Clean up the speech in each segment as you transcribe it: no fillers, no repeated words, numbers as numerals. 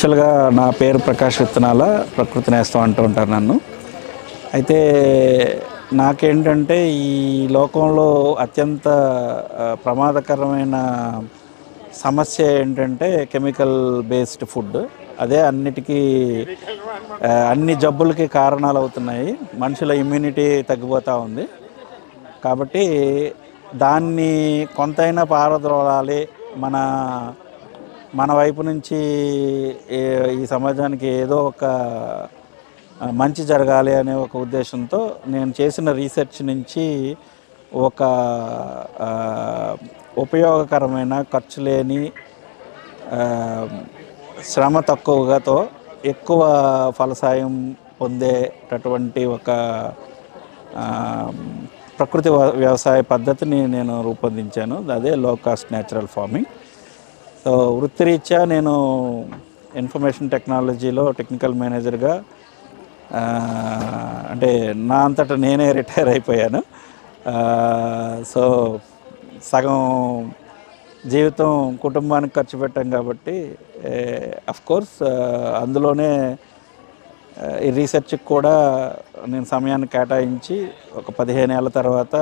యాక్చువల్గా నా పేరు ప్రకాష్ విత్తనాల, ప్రకృతి నేస్తం అంటూ ఉంటారు నన్ను. అయితే నాకేంటంటే ఈ లోకంలో అత్యంత ప్రమాదకరమైన సమస్య ఏంటంటే కెమికల్ బేస్డ్ ఫుడ్. అదే అన్నిటికీ అన్ని జబ్బులకి కారణాలు అవుతున్నాయి. మనుషుల ఇమ్యూనిటీ తగ్గిపోతూ ఉంది. కాబట్టి దాన్ని కొంతైనా పారద్రోలాలి, మన మన వైపు నుంచి ఈ సమాజానికి ఏదో ఒక మంచి జరగాలి అనే ఒక ఉద్దేశంతో నేను చేసిన రీసెర్చ్ నుంచి ఒక ఉపయోగకరమైన, ఖర్చు లేని, శ్రమ తక్కువగాతో ఎక్కువ ఫలసాయం పొందేటటువంటి ఒక ప్రకృతి వ్యవసాయ పద్ధతిని నేను రూపొందించాను. అదే లో కాస్ట్ న్యాచురల్ ఫార్మింగ్. సో వృత్తిరీత్యా నేను ఇన్ఫర్మేషన్ టెక్నాలజీలో టెక్నికల్ మేనేజర్గా, అంటే నా అంతటా నేనే రిటైర్ అయిపోయాను. సో సగం జీవితం కుటుంబానికి ఖర్చు పెట్టాం కాబట్టి అఫ్కోర్స్ అందులోనే ఈ రీసెర్చ్కి కూడా నేను సమయాన్ని కేటాయించి ఒక 15 ఏళ్ళ తర్వాత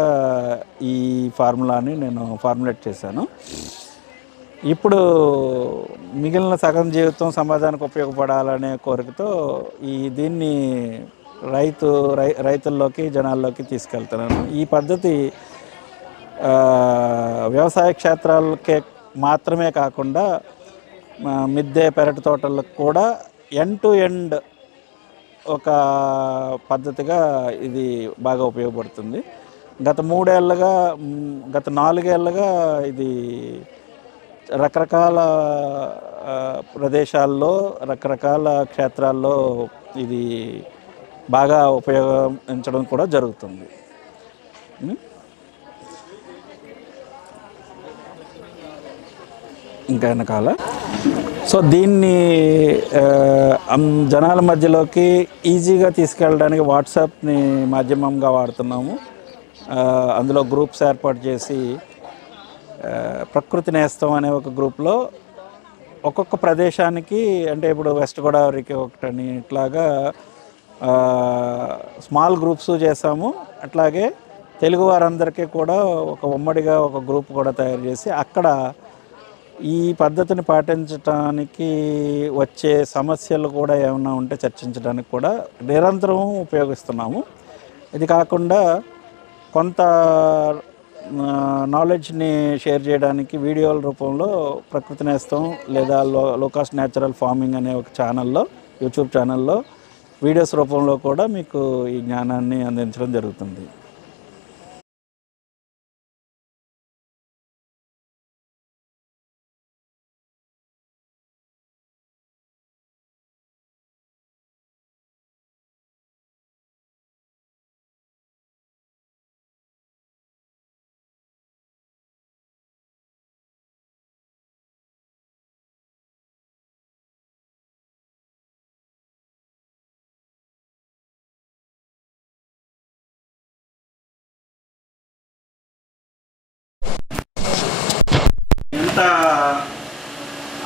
ఈ ఫార్ములాని నేను ఫార్ములేట్ చేశాను. ఇప్పుడు మిగిలిన సగం జీవితం సమాజానికి ఉపయోగపడాలనే కోరికతో దీన్ని రైతుల్లోకి, జనాల్లోకి తీసుకెళ్తున్నాను. ఈ పద్ధతి వ్యవసాయ క్షేత్రాలకే మాత్రమే కాకుండా మిద్దె పెరటి తోటలకు కూడా ఎండ్ టు ఎండ్ ఒక పద్ధతిగా ఇది బాగా ఉపయోగపడుతుంది. గత 4 ఏళ్ళుగా ఇది రకరకాల ప్రదేశాల్లో, రకరకాల క్షేత్రాల్లో ఇది బాగా ఉపయోగించడం కూడా జరుగుతుంది. ఇంకా వెనకాల సో దీన్ని జనాల మధ్యలోకి ఈజీగా తీసుకెళ్ళడానికి వాట్సాప్ని మాధ్యమంగా వాడుతున్నాము. అందులో గ్రూప్స్ ఏర్పాటు చేసి ప్రకృతి నేస్తం అనే ఒక గ్రూప్లో ఒక్కొక్క ప్రదేశానికి, అంటే ఇప్పుడు వెస్ట్ గోదావరికి ఒకటని ఇట్లాగా స్మాల్ గ్రూప్స్ చేసాము. అట్లాగే తెలుగు వారందరికీ కూడా ఒక ఉమ్మడిగా ఒక గ్రూప్ కూడా తయారు చేసి అక్కడ ఈ పద్ధతిని పాటించడానికి వచ్చే సమస్యలు కూడా ఏమైనా ఉంటే చర్చించడానికి కూడా నిరంతరం ఉపయోగిస్తున్నాము. ఇది కాకుండా కొంత నాలెడ్జ్ని షేర్ చేయడానికి వీడియోల రూపంలో ప్రకృతి నేస్తం లేదా లో కాస్ట్ న్యాచురల్ ఫార్మింగ్ అనే ఒక ఛానల్లో, యూట్యూబ్ ఛానల్లో వీడియోస్ రూపంలో కూడా మీకు ఈ జ్ఞానాన్ని అందించడం జరుగుతుంది. ఎంత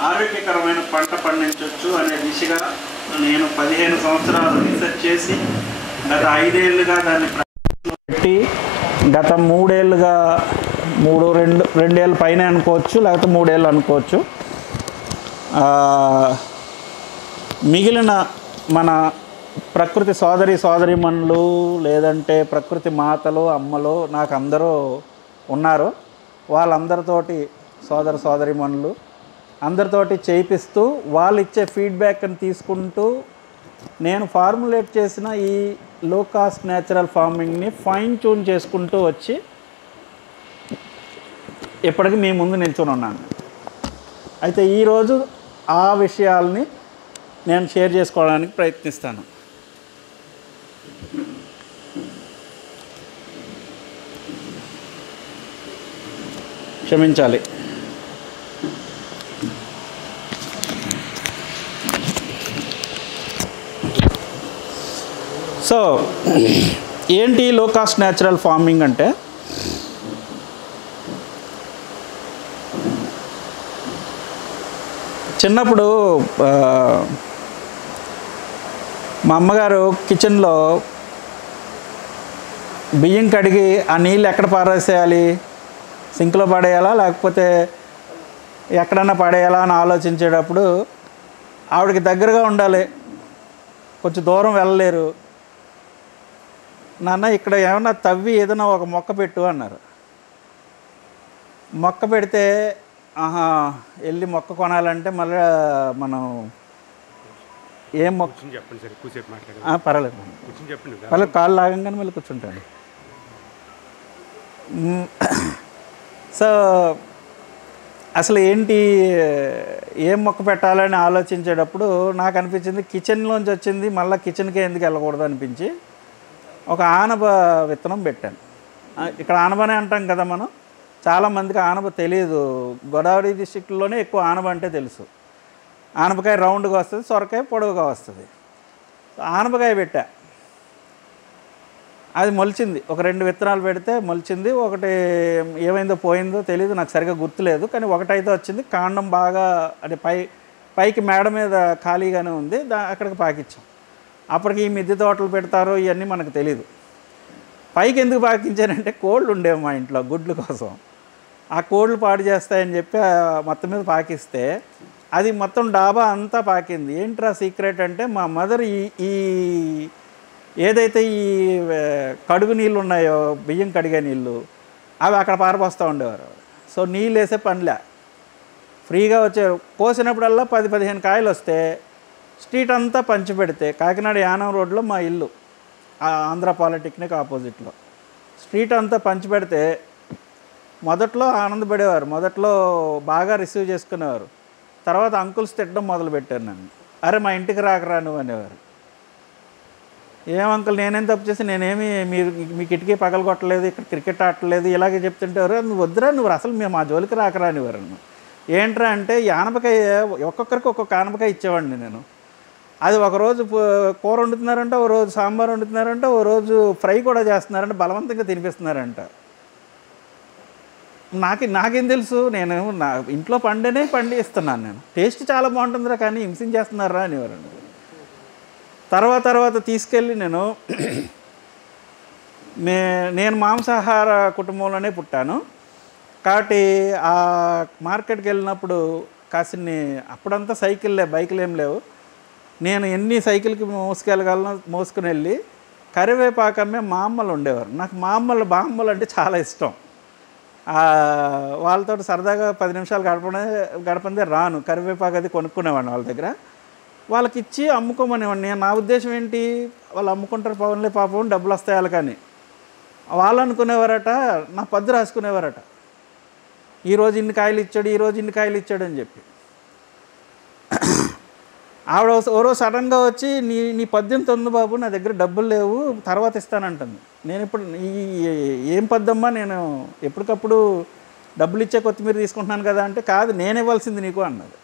ఆరోగ్యకరమైన పంట పండించవచ్చు అనే దిశగా నేను 15 సంవత్సరాలు రీసెర్చ్ చేసి గత 5 ఏళ్ళుగా దాన్ని పెట్టి గత 3 ఏళ్ళుగా 2 ఏళ్ళ పైన అనుకోవచ్చు, లేకపోతే 3 ఏళ్ళు అనుకోవచ్చు. మిగిలిన మన ప్రకృతి సోదరీమణులు లేదంటే ప్రకృతి మాతలు, అమ్మలు నాకు అందరూ ఉన్నారు. వాళ్ళందరితోటి సోదరీమణులు అందరితోటి చేయిస్తూ వాళ్ళు ఇచ్చే ఫీడ్బ్యాక్ని తీసుకుంటూ నేను ఫార్ములేట్ చేసిన ఈ లో కాస్ట్ న్యాచురల్ ఫార్మింగ్ని ఫైన్ ట్యూన్ చేసుకుంటూ వచ్చి ఇప్పటికి మీ ముందు నిల్చొని ఉన్నాను. అయితే ఈరోజు ఆ విషయాల్ని నేను షేర్ చేసుకోవడానికి ప్రయత్నిస్తాను. క్షమించాలి. సో ఏంటి లో కాస్ట్ న్యాచురల్ ఫార్మింగ్ అంటే, చిన్నప్పుడు మా అమ్మగారు కిచెన్లో బియ్యం కడిగి ఆ నీళ్ళు ఎక్కడ పారేసేయాలి, సింక్లో పడేయాలా లేకపోతే ఎక్కడన్నా పడేయాలా అని ఆలోచించేటప్పుడు ఆవిడకి దగ్గరగా ఉండాలి, కొంచెం దూరం వెళ్ళలేరు. నాన్న ఇక్కడ ఏమన్నా తవ్వి ఏదైనా ఒక మొక్క పెట్టు అన్నారు. మొక్క పెడితే వెళ్ళి మొక్క కొనాలంటే మళ్ళీ మనం ఏం మొక్క పర్వాలేదు పర్లేదు కాళ్ళు లాగంగానే మళ్ళీ కూర్చుంటాను. సో అసలు ఏంటి ఏం మొక్క పెట్టాలని ఆలోచించేటప్పుడు నాకు అనిపించింది కిచెన్లోంచి వచ్చింది మళ్ళీ కిచెన్కే ఎందుకు వెళ్ళకూడదు అనిపించి ఒక ఆనప విత్తనం పెట్టాను. ఇక్కడ ఆనపనే అంటాం కదా మనం, చాలామందికి ఆనప తెలియదు. గోదావరి డిస్ట్రిక్ట్లోనే ఎక్కువ ఆనప అంటే తెలుసు. ఆనపకాయ రౌండ్గా వస్తుంది, సొరకాయ పొడవుగా వస్తుంది. ఆనపకాయ పెట్టా, అది మొలిచింది. ఒక 2 విత్తనాలు పెడితే మొలిచింది. ఒకటి ఏమైందో పోయిందో తెలియదు, నాకు సరిగ్గా గుర్తులేదు. కానీ ఒకటైతే వచ్చింది. కాండం బాగా అంటే పైకి మేడ మీద ఖాళీగానే ఉంది, అక్కడికి పాకిచ్చాం. అప్పటికి ఈ మిద్దె తోటలు పెడతారో ఇవన్నీ మనకు తెలీదు. పైకి ఎందుకు పాకించానంటే కోళ్ళు ఉండేవి మా ఇంట్లో గుడ్ల కోసం. ఆ కోళ్ళు పాడు చేస్తాయని చెప్పి మొత్తం మీద పాకిస్తే అది మొత్తం డాబా అంతా పాకింది. ఏంట్రా సీక్రెట్ అంటే మా మదర్ ఈ ఏదైతే ఈ కడుగు నీళ్ళు ఉన్నాయో, బియ్యం కడిగే నీళ్ళు, అవి అక్కడ పారపోస్తూ ఉండేవారు. సో నీళ్ళు వేసే పనిలే, ఫ్రీగా వచ్చారు. కోసినప్పుడల్లా 10-15 కాయలు వస్తే స్ట్రీట్ అంతా పంచి పెడితే, కాకినాడ యానం రోడ్లో మా ఇల్లు, ఆంధ్ర పాలిటెక్నిక్ ఆపోజిట్లో, స్ట్రీట్ అంతా పంచి పెడితే మొదట్లో ఆనందపడేవారు, మొదట్లో బాగా రిసీవ్ చేసుకునేవారు. తర్వాత అంకుల్స్ తిట్టడం మొదలుపెట్టారు నన్ను. అరే మా ఇంటికి రాకరా నువ్వు అనేవారు. ఏం అంకుల్ నేనేం తప్పు చేసి, నేనేమి మీ కిటికీ పగలు కొట్టలేదు, ఇక్కడ క్రికెట్ ఆడలేదు, ఇలాగే చెప్తుంటేవారు. నువ్వు వద్దురా, నువ్వు అసలు మేము మా జోలికి రాకరా అనేవారు. ఏంట్రా అంటే ఈ ఆనపకాయ ఒక్కొక్కరికి ఒక్కొక్క ఆనపకాయ ఇచ్చేవాడిని నేను. అది ఒకరోజు కూర వండుతున్నారంట, ఓ రోజు సాంబార్ వండుతున్నారంట, ఓ రోజు ఫ్రై కూడా చేస్తున్నారంట, బలవంతంగా తినిపిస్తున్నారంట. నాకేం తెలుసు, నేను నా ఇంట్లో పండిస్తున్నాను నేను. టేస్ట్ చాలా బాగుంటుందిరా, కానీ హింసించేస్తున్నారా అనేవారు. తర్వాత తీసుకెళ్ళి నేను మాంసాహార కుటుంబంలోనే పుట్టాను కాబట్టి ఆ మార్కెట్కి వెళ్ళినప్పుడు కాసిన్ని, అప్పుడంతా సైకిళ్ళే, బైకులు ఏం లేవు. నేను ఎన్ని సైకిల్కి మోసుకెళ్ళగలను మోసుకుని వెళ్ళి కరివేపాకు అమ్మే మా అమ్మలు ఉండేవారు. నాకు బామ్మలు అంటే చాలా ఇష్టం. వాళ్ళతో సరదాగా 10 నిమిషాలు గడపందే రాను, కరివేపాకు అది కొనుక్కునేవాడిని వాళ్ళ దగ్గర. వాళ్ళకి ఇచ్చి అమ్ముకోమనేవాడిని. నా ఉద్దేశం ఏంటి, వాళ్ళు అమ్ముకుంటారు పవన్లే పాపం, డబ్బులు వస్తాయి వాళ్ళ. కానీ వాళ్ళు అనుకునేవారట, నా పద్దు రాసుకునేవారట, ఈరోజు ఇన్ని కాయలు ఇచ్చాడు, ఈరోజు ఇన్ని కాయలు ఇచ్చాడు అని చెప్పి. ఆవిడ ఓరో సడన్గా వచ్చి నీ పద్యం ఉంది బాబు, నా దగ్గర డబ్బులు లేవు, తర్వాత ఇస్తానంటుంది. నేను ఇప్పుడు ఏం పద్దమ్మా, నేను ఎప్పటికప్పుడు డబ్బులు ఇచ్చే కొత్తిమీర తీసుకుంటున్నాను కదా అంటే, కాదు నేను ఇవ్వాల్సింది నీకు అన్నది.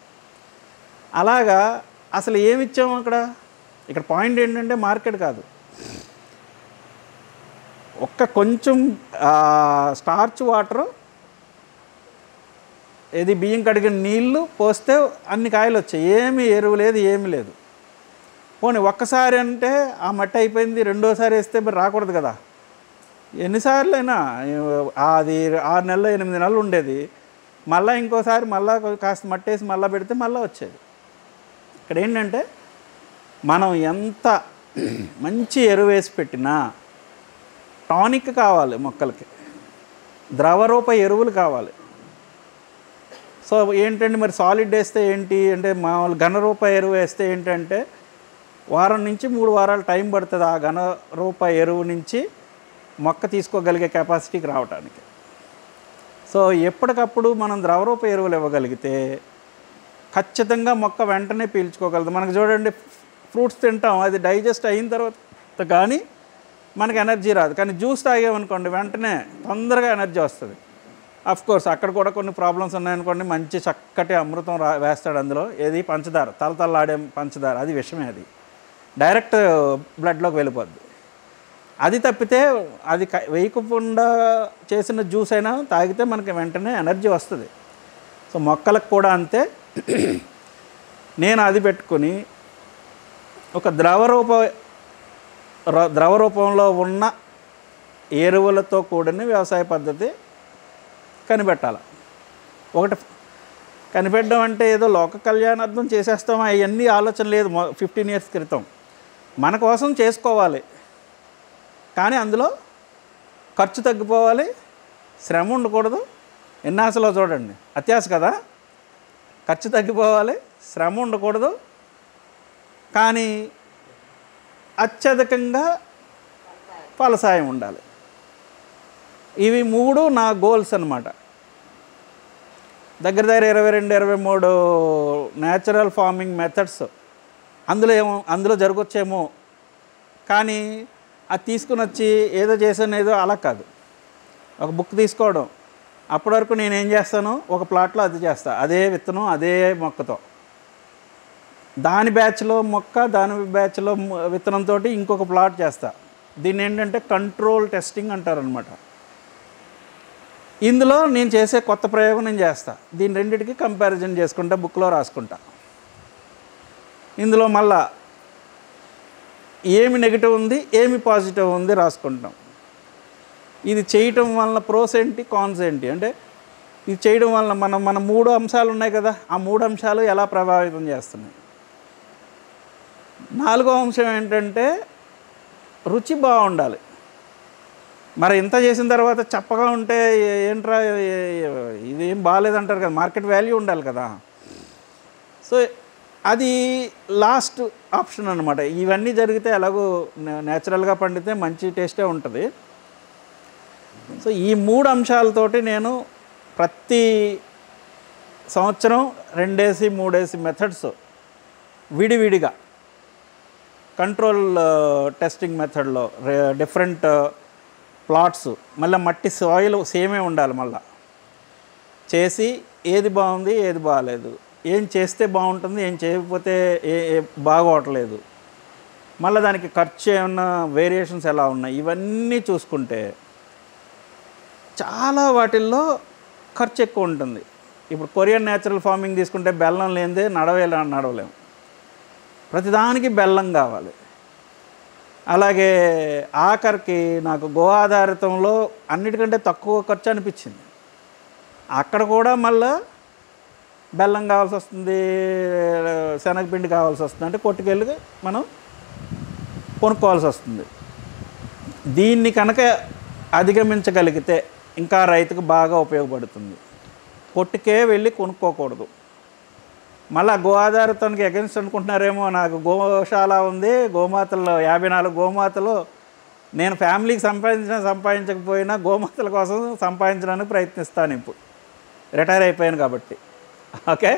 అలాగా అసలు ఏమి ఇచ్చాము ఇక్కడ పాయింట్ ఏంటంటే మార్కెట్ కాదు, కొంచెం స్టార్చ్ వాటరు, ఇది బియ్యం కడిగిన నీళ్ళు పోస్తే అన్ని కాయలు వచ్చాయి. ఏమి ఎరువు లేదు, ఏమి లేదు. పోనీ ఒక్కసారి అంటే ఆ మట్టి అయిపోయింది, రెండోసారి వేస్తే మరి రాకూడదు కదా. ఎన్నిసార్లైనా అది 6 నెలలు 8 నెలలు ఉండేది, మళ్ళీ ఇంకోసారి మళ్ళీ కాస్త మట్టి వేసి మళ్ళీ పెడితే మళ్ళీ వచ్చేది. ఇక్కడ ఏంటంటే మనం ఎంత మంచి ఎరువు వేసి పెట్టినా టానిక్ కావాలి మొక్కలకి, ద్రవరూప ఎరువులు కావాలి. సో ఏంటంటే మరి సాలిడ్ వేస్తే ఏంటి అంటే, మామూలు ఘనరూప ఎరువు వేస్తే ఏంటంటే 1 వారం నుంచి 3 వారాలు టైం పడుతుంది ఆ ఘనరూప ఎరువు నుంచి మొక్క తీసుకోగలిగే కెపాసిటీకి రావడానికి. సో ఎప్పటికప్పుడు మనం ద్రవరూప ఎరువులు ఇవ్వగలిగితే ఖచ్చితంగా మొక్క వెంటనే పీల్చుకోగలదు. మనకు చూడండి, ఫ్రూట్స్ తింటాం, అది డైజెస్ట్ అయిన తర్వాత కానీ మనకి ఎనర్జీ రాదు. కానీ జ్యూస్ తాగామనుకోండి వెంటనే తొందరగా ఎనర్జీ వస్తుంది. కోర్స్ అక్కడ కూడా కొన్ని ప్రాబ్లమ్స్ ఉన్నాయనుకోండి, మంచి చక్కటి అమృతం వేస్తాడు అందులో, ఏది పంచదార, తలతల్లాడే పంచదార, అది విషమే, అది డైరెక్ట్ బ్లడ్లోకి వెళ్ళిపోద్ది. అది తప్పితే అది వేయకుండా చేసిన జ్యూస్ అయినా తాగితే మనకి వెంటనే ఎనర్జీ వస్తుంది. సో మొక్కలకు కూడా అంతే. నేను అది పెట్టుకుని ఒక ద్రవ రూపంలో ఉన్న ఎరువులతో కూడిన వ్యవసాయ పద్ధతి కనిపెట్టాలి. ఒకటి కనిపెట్టడం అంటే ఏదో లోక కళ్యాణార్థం చేసేస్తాం అవన్నీ ఆలోచన లేదు. 15 years క్రితం మన కోసం చేసుకోవాలి, కానీ అందులో ఖర్చు తగ్గిపోవాలి, శ్రమ ఉండకూడదు. ఎన్నాసలో చూడండి, అత్యాశ కదా. ఖర్చు తగ్గిపోవాలి, శ్రమ ఉండకూడదు, కానీ అత్యధికంగా ఫలసాయం ఉండాలి. ఇవి 3 నా గోల్స్ అన్నమాట. దగ్గర 22-23 న్యాచురల్ ఫార్మింగ్ మెథడ్స్ అందులో జరగొచ్చేమో, కానీ అది తీసుకుని వచ్చి ఏదో చేసానేదో అలా కాదు. ఒక బుక్ తీసుకోవడం, అప్పటి వరకు నేనేం చేస్తాను, ఒక ప్లాట్లో అది చేస్తా, అదే విత్తనం అదే మొక్కతో, దాని బ్యాచ్లో మొక్క దాని బ్యాచ్లో విత్తనంతో ఇంకొక ప్లాట్ చేస్తా. దీన్ని ఏంటంటే కంట్రోల్ టెస్టింగ్ అంటారనమాట. ఇందులో నేను చేసే కొత్త ప్రయోగం నేను చేస్తా. దీని రెండింటికి కంపారిజన్ చేసుకుంటా, బుక్లో రాసుకుంటా. ఇందులో మళ్ళా ఏమి నెగిటివ్ ఉంది, ఏమి పాజిటివ్ ఉంది రాసుకుంటాం. ఇది చేయటం వలన ప్రోస్ ఏంటి, కాన్స్ ఏంటి, అంటే ఇది చేయడం వలన మన 3 అంశాలు ఉన్నాయి కదా, ఆ 3 అంశాలు ఎలా ప్రభావితం చేస్తున్నాయి. 4వ అంశం ఏంటంటే రుచి బాగుండాలి. మరి ఇంత చేసిన తర్వాత చప్పగా ఉంటే ఏంట్రా ఇదేం బాగాలేదంటారు కదా, మార్కెట్ వాల్యూ ఉండాలి కదా. సో అది లాస్ట్ ఆప్షన్ అనమాట. ఇవన్నీ జరిగితే ఎలాగో న్యాచురల్గా పండితే మంచి టేస్టే ఉంటుంది. సో ఈ 3 అంశాలతోటి నేను ప్రతి సంవత్సరం 2-3 మెథడ్స్ విడివిడిగా కంట్రోల్ టెస్టింగ్ మెథడ్లో డిఫరెంట్ ప్లాట్స్, మళ్ళీ మట్టి సాయిల్ సేమే ఉండాలి, మళ్ళీ చేసి ఏది బాగుంది ఏది బాగాలేదు, ఏం చేస్తే బాగుంటుంది ఏం చేయకపోతే బాగోవట్లేదు, మళ్ళీ దానికి ఖర్చు ఏమన్నా వేరియేషన్స్ ఎలా ఉన్నాయి, ఇవన్నీ చూసుకుంటే చాలా వాటిల్లో ఖర్చు ఎక్కువ ఉంటుంది. ఇప్పుడు కొరియన్ న్యాచురల్ ఫార్మింగ్ తీసుకుంటే బెల్లం లేనిదే నడవలేము, ప్రతిదానికి బెల్లం కావాలి. అలాగే ఆఖరికి నాకు గో ఆధారితంలో అన్నిటికంటే తక్కువ ఖర్చు అనిపించింది. అక్కడ కూడా మళ్ళీ బెల్లం కావాల్సి వస్తుంది, శనగపిండి కావాల్సి వస్తుంది, అంటే కొట్టుకెళ్ళి మనం కొనుక్కోవాల్సి వస్తుంది. దీన్ని కనుక అధిగమించగలిగితే ఇంకా రైతుకు బాగా ఉపయోగపడుతుంది. కొట్టుకే వెళ్ళి కొనుక్కోకూడదు. మళ్ళీ గో ఆధారితానికి అగెన్స్ట్ అనుకుంటున్నారేమో, నాకు గోశాల ఉంది, గోమాతల్లో 54 గోమాతలు నేను ఫ్యామిలీకి సంపాదించకపోయినా గోమాతల కోసం సంపాదించడానికి ప్రయత్నిస్తాను. ఇప్పుడు రిటైర్ అయిపోయాను కాబట్టి. ఓకే,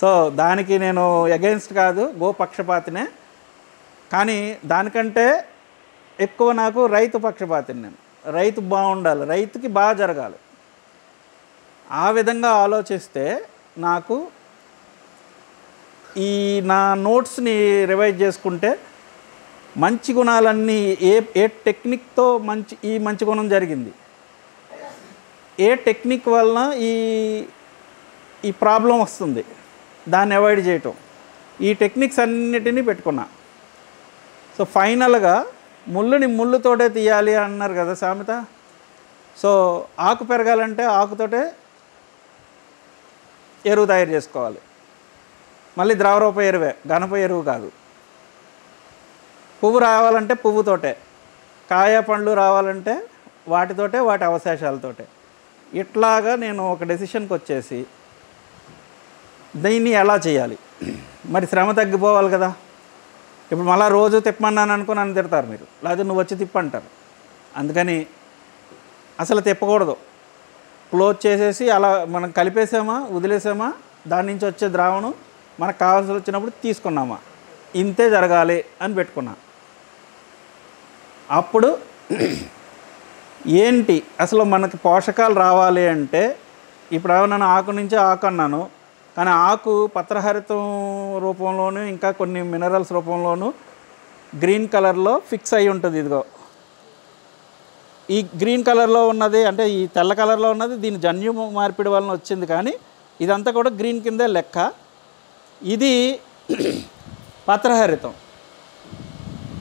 సో దానికి నేను అగెన్స్ట్ కాదు, గోపక్షపాతినే. కానీ దానికంటే ఎక్కువ నాకు రైతు పక్షపాతిని. నేను రైతు బాగుండాలి, రైతుకి బాగా జరగాలి. ఆ విధంగా ఆలోచిస్తే నాకు ఈ నా నోట్స్ని రివైజ్ చేసుకుంటే మంచి గుణాలన్నీ ఏ టెక్నిక్తో మంచి గుణం జరిగింది, ఏ టెక్నిక్ వలన ఈ ప్రాబ్లం వస్తుంది, దాన్ని అవాయిడ్ చేయటం, ఈ టెక్నిక్స్ అన్నిటినీ పెట్టుకున్నా. సో ఫైనల్గా ముళ్ళుని ముళ్ళుతోటే తీయాలి అన్నారు కదా సామెత. సో ఆకు పెరగాలంటే ఆకుతోటే ఎరువు తయారు చేసుకోవాలి. మళ్ళీ ద్రవరూప ఎరువే, ఘనప ఎరువు కాదు. పువ్వు రావాలంటే పువ్వుతోటే, కాయ పండ్లు రావాలంటే వాటితోటే, వాటి అవశేషాలతోటే. ఇట్లాగా నేను ఒక డెసిషన్కి వచ్చేసి దీన్ని ఎలా చేయాలి, మరి శ్రమ తగ్గిపోవాలి కదా. ఇప్పుడు మళ్ళీ రోజు తిప్పమన్నాను అనుకో నన్ను తిడతారు మీరు, లేకపోతే నువ్వు వచ్చి తిప్పంటారు. అందుకని అసలు తిప్పకూడదు. క్లోజ్ చేసేసి అలా మనం కలిపేసామా వదిలేసామా, దాని నుంచి వచ్చే ద్రావణం మనకు కావాల్సి వచ్చినప్పుడు తీసుకున్నామా, ఇంతే జరగాలి అని పెట్టుకున్నా. అప్పుడు ఏంటి అసలు మనకి పోషకాలు రావాలి అంటే, ఇప్పుడు నేను ఆకు నుంచి ఆకు అన్నాను, కానీ ఆకు పత్రహరితం రూపంలోనూ ఇంకా కొన్ని మినరల్స్ రూపంలోనూ గ్రీన్ కలర్లో ఫిక్స్ అయి ఉంటుంది. ఇదిగో ఈ గ్రీన్ కలర్లో ఉన్నది, అంటే ఈ తెల్ల కలర్లో ఉన్నది దీని జన్యు మార్పిడి వలన వచ్చింది, కానీ ఇదంతా కూడా గ్రీన్ కిందే లెక్క. ఇది పత్రహరితం.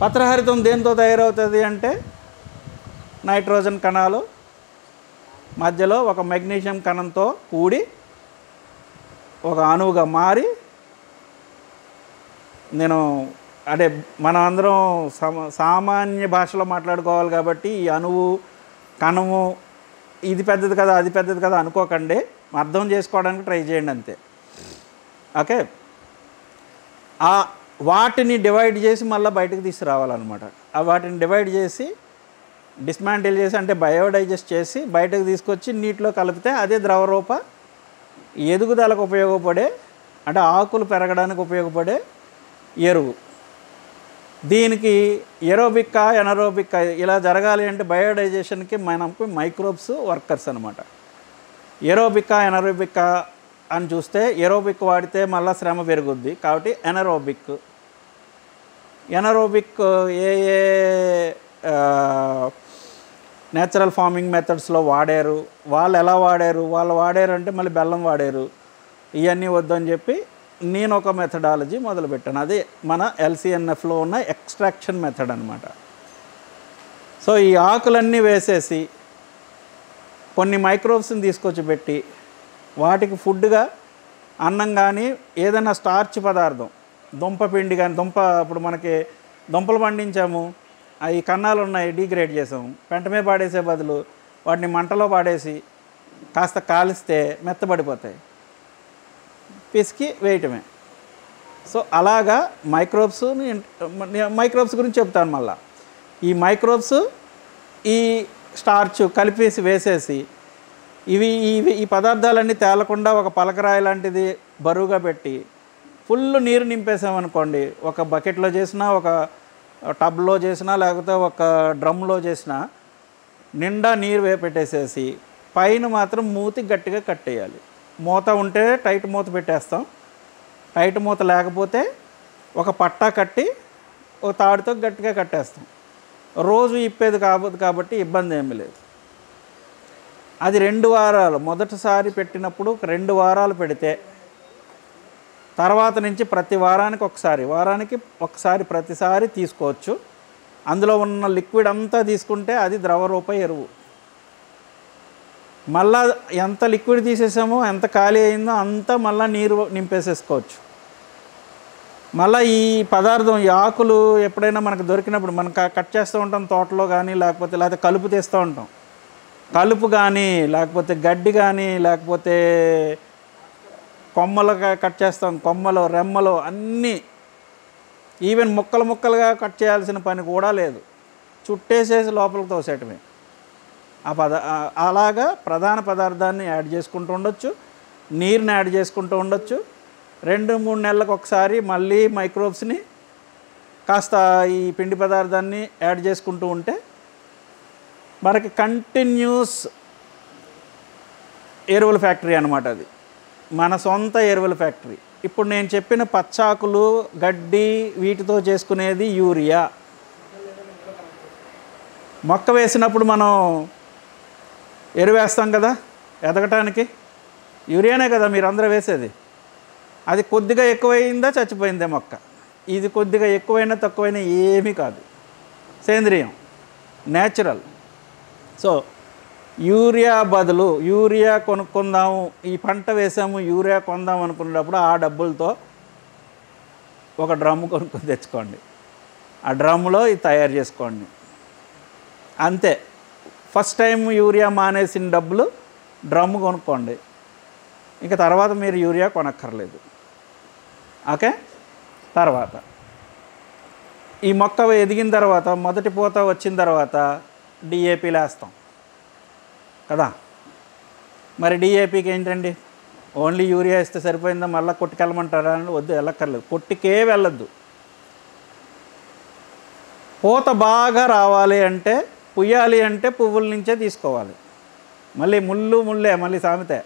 పత్రహరితం దేంతో తయారవుతుంది అంటే నైట్రోజన్ కణాలు మధ్యలో ఒక మెగ్నీషియం కణంతో కూడి ఒక అణువుగా మారి, నేను అంటే మనం అందరం సామాన్య భాషలో మాట్లాడుకోవాలి కాబట్టి ఈ అణువు కణము ఇది పెద్దది కదా అది పెద్దది కదా అనుకోకండి, అర్థం చేసుకోవడానికి ట్రై చేయండి అంతే. ఓకే, వాటిని డివైడ్ చేసి మళ్ళీ బయటకు తీసుకురావాలన్నమాట. వాటిని డివైడ్ చేసి డిస్మాంటిల్ చేసి అంటే బయోడైజెస్ట్ చేసి బయటకు తీసుకొచ్చి నీటిలో కలిపితే అదే ద్రవరూప ఎదుగుదలకు ఉపయోగపడే అంటే ఆకులు పెరగడానికి ఉపయోగపడే ఎరువు. దీనికి ఎరోబిక్కా ఎనరోబిక్కా ఇలా జరగాలి అంటే బయోడైజేషన్కి మనకు మైక్రోబ్స్ వర్కర్స్ అనమాట. ఎరోబిక్కా ఎనరోబిక్కా అని చూస్తే ఎరోబిక్ వాడితే మళ్ళీ శ్రమ పెరుగుద్ది కాబట్టి ఎనరోబిక్. ఎనరోబిక్ ఏ ఏ నేచురల్ ఫార్మింగ్ మెథడ్స్లో వాడారు, వాళ్ళు ఎలా వాడారు, వాళ్ళు వాడారు అంటే మళ్ళీ బెల్లం వాడారు, ఇవన్నీ వద్దని చెప్పి నేను ఒక మెథడాలజీ మొదలుపెట్టాను. అది మన ఎల్సిఎన్ఎఫ్లో ఉన్న ఎక్స్ట్రాక్షన్ మెథడ్ అనమాట. సో ఈ ఆకులన్నీ వేసేసి కొన్ని మైక్రోబ్స్ని తీసుకొచ్చి పెట్టి వాటికి ఫుడ్గా అన్నం కానీ ఏదైనా స్టార్చ్ పదార్థం దుంప పిండి కానీ ఇప్పుడు మనకి దుంపలు పండించాము, అవి కన్నాలు ఉన్నాయి డీగ్రేడ్ చేసాము, పెంటమే పాడేసే బదులు వాటిని మంటలో పాడేసి కాస్త కాలిస్తే మెత్తబడిపోతాయి, పిసికి వేయటమే. సో అలాగా మైక్రోబ్స్ గురించి చెప్తాను. మళ్ళీ ఈ మైక్రోబ్స్ ఈ స్టార్చ్ కలిపేసి వేసేసి ఈ పదార్థాలన్నీ తేలకుండా ఒక పలకరాయి లాంటిది బరువుగా పెట్టి ఫుల్ నీరు నింపేసామనుకోండి, ఒక బకెట్లో చేసినా ఒక టబ్లో చేసినా లేకపోతే ఒక డ్రమ్లో చేసినా నిండా నీరు పెట్టేసేసి పైన మాత్రం మూతి గట్టిగా కట్టేయాలి. మూత ఉంటే టైట్ మూత పెట్టేస్తాం, టైట్ మూత లేకపోతే ఒక పట్టా కట్టి ఒక తాడుతో గట్టిగా కట్టేస్తాం. రోజు ఇప్పేది కాకపోతే కాబట్టి ఇబ్బంది ఏమీ లేదు. అది 2 వారాలు మొదటిసారి పెట్టినప్పుడు 2 వారాలు పెడితే తర్వాత నుంచి ప్రతి వారానికి ఒకసారి ప్రతిసారి తీసుకోవచ్చు. అందులో ఉన్న లిక్విడ్ అంతా తీసుకుంటే అది ద్రవరూప ఎరువు. మళ్ళా ఎంత లిక్విడ్ తీసేసామో ఎంత ఖాళీ అయిందో అంతా మళ్ళీ నీరు నింపేసేసుకోవచ్చు. మళ్ళీ ఈ పదార్థం ఈ ఆకులు ఎప్పుడైనా మనకు దొరికినప్పుడు మనం కట్ చేస్తూ ఉంటాం తోటలో కానీ లేకపోతే కలుపు తీస్తూ ఉంటాం. కలుపు కానీ లేకపోతే గడ్డి కానీ లేకపోతే కొమ్మలు కట్ చేస్తాం, కొమ్మలు రెమ్మలు అన్నీ ఈవెన్ ముక్కలుగా కట్ చేయాల్సిన పని కూడా లేదు, చుట్టేసేసి లోపలికి తోసేయటమే. అలాగా ప్రధాన పదార్థాన్ని యాడ్ చేసుకుంటూ ఉండొచ్చు, నీరుని యాడ్ చేసుకుంటూ ఉండొచ్చు. 2-3 నెలలకు ఒకసారి మళ్ళీ మైక్రోబ్స్ని కాస్త ఈ పిండి పదార్థాన్ని యాడ్ చేసుకుంటూ ఉంటే మనకి కంటిన్యూస్ ఎరువుల ఫ్యాక్టరీ అనమాట. అది మన సొంత ఎరువుల ఫ్యాక్టరీ. ఇప్పుడు నేను చెప్పిన పచ్చాకులు గడ్డి వీటితో చేసుకునేది యూరియా. మొక్క వేసినప్పుడు మనం ఎరువు వేస్తాం కదా ఎదగటానికి, యూరియానే కదా మీరు అందరూ వేసేది. అది కొద్దిగా ఎక్కువైందా చచ్చిపోయిందే మొక్క. ఇది కొద్దిగా ఎక్కువైనా తక్కువైనా ఏమీ కాదు, సేంద్రియం, న్యాచురల్. సో యూరియా బదులు యూరియా కొనుక్కుందాము, ఈ పంట వేసాము యూరియా కొందాం అనుకున్నప్పుడు ఆ డబ్బులతో ఒక డ్రమ్ము కొనుక్కొని తెచ్చుకోండి, ఆ డ్రమ్ములో ఇది తయారు చేసుకోండి అంతే. ఫస్ట్ టైం యూరియా మానేసిన డబ్బులు డ్రమ్ము కొనుక్కోండి, ఇంకా తర్వాత మీరు యూరియా కొనక్కర్లేదు. ఓకే, తర్వాత ఈ మొక్క ఎదిగిన తర్వాత మొదటి పూత వచ్చిన తర్వాత డిఏపీలు వేస్తాం కదా. మరి డిఏపీకి ఏంటండి, ఓన్లీ యూరియా ఇస్తే సరిపోయిందా, మళ్ళీ కొట్టుకెళ్ళమంటారా అని? వద్దు, వెళ్ళక్కర్లేదు, కొట్టుకే వెళ్ళొద్దు. పూత బాగా రావాలి అంటే పుయ్యాలి అంటే పువ్వుల నుంచే తీసుకోవాలి. మళ్ళీ ముళ్ళే మళ్ళీ సామెతే.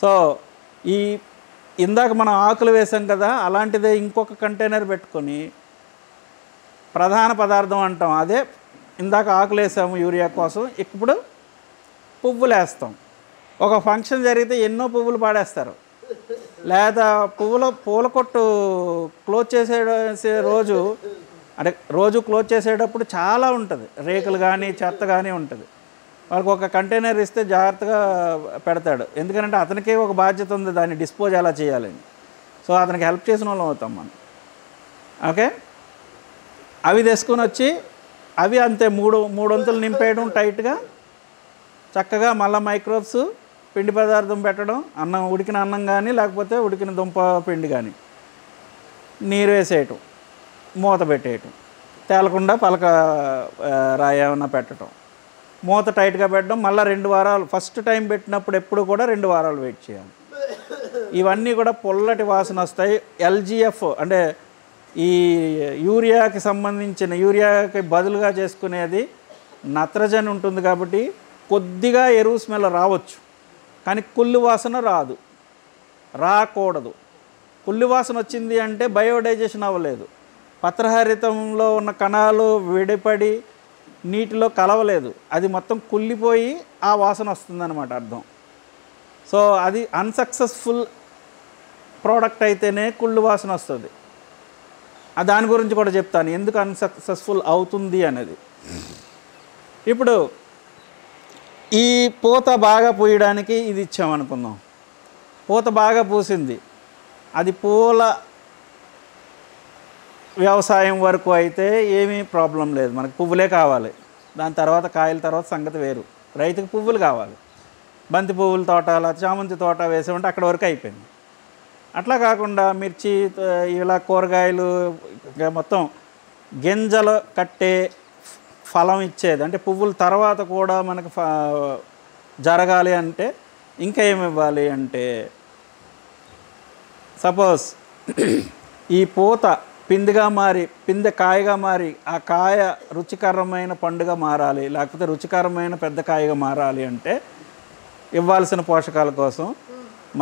సో ఈ ఇందాక మనం ఆకులు వేసాం కదా, అలాంటిదే ఇంకొక కంటైనర్ పెట్టుకొని ప్రధాన పదార్థం అంటాం, అదే ఇందాక ఆకులు వేసాము యూరియా కోసం, ఇప్పుడు పువ్వులు వేస్తాం. ఒక ఫంక్షన్ జరిగితే ఎన్నో పువ్వులు పాడేస్తారు, లేదా పూల కొట్టు క్లోజ్ చేసే రోజు అంటే రోజు క్లోజ్ చేసేటప్పుడు చాలా ఉంటుంది, రేకులు కానీ చెత్త కానీ ఉంటుంది. వాళ్ళకి ఒక కంటైనర్ ఇస్తే జాగ్రత్తగా పెడతాడు, ఎందుకంటే అతనికే ఒక బాధ్యత ఉంది దాన్ని డిస్పోజ్ ఎలా చేయాలని. సో అతనికి హెల్ప్ చేసిన వాళ్ళం అవుతాం మనం. ఓకే, అవి తీసుకొని వచ్చి అవి అంతే మూడొంతులు నింపేయడం టైట్గా, చక్కగా మళ్ళీ మైక్రోబ్స్ పిండి పదార్థం పెట్టడం, ఉడికిన అన్నం కానీ లేకపోతే ఉడికిన దుంప పిండి కానీ నీరు వేసేయటం, మూత పెట్టేయటం, తేలకుండా పలక రాయి ఏమన్నా పెట్టడం, మూత టైట్గా పెట్టడం. మళ్ళీ 2 వారాలు, ఫస్ట్ టైం పెట్టినప్పుడు ఎప్పుడు కూడా 2 వారాలు వెయిట్ చేయాలి. ఇవన్నీ కూడా పొల్లటి వాసన వస్తాయి. ఎల్జిఎఫ్ అంటే ఈ యూరియాకి సంబంధించిన, యూరియాకి బదులుగా చేసుకునేది నత్రజని ఉంటుంది కాబట్టి కొద్దిగా ఎరువు స్మెల్ రావచ్చు, కానీ కుళ్ళు వాసన రాకూడదు. కుళ్ళు వాసన వచ్చింది అంటే బయోడైజెషన్ అవ్వలేదు, పత్రహరితంలో ఉన్న కణాలు విడిపడి నీటిలో కలవలేదు, అది మొత్తం కుళ్ళిపోయి ఆ వాసన వస్తుందన్నమాట అర్థం. సో అది అన్సక్సెస్ఫుల్ ప్రోడక్ట్ అయితేనే కుళ్ళు వాసన వస్తుంది. దాని గురించి కూడా చెప్తాను ఎందుకు అన్సక్సెస్ఫుల్ అవుతుంది అనేది. ఇప్పుడు ఈ పూత బాగా పూయడానికి ఇది ఇచ్చామనుకుందాం. పూత బాగా పూసింది, అది పూల వ్యవసాయం వరకు అయితే ఏమీ ప్రాబ్లం లేదు, మనకు పువ్వులే కావాలి. దాని తర్వాత కాయల తర్వాత సంగతి వేరు. రైతుకు పువ్వులు కావాలి, బంతి పువ్వుల తోట అలా చామంతి తోట వేసామంటే అక్కడ వరకు అయిపోయింది. అట్లా కాకుండా మిర్చి ఇలా కూరగాయలు మొత్తం గింజలు కట్టే ఫలం ఇచ్చేది, అంటే పువ్వుల తర్వాత కూడా మనకు జరగాలి అంటే ఇంకా ఏమి ఇవ్వాలి అంటే, సపోజ్ ఈ పూత పిందెగా మారి పిందె కాయగా మారి ఆ కాయ రుచికరమైన పండుగ మారాలి, లేకపోతే రుచికరమైన పెద్ద కాయగా మారాలి అంటే ఇవ్వాల్సిన పోషకాల కోసం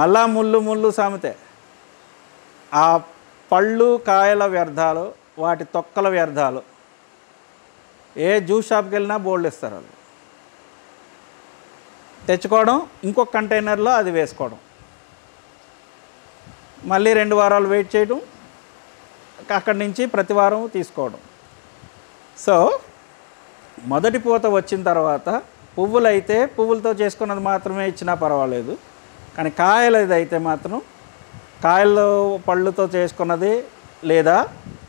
మళ్ళా ముళ్ళు సామెతే. ఆ పళ్ళు కాయల వ్యర్థాలు, వాటి తొక్కల వ్యర్థాలు ఏ జ్యూస్ షాప్కి వెళ్ళినా బోల్డ్ ఇస్తారు వాళ్ళు. తెచ్చుకోవడం, ఇంకొక కంటైనర్లో అది వేసుకోవడం, మళ్ళీ 2 వారాలు వెయిట్ చేయడం, అక్కడి నుంచి ప్రతి వారం తీసుకోవడం. సో మొదటి పూత వచ్చిన తర్వాత పువ్వులైతే పువ్వులతో చేసుకున్నది మాత్రమే ఇచ్చినా పర్వాలేదు, కానీ కాయలు అయితే మాత్రం కాయలు పళ్ళుతో చేసుకున్నది లేదా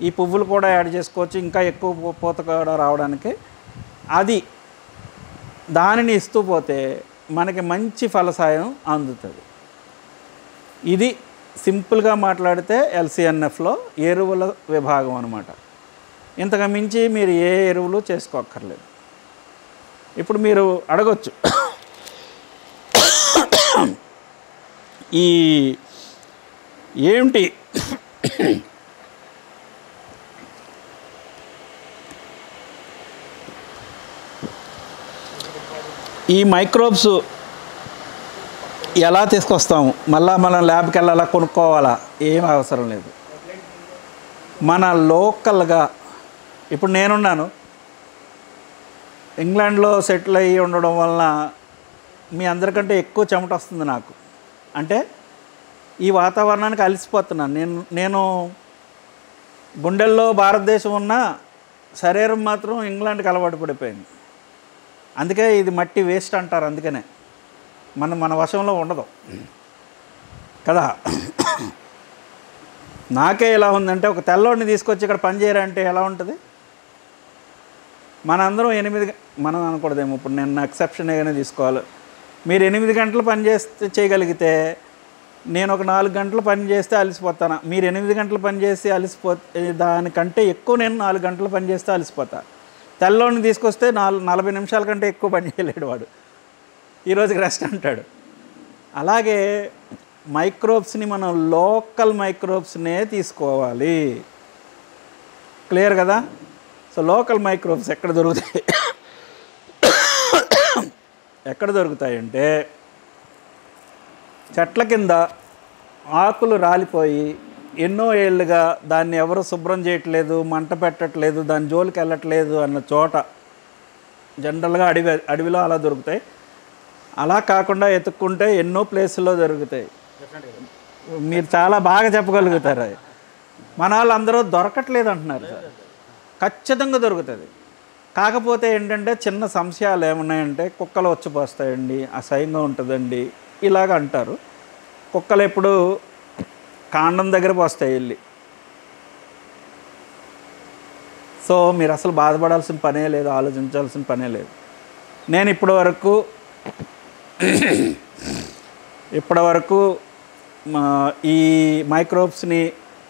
ఈ పువ్వులు కూడా యాడ్ చేసుకోవచ్చు, ఇంకా ఎక్కువ పూత కూడా రావడానికి. అది దానిని ఇస్తూ పోతే మనకి మంచి ఫలసాయం అందుతుంది. ఇది సింపుల్గా మాట్లాడితే ఎల్సిఎన్ఎఫ్లో ఎరువుల విభాగం అన్నమాట. ఇంతకు మించి మీరు ఏ ఎరువులు చేసుకోక్కర్లేదు. ఇప్పుడు మీరు అడగొచ్చు, ఈ ఏమిటి ఈ మైక్రోబ్స్ ఎలా తీసుకొస్తాము, మళ్ళీ మనం ల్యాబ్కి వెళ్ళాలా, కొనుక్కోవాలా, ఏం అవసరం లేదు. మన లోకల్గా ఇప్పుడు నేనున్నాను, ఇంగ్లాండ్లో సెటిల్ అయ్యి ఉండడం వలన మీ అందరికంటే ఎక్కువ చెమట వస్తుంది నాకు. అంటే ఈ వాతావరణానికి అలసిపోతున్నాను నేను. గుండెల్లో భారతదేశం ఉన్న శరీరం మాత్రం ఇంగ్లాండ్కి అలవాటు పడిపోయింది. అందుకే ఇది మట్టి వేస్ట్ అంటారు, అందుకనే మన వశంలో ఉండదు కదా. నాకే ఎలా ఉందంటే, ఒక తెల్లోడిని తీసుకొచ్చి ఇక్కడ పని చేయరంటే ఎలా ఉంటుంది? మనందరం 8 మనం అనకూడదేమో, ఇప్పుడు నేను ఎక్సెప్షన్ ఏదైనా తీసుకోవాలి. మీరు 8 గంటలు పని చేయగలిగితే నేను ఒక 4 గంటలు పని చేస్తే అలసిపోతాను. మీరు 8 గంటలు పని చేసి దానికంటే ఎక్కువ నేను 4 గంటలు పని చేస్తే అలసిపోతా. తెల్లోడిని తీసుకొస్తే 40 నిమిషాల కంటే ఎక్కువ పని చేయలేడు వాడు, ఈరోజుకి రెస్ట్ అంటాడు. అలాగే మైక్రోబ్స్ని మనం లోకల్ మైక్రోబ్స్నే తీసుకోవాలి. క్లియర్ కదా? సో లోకల్ మైక్రోబ్స్ ఎక్కడ దొరుకుతాయి? ఎక్కడ దొరుకుతాయంటే, చెట్ల కింద ఆకులు రాలిపోయి ఎన్నో ఏళ్ళుగా దాన్ని ఎవరు శుభ్రం చేయట్లేదు, మంట పెట్టట్లేదు, దాని జోలికి వెళ్ళట్లేదు అన్న చోట జనరల్గా అడవిలో అలా దొరుకుతాయి. అలా కాకుండా ఎత్తుక్కుంటే ఎన్నో ప్లేసుల్లో దొరుకుతాయి. మీరు చాలా బాగా చెప్పగలుగుతారు అది. మన వాళ్ళందరూ దొరకట్లేదు అంటున్నారు సార్. ఖచ్చితంగా దొరుకుతుంది. కాకపోతే ఏంటంటే చిన్న సంశయాలు ఏమున్నాయంటే కుక్కలు వచ్చి పోస్తాయండి, అసహ్యంగా ఉంటుందండి ఇలాగ అంటారు. కుక్కలు ఎప్పుడు కాండం దగ్గర పోస్తాయి వెళ్ళి. సో మీరు అసలు బాధపడాల్సిన పనే లేదు, ఆలోచించాల్సిన పనే లేదు. నేను ఇప్పటివరకు ఈ మైక్రోబ్స్ని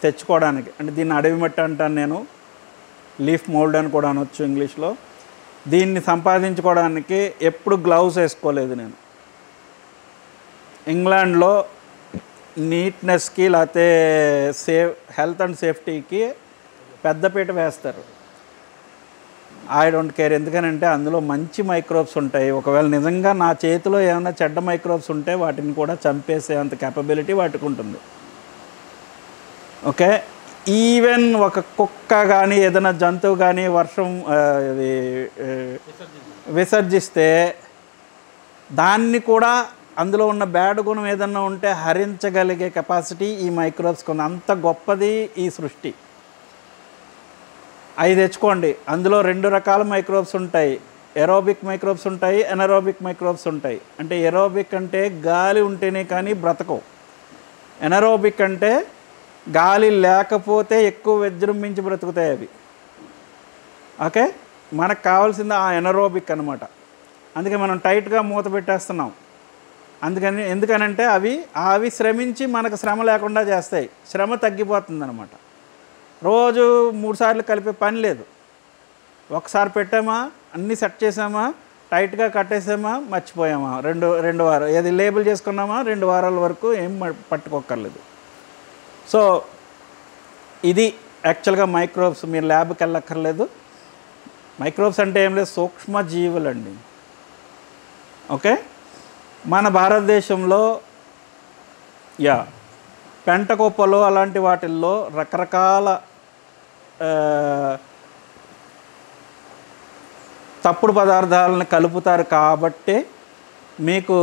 తెచ్చుకోవడానికి, అంటే దీన్ని అడవి మట్టి అంటాను నేను, లీఫ్ మోల్డ్ అని కూడా అనొచ్చు ఇంగ్లీష్లో. దీన్ని సంపాదించుకోవడానికి ఎప్పుడు గ్లౌస్ వేసుకోలేదు నేను. ఇంగ్లాండ్లో నీట్నెస్కి లేకపోతే హెల్త్ అండ్ సేఫ్టీకి పెద్దపీట వేస్తారు. I don't care. ఎందుకనంటే అందులో మంచి మైక్రోబ్స్ ఉంటాయి. ఒకవేళ నిజంగా నా చేతిలో ఏమైనా చెడ్డ మైక్రోబ్స్ ఉంటే వాటిని కూడా చంపేసే అంత కెపబిలిటీ వాటికి ఉంటుంది. ఓకే, ఈవెన్ ఒక కుక్క కానీ ఏదైనా జంతువు కానీ ఇది విసర్జిస్తే దాన్ని కూడా అందులో ఉన్న బ్యాడ్ గుణం ఏదన్నా ఉంటే హరించగలిగే కెపాసిటీ ఈ మైక్రోబ్స్కి ఉంది. అంత గొప్పది ఈ సృష్టి. అవి తెచ్చుకోండి. అందులో 2 రకాల మైక్రోబ్స్ ఉంటాయి. ఎరోబిక్ మైక్రోబ్స్ ఉంటాయి, ఎనరోబిక్ మైక్రోబ్స్ ఉంటాయి. అంటే ఎరోబిక్ అంటే గాలి ఉంటేనే కానీ బ్రతకవు. ఎనరోబిక్ అంటే గాలి లేకపోతే ఎక్కువ విజృంభించి బ్రతుకుతాయి అవి. ఓకే, మనకు కావాల్సింది ఆ ఎనరోబిక్ అనమాట. అందుకే మనం టైట్గా మూత పెట్టేస్తున్నాం. ఎందుకనంటే అవి శ్రమించి మనకు శ్రమ లేకుండా చేస్తాయి. శ్రమ తగ్గిపోతుంది అనమాట. రోజు 3 సార్లు కలిపే పని లేదు. ఒకసారి పెట్టామా, అన్నీ సెట్ చేసామా, టైట్గా కట్టేసామా, మర్చిపోయామా, రెండు వారాలు ఏది లేబుల్ చేసుకున్నామా, 2 వారాల వరకు ఏం పట్టుకోక్కర్లేదు. సో ఇది యాక్చువల్గా మైక్రోబ్స్. మీరు ల్యాబ్కి వెళ్ళక్కర్లేదు. మైక్రోబ్స్ అంటే ఏం లేదు, సూక్ష్మ జీవులండి. ఓకే, మన భారతదేశంలో పెంటకొప్పలు అలాంటి వాటిల్లో రకరకాల తప్పుడు పదార్థాలను కలుపుతారు. కాబట్టి మీకు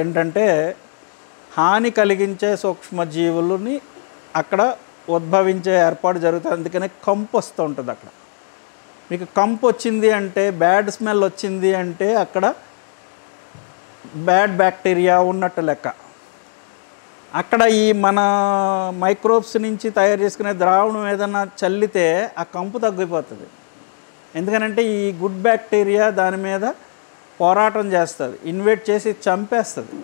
ఏంటంటే హాని కలిగించే సూక్ష్మజీవులని అక్కడ ఉద్భవించే ఏర్పాటు జరుగుతుంది. అందుకనే కంపు వస్తూ ఉంటుంది. అక్కడ మీకు కంపు వచ్చింది అంటే, బ్యాడ్ స్మెల్ వచ్చింది అంటే అక్కడ బ్యాడ్ బ్యాక్టీరియా ఉన్నట్టు లెక్క. అక్కడ ఈ మన మైక్రోబ్స్ నుంచి తయారు చేసుకునే ద్రావణం ఏదన్నా చల్లితే ఆ కంపు తగ్గిపోతుంది. ఎందుకనంటే ఈ గుడ్ బ్యాక్టీరియా దాని మీద పోరాటం చేస్తుంది, ఇన్వేట్ చేసి చంపేస్తుంది.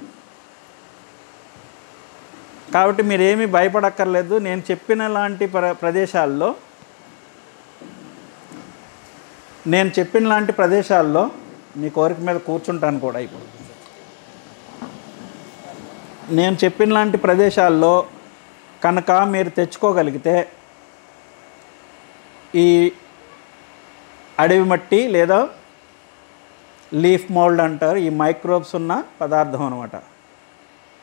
కాబట్టి మీరేమీ భయపడక్కర్లేదు. నేను చెప్పిన లాంటి ప్రదేశాల్లో మీ కోరిక మీద కూర్చుంటాను కూడా. ఇప్పుడు నేను చెప్పిన లాంటి ప్రదేశాల్లో కనుక మీరు తెచ్చుకోగలిగితే ఈ అడవి మట్టి లేదా లీఫ్ మోల్డ్ అంటారు, ఈ మైక్రోబ్స్ ఉన్న పదార్థం అనమాట.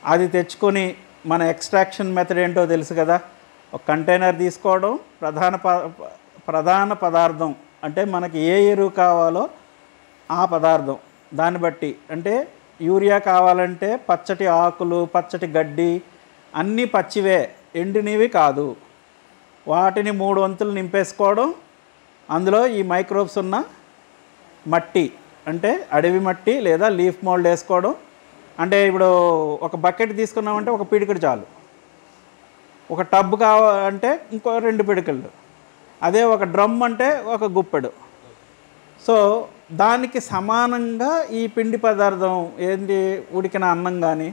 అది తెచ్చుకొని మన ఎక్స్ట్రాక్షన్ మెథడ్ ఏంటో తెలుసు కదా. ఒక కంటైనర్ తీసుకోవడం, ప్రధాన పదార్థం అంటే మనకి ఏ ఎరువు కావాలో ఆ పదార్థం, దాన్ని బట్టి అంటే యూరియా కావాలంటే పచ్చటి ఆకులు, పచ్చటి గడ్డి అన్నీ పచ్చివే, ఎండినవి కాదు. వాటిని 3 వంతులు నింపేసుకోవడం, అందులో ఈ మైక్రోబ్స్ ఉన్న మట్టి అంటే అడవి మట్టి లేదా లీఫ్ మోల్డ్ వేసుకోవడం. అంటే ఇప్పుడు ఒక బకెట్ తీసుకున్నామంటే ఒక పిడికెడు చాలు, ఒక టబ్ కావాలంటే ఇంకో 2 పిడికెళ్ళు, అదే ఒక డ్రమ్ అంటే ఒక గుప్పెడు. సో దానికి సమానంగా ఈ పిండి పదార్థం ఏంటి, ఉడికిన అన్నం కానీ,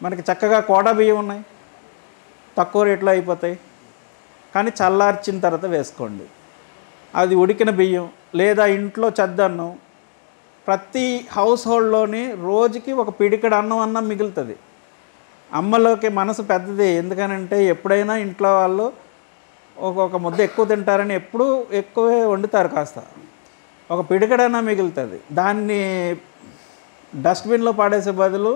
మనకి చక్కగా కోడా బియ్యం ఉన్నాయి, తక్కువ రేట్లో అయిపోతాయి, కానీ చల్లార్చిన తర్వాత వేసుకోండి. అది ఉడికిన బియ్యం లేదా ఇంట్లో చద్దన్నం. ప్రతి హౌస్ హోల్డ్లోని రోజుకి ఒక పిడికెడు అన్నం మిగులుతుంది. అమ్మలోకి మనసు పెద్దది. ఎందుకనంటే ఎప్పుడైనా ఇంట్లో వాళ్ళు ఒక ముద్ద ఎక్కువ తింటారని ఎప్పుడూ ఎక్కువే వండుతారు. కాస్త ఒక పిడికెడైనా మిగులుతుంది. దాన్ని డస్ట్బిన్లో పాడేసే బదులు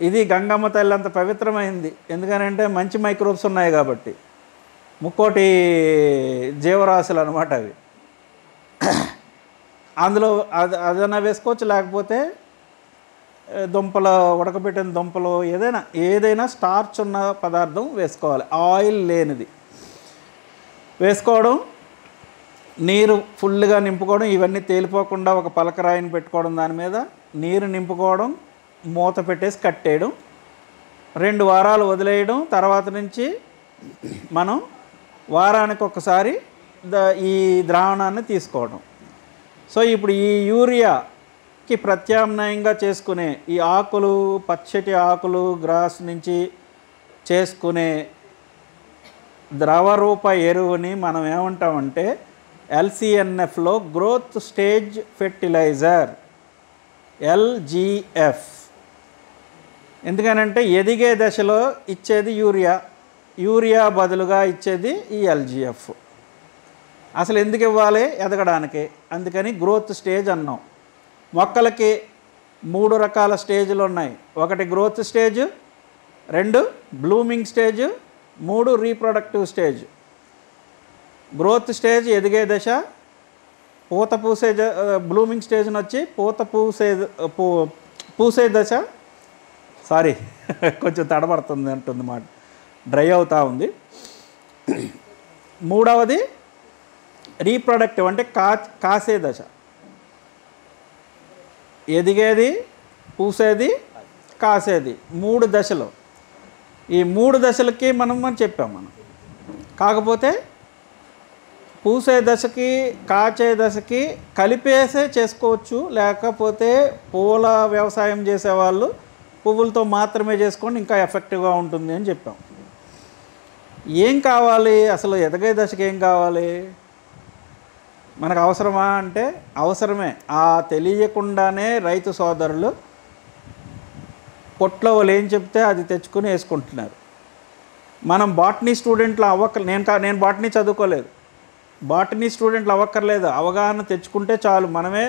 ఇది గంగమ్మ తల్లి అంత పవిత్రమైంది. ఎందుకనంటే మంచి మైక్రోబ్స్ ఉన్నాయి కాబట్టి. 3 కోటి జీవరాశులు అనమాట అవి. అందులో అదన్నా వేసుకోవచ్చు, లేకపోతే దుంపలు, ఉడకబెట్టిన దుంపలు, ఏదైనా స్టార్చ్ ఉన్న పదార్థం వేసుకోవాలి, ఆయిల్ లేనిది వేసుకోవడం. నీరు ఫుల్గా నింపుకోవడం, ఇవన్నీ తేలిపోకుండా ఒక పలకరాయిని పెట్టుకోవడం, దాని మీద నీరు నింపుకోవడం, మూత పెట్టేసి కట్టేయడం, 2 వారాలు వదిలేయడం. తర్వాత నుంచి మనం వారానికి ఒకసారి ఈ ద్రావణాన్ని తీసుకోవడం. సో ఇప్పుడు ఈ యూరియాకి ప్రత్యామ్నాయంగా చేసుకునే ఈ ఆకులు, పచ్చటి ఆకులు, గ్రాస్ నుంచి చేసుకునే ద్రవరూప ఎరువుని మనం ఏమంటామంటే LCNFలో గ్రోత్ స్టేజ్ ఫెర్టిలైజర్, LGF. ఎందుకనంటే ఎదిగే దశలో ఇచ్చేది యూరియా బదులుగా ఇచ్చేది ఈ LGF. అసలు ఎందుకు ఇవ్వాలి? ఎదగడానికి. అందుకని గ్రోత్ స్టేజ్ అన్నాం. మొక్కలకి 3 రకాల స్టేజ్లు ఉన్నాయి. 1 growth stage, 2 blooming stage, 3 reproductive stage. Growth stage ఎదిగే దశ, పూత పూసే బ్లూమింగ్ స్టేజ్ని వచ్చి పూత పూసే దశ. సారీ కొంచెం తడబడుతుంది అంటుంది మాట, డ్రై అవుతూ ఉంది. 3వది రీప్రొడక్టివ్ అంటే కాసే దశ. ఎదిగేది, పూసేది, కాసేది 3 దశలు. ఈ 3 దశలకి మనం చెప్పాం. కాకపోతే పూసే దశకి, కాచే దశకి కలిపేసే చేసుకోవచ్చు. లేకపోతే పూల వ్యవసాయం చేసేవాళ్ళు పువ్వులతో మాత్రమే చేసుకోండి, ఇంకా ఎఫెక్టివ్గా ఉంటుంది అని చెప్పాం. ఏం కావాలి అసలు? ఎదగే దశకి ఏం కావాలి? మనకు అవసరమా అంటే అవసరమే. తెలియకుండానే రైతు సోదరులు పొట్లో వాళ్ళు ఏం చెప్తే అది తెచ్చుకుని వేసుకుంటున్నారు. మనం బాటనీ స్టూడెంట్లు నేను బాటనీ చదువుకోలేదు, బాటనీ స్టూడెంట్లు అవ్వక్కర్లేదు. అవగాహన తెచ్చుకుంటే చాలు, మనమే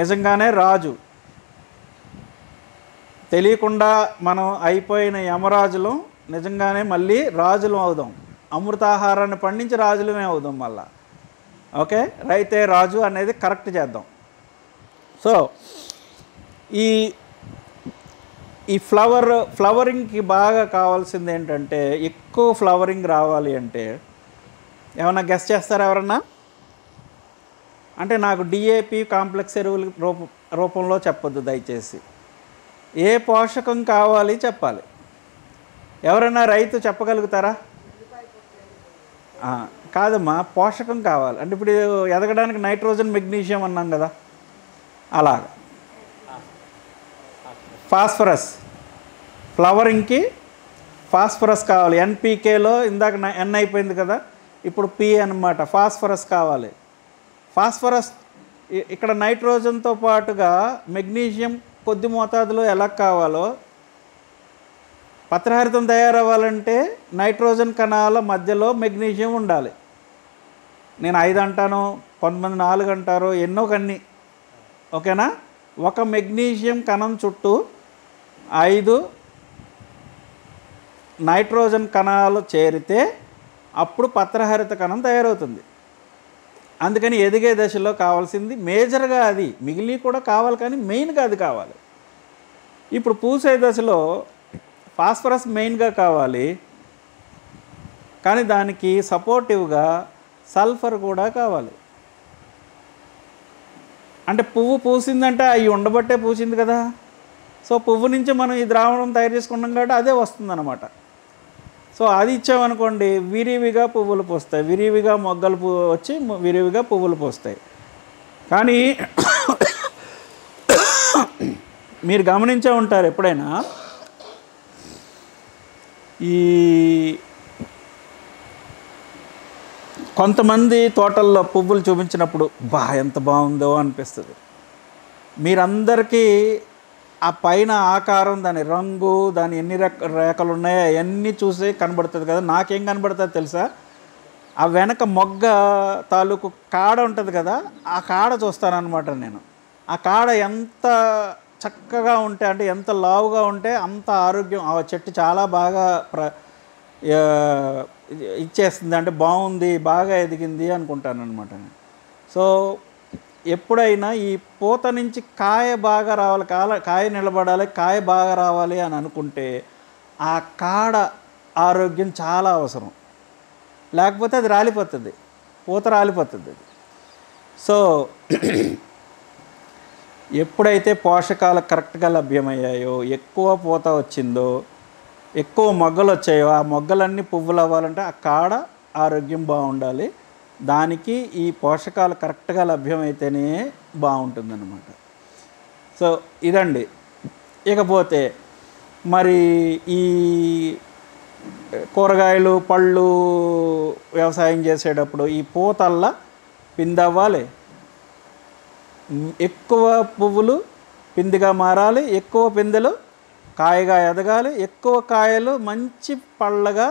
నిజంగానే రాజు. తెలియకుండా మనం అయిపోయిన యమరాజులు నిజంగానే మళ్ళీ రాజులు అవుదాం. అమృతాహారాన్ని పండించి రాజులమే అవుదాం మళ్ళా. ఓకే, రైతే రాజు అనేది కరెక్ట్ చేద్దాం. సో ఈ ఫ్లవరింగ్కి బాగా కావాల్సింది ఏంటంటే, ఎక్కువ ఫ్లవరింగ్ రావాలి అంటే ఏమన్నా గెస్ చేస్తారా ఎవరన్నా? అంటే నాకు DAP కాంప్లెక్స్ ఎరువుల రూపంలో చెప్పొద్దు దయచేసి. ఏ పోషకం కావాలి చెప్పాలి. ఎవరైనా రైతు చెప్పగలుగుతారా? కాదమ్మా, పోషకం కావాలి. అంటే ఇప్పుడు ఎదగడానికి నైట్రోజన్, మెగ్నీషియం అన్నాం కదా, అలాగ ఫాస్ఫరస్. ఫ్లవరింగ్కి ఫాస్ఫరస్ కావాలి. NPKలో ఇందాక N అయిపోయింది కదా, ఇప్పుడు P అన్నమాట. ఫాస్ఫరస్ కావాలి. ఫాస్ఫరస్ ఇక్కడ నైట్రోజన్తో పాటుగా మెగ్నీషియం కొద్ది మోతాదులో ఎలా కావాలో, పత్రహరితం తయారవ్వాలంటే నైట్రోజన్ కణాల మధ్యలో మెగ్నీషియం ఉండాలి. నేను 5 అంటాను, కొంతమంది 4 అంటారు, ఎన్నో కన్నీ. ఓకేనా? ఒక మెగ్నీషియం కణం చుట్టూ 5 నైట్రోజన్ కణాలు చేరితే అప్పుడు పత్రహరిత కణం తయారవుతుంది. అందుకని ఎదిగే దశలో కావాల్సింది మేజర్గా అది, మిగిలి కూడా కావాలి కానీ మెయిన్గా అది కావాలి. ఇప్పుడు పూసే దశలో ఫాస్ఫరస్ మెయిన్గా కావాలి, కానీ దానికి సపోర్టివ్గా సల్ఫర్ కూడా కావాలి. అంటే పువ్వు పూసిందంటే అవి ఉండబట్టే పూసింది కదా. సో పువ్వు నుంచి మనం ఈ ద్రావణం తయారు చేసుకున్నాం కాబట్టి అదే వస్తుందన్నమాట. సో అది ఇచ్చామనుకోండి, విరివిగా పువ్వులు పూస్తాయి, విరివిగా మొగ్గలు వచ్చి విరివిగా పువ్వులు పూస్తాయి. కానీ మీరు గమనించే ఉంటారు ఎప్పుడైనా, ఈ కొంతమంది తోటల్లో పువ్వులు చూపించినప్పుడు ఎంత బాగుందో అనిపిస్తుంది. మీరందరికీ ఆ పైన ఆకారం, దాని రంగు, దాని ఎన్ని రేఖలు ఉన్నాయో అవన్నీ చూసి కనబడుతుంది కదా. నాకేం కనబడుతుంది తెలుసా? ఆ వెనక మొగ్గ తాలూకు కాడ ఉంటుంది కదా, ఆ కాడ చూస్తానన్నమాట నేను. ఆ కాడ ఎంత చక్కగా ఉంటే, అంటే ఎంత లావుగా ఉంటే అంత ఆరోగ్యం. ఆ చెట్టు చాలా బాగా ఇచ్చేస్తుంది, అంటే బాగుంది, బాగా ఎదిగింది అనుకుంటాను అనమాట. సో ఎప్పుడైనా ఈ పూత నుంచి కాయ బాగా రావాలి, కాయ నిలబడాలి, కాయ బాగా రావాలి అని అనుకుంటే ఆ కాడ ఆరోగ్యం చాలా అవసరం. లేకపోతే అది రాలిపోతుంది, పూత రాలిపోతుంది అది. సో ఎప్పుడైతే పోషకాలు కరెక్ట్గా లభ్యమయ్యాయో, ఎక్కువ పూత వచ్చిందో, ఎక్కువ మొగ్గలు వచ్చాయో, ఆ మొగ్గలన్నీ పువ్వులు అవ్వాలంటే ఆ కాడ ఆరోగ్యం బాగుండాలి. దానికి ఈ పోషకాలు కరెక్ట్గా లభ్యమైతేనే బాగుంటుందన్నమాట. సో ఇదండి. ఇకపోతే మరి ఈ కూరగాయలు పళ్ళు వ్యవసాయం చేసేటప్పుడు ఈ పూతల్లా పిందవ్వాలి, ఎక్కువ పువ్వులు పిందిగా మారాలి, ఎక్కువ పిందెలు కాయగా ఎదగాలి, ఎక్కువ కాయలు మంచి పళ్ళగా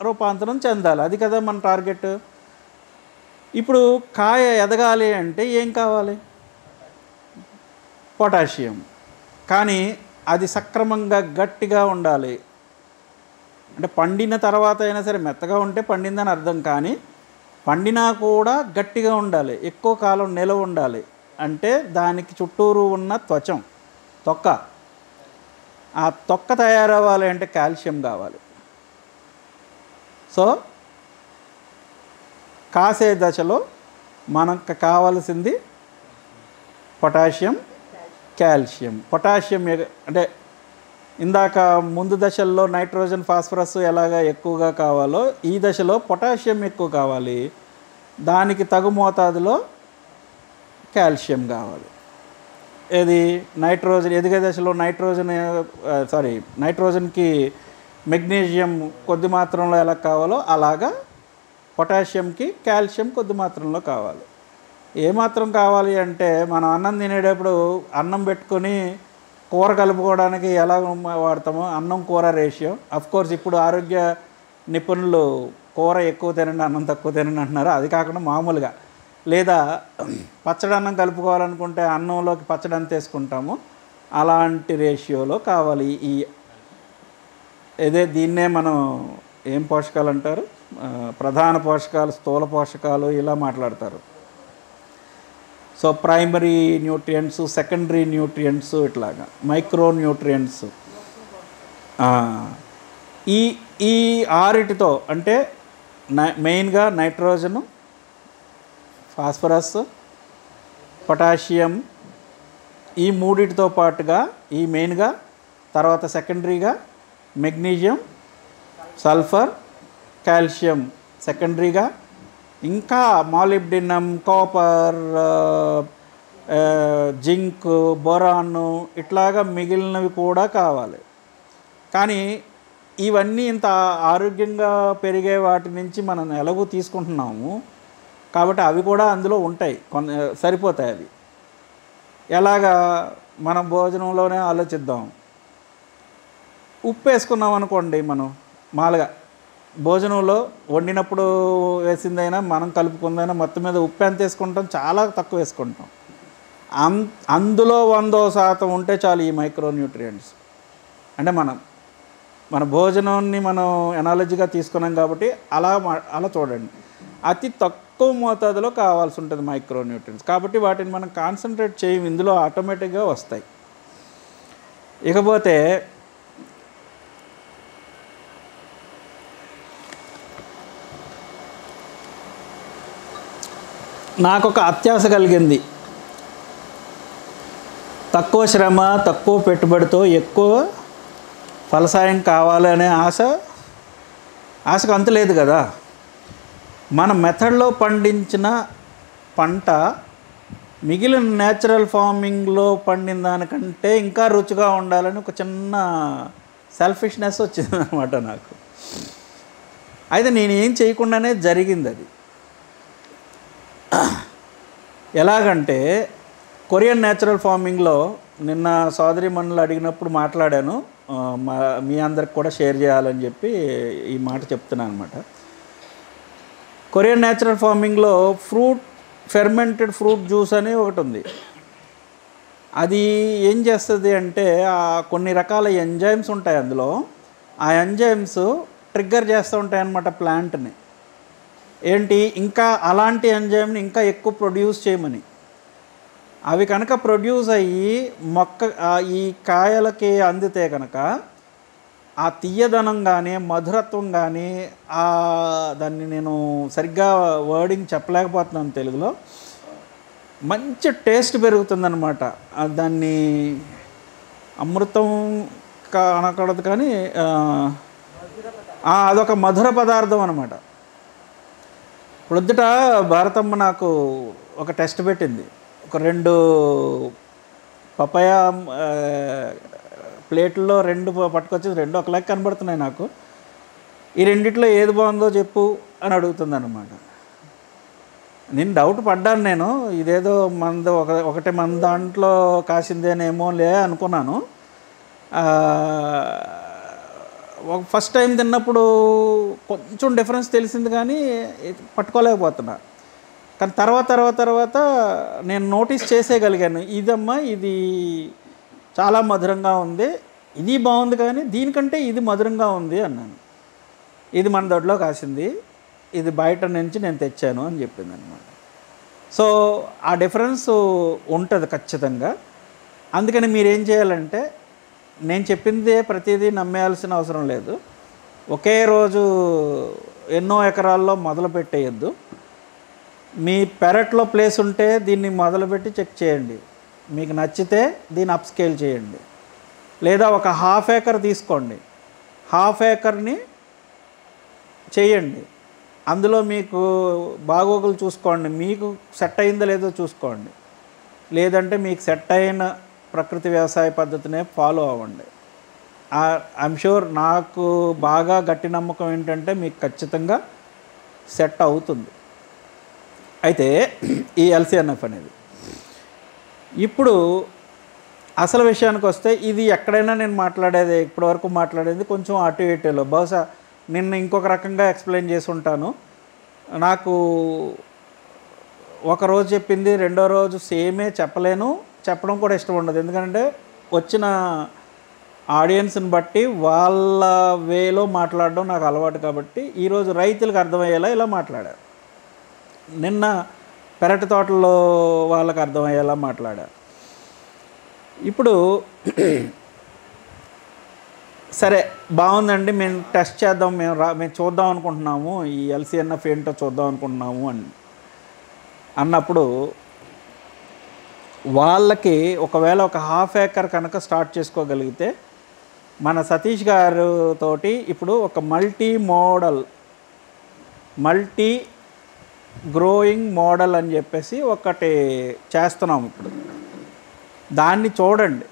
రూపాంతరం చెందాలి. అది కదా మన టార్గెట్. ఇప్పుడు కాయ ఎదగాలి అంటే ఏం కావాలి? పొటాషియం. కానీ అది సక్రమంగా గట్టిగా ఉండాలి. అంటే పండిన తర్వాత అయినా సరే మెత్తగా ఉంటే పండిందని అర్థం, కానీ పండినా కూడా గట్టిగా ఉండాలి, ఎక్కువ కాలం నిలవ ఉండాలి. అంటే దానికి చుట్టూరు ఉన్న తొక్క, ఆ తొక్క తయారవ్వాలి అంటే కాల్షియం కావాలి. సో కాసే దశలో మనకు కావాల్సింది పొటాషియం, కాల్షియం. పొటాషియం అంటే ఇందాక ముందు దశల్లో నైట్రోజన్ ఫాస్ఫరస్ ఎలాగ ఎక్కువగా కావాలో ఈ దశలో పొటాషియం ఎక్కువ కావాలి, దానికి తగు మోతాదులో కాల్షియం కావాలి. ఇది నైట్రోజన్ ఎదిగే దశలో నైట్రోజన్కి మెగ్నీషియం కొద్ది మాత్రంలో ఎలా కావాలో అలాగా పొటాషియంకి కాల్షియం కొద్ది మాత్రంలో కావాలి. ఏమాత్రం కావాలి అంటే మనం అన్నం తినేటప్పుడు అన్నం పెట్టుకొని కూర కలుపుకోవడానికి ఎలా వాడతామో అన్నం కూర రేషియో. అఫ్కోర్స్ ఇప్పుడు ఆరోగ్య నిపుణులు కూర ఎక్కువ తినండి అన్నం తక్కువ తినండి అంటున్నారు. అది కాకుండా మామూలుగా లేదా పచ్చడి అన్నం కలుపుకోవాలనుకుంటే అన్నంలోకి పచ్చడి అంత వేసుకుంటాము, అలాంటి రేషియోలో కావాలి. దీన్నే మనం ఏం పోషకాలు అంటారు, ప్రధాన పోషకాలు, స్థూల పోషకాలు ఇలా మాట్లాడతారు. So primary nutrients, secondary nutrients, ఇట్లాగా మైక్రో న్యూట్రియంట్స్. ఈ ఆరిటితో అంటే మెయిన్గా నైట్రోజను, ఫాస్ఫరస్, పొటాషియం, ఈ మూడిటితో పాటుగా ఈ మెయిన్గా, తర్వాత సెకండరీగా మెగ్నీషియం, సల్ఫర్, కాల్షియం సెకండరీగా, ఇంకా మాలిబ్డినం, కాపర్, జింక్, బొరాను ఇట్లాగా మిగిలినవి కూడా కావాలి. కానీ ఇవన్నీ ఇంత ఆరోగ్యంగా పెరిగే వాటి నుంచి మనం ఎలాగో తీసుకుంటున్నాము కాబట్టి అవి కూడా అందులో ఉంటాయి, సరిపోతాయి. అవి ఎలాగా మనం భోజనంలోనే ఆలోచిద్దాం. ఉప్పు వేసుకున్నాం అనుకోండి, మనం మామూలుగా భోజనంలో వండినప్పుడు వేసిందైనా మనం కలుపుకుందైనా మొత్తం మీద ఉప్పు ఎంత వేసుకుంటాం? చాలా తక్కువ వేసుకుంటాం. అందులో 100% ఉంటే చాలు ఈ మైక్రో న్యూట్రియంట్స్. అంటే మన భోజనాన్ని మనం ఎనాలజీగా తీసుకున్నాం కాబట్టి అలా చూడండి, అతి తక్కువ మోతాదులో కావాల్సి ఉంటుంది మైక్రో న్యూట్రియంట్స్. కాబట్టి వాటిని మనం కాన్సన్ట్రేట్ చేయం, ఇందులో ఆటోమేటిక్గా వస్తాయి. ఇకపోతే నాకొక అత్యాశ కలిగింది, తక్కువ శ్రమ తక్కువ పెట్టుబడితో ఎక్కువ ఫలసాయం కావాలనే ఆశకు అంతులేదు కదా. మన మెథడ్లో పండించిన పంట మిగిలిన న్యాచురల్ ఫార్మింగ్లో పండిన దానికంటే ఇంకా రుచిగా ఉండాలని ఒక చిన్న సెల్ఫిష్నెస్ వచ్చిందనమాట నాకు. అయితే నేను ఏం చేయకుండానే జరిగింది అది. ఎలాగంటే కొరియన్ న్యాచురల్ ఫార్మింగ్లో నిన్న సోదరీమణులు అడిగినప్పుడు మాట్లాడాను, మీ అందరికి కూడా షేర్ చేయాలని చెప్పి ఈ మాట చెప్తున్నాను అనమాట. కొరియన్ న్యాచురల్ ఫార్మింగ్లో ఫెర్మెంటెడ్ ఫ్రూట్ జ్యూస్ అని ఒకటి ఉంది. అది ఏం చేస్తుంది అంటే కొన్ని రకాల ఎంజైమ్స్ ఉంటాయి అందులో, ఆ ఎంజైమ్స్ ట్రిగ్గర్ చేస్తూ ఉంటాయి అన్నమాట ప్లాంట్ని. ఏంటి, ఇంకా అలాంటి ఎంజైమ్ని ఇంకా ఎక్కువ ప్రొడ్యూస్ చేయమని. అవి కనుక ప్రొడ్యూస్ అయ్యి ఈ కాయలకి అందితే కనుక ఆ తీయదనం కానీ మధురత్వం కానీ దాన్ని నేను సరిగ్గా వర్డింగ్ చెప్పలేకపోతున్నాను తెలుగులో, మంచి టేస్ట్ పెరుగుతుందన్నమాట. దాన్ని అమృతం అనకూడదు కానీ అదొక మధుర పదార్థం అనమాట. ప్రొద్దుట భారతమ్మ నాకు ఒక టెస్ట్ పెట్టింది. ఒక 2 పపాయ ప్లేట్లో 2 పట్టుకొచ్చి 2 ఒకలాగా కనబడుతున్నాయి నాకు. ఈ రెండిట్లో ఏది బాగుందో చెప్పు అని అడుగుతుంది అన్నమాట. నేను డౌట్ పడ్డాను. నేను ఇదేదో ఒకటి మన దాంట్లో కాసిందేనేమోలే అనుకున్నాను. ఫస్ట్ టైం తిన్నప్పుడు కొంచెం డిఫరెన్స్ తెలిసింది కానీ పట్టుకోలేకపోతున్నా. కానీ తర్వాత నేను నోటీస్ చేసేయగలిగాను, ఇదమ్మా ఇది చాలా మధురంగా ఉంది, ఇది బాగుంది కానీ దీనికంటే ఇది మధురంగా ఉంది అన్నాను. ఇది మన దొడ్లో కాసింది, ఇది బయట నుంచి నేను తెచ్చాను అని చెప్పింది అనమాట. సో ఆ డిఫరెన్స్ ఉంటుంది ఖచ్చితంగా. అందుకని మీరేం చేయాలంటే, నేను చెప్పిందే ప్రతిదీ నమ్మేయాల్సిన అవసరం లేదు. ఒకే రోజు ఎన్నో ఎకరాల్లో మొదలు పెట్టేయద్దు. మీ పెరట్లో ప్లేస్ ఉంటే దీన్ని మొదలుపెట్టి చెక్ చేయండి. మీకు నచ్చితే దీన్ని అప్స్కేల్ చేయండి. లేదా ఒక 1/2 ఏకర్ తీసుకోండి, 1/2 ఏకర్ని చేయండి. అందులో మీకు బాగోగులు చూసుకోండి, మీకు సెట్ అయిందో లేదో చూసుకోండి. లేదంటే మీకు సెట్ అయిన ప్రకృతి వ్యవసాయ పద్ధతినే ఫాలో అవ్వండి. ఐఎమ్ షూర్, నాకు బాగా గట్టి నమ్మకం ఏంటంటే మీకు ఖచ్చితంగా సెట్ అవుతుంది. అయితే ఈ ఎల్సిఎన్ఎఫ్ అనేది, ఇప్పుడు అసలు విషయానికి వస్తే, ఇది ఎక్కడైనా నేను మాట్లాడేది, ఇప్పటివరకు మాట్లాడేది కొంచెం అటు ఇటులో, బహుశా నిన్న ఇంకొక రకంగా ఎక్స్ప్లెయిన్ చేసి ఉంటాను. నాకు ఒక రోజు చెప్పింది రెండో రోజు సేమే చెప్పలేను, చెప్పడం కూడా ఇష్టం ఉండదు. ఎందుకంటే వచ్చిన ఆడియన్స్ని బట్టి వాళ్ళ వేలో మాట్లాడడం నాకు అలవాటు. కాబట్టి ఈరోజు రైతులకు అర్థమయ్యేలా ఇలా మాట్లాడారు, నిన్న పెరటి తోటల్లో వాళ్ళకి అర్థమయ్యేలా మాట్లాడారు. ఇప్పుడు సరే బాగుందండి, మేము టెస్ట్ చేద్దాం, మేము చూద్దాం అనుకుంటున్నాము, ఈ ఎల్సిఎన్ఎఫ్ ఏంటో చూద్దాం అనుకుంటున్నాము అన్నప్పుడు వాళ్ళకి ఒకవేళ ఒక 1/2 ఏకర్ కనుక స్టార్ట్ చేసుకోగలిగితే, మన సతీష్ గారితోటి ఇప్పుడు ఒక మల్టీ గ్రోయింగ్ మోడల్ అని చెప్పేసి ఒకటి చేస్తున్నాం. ఇప్పుడు దాన్ని చూడండి,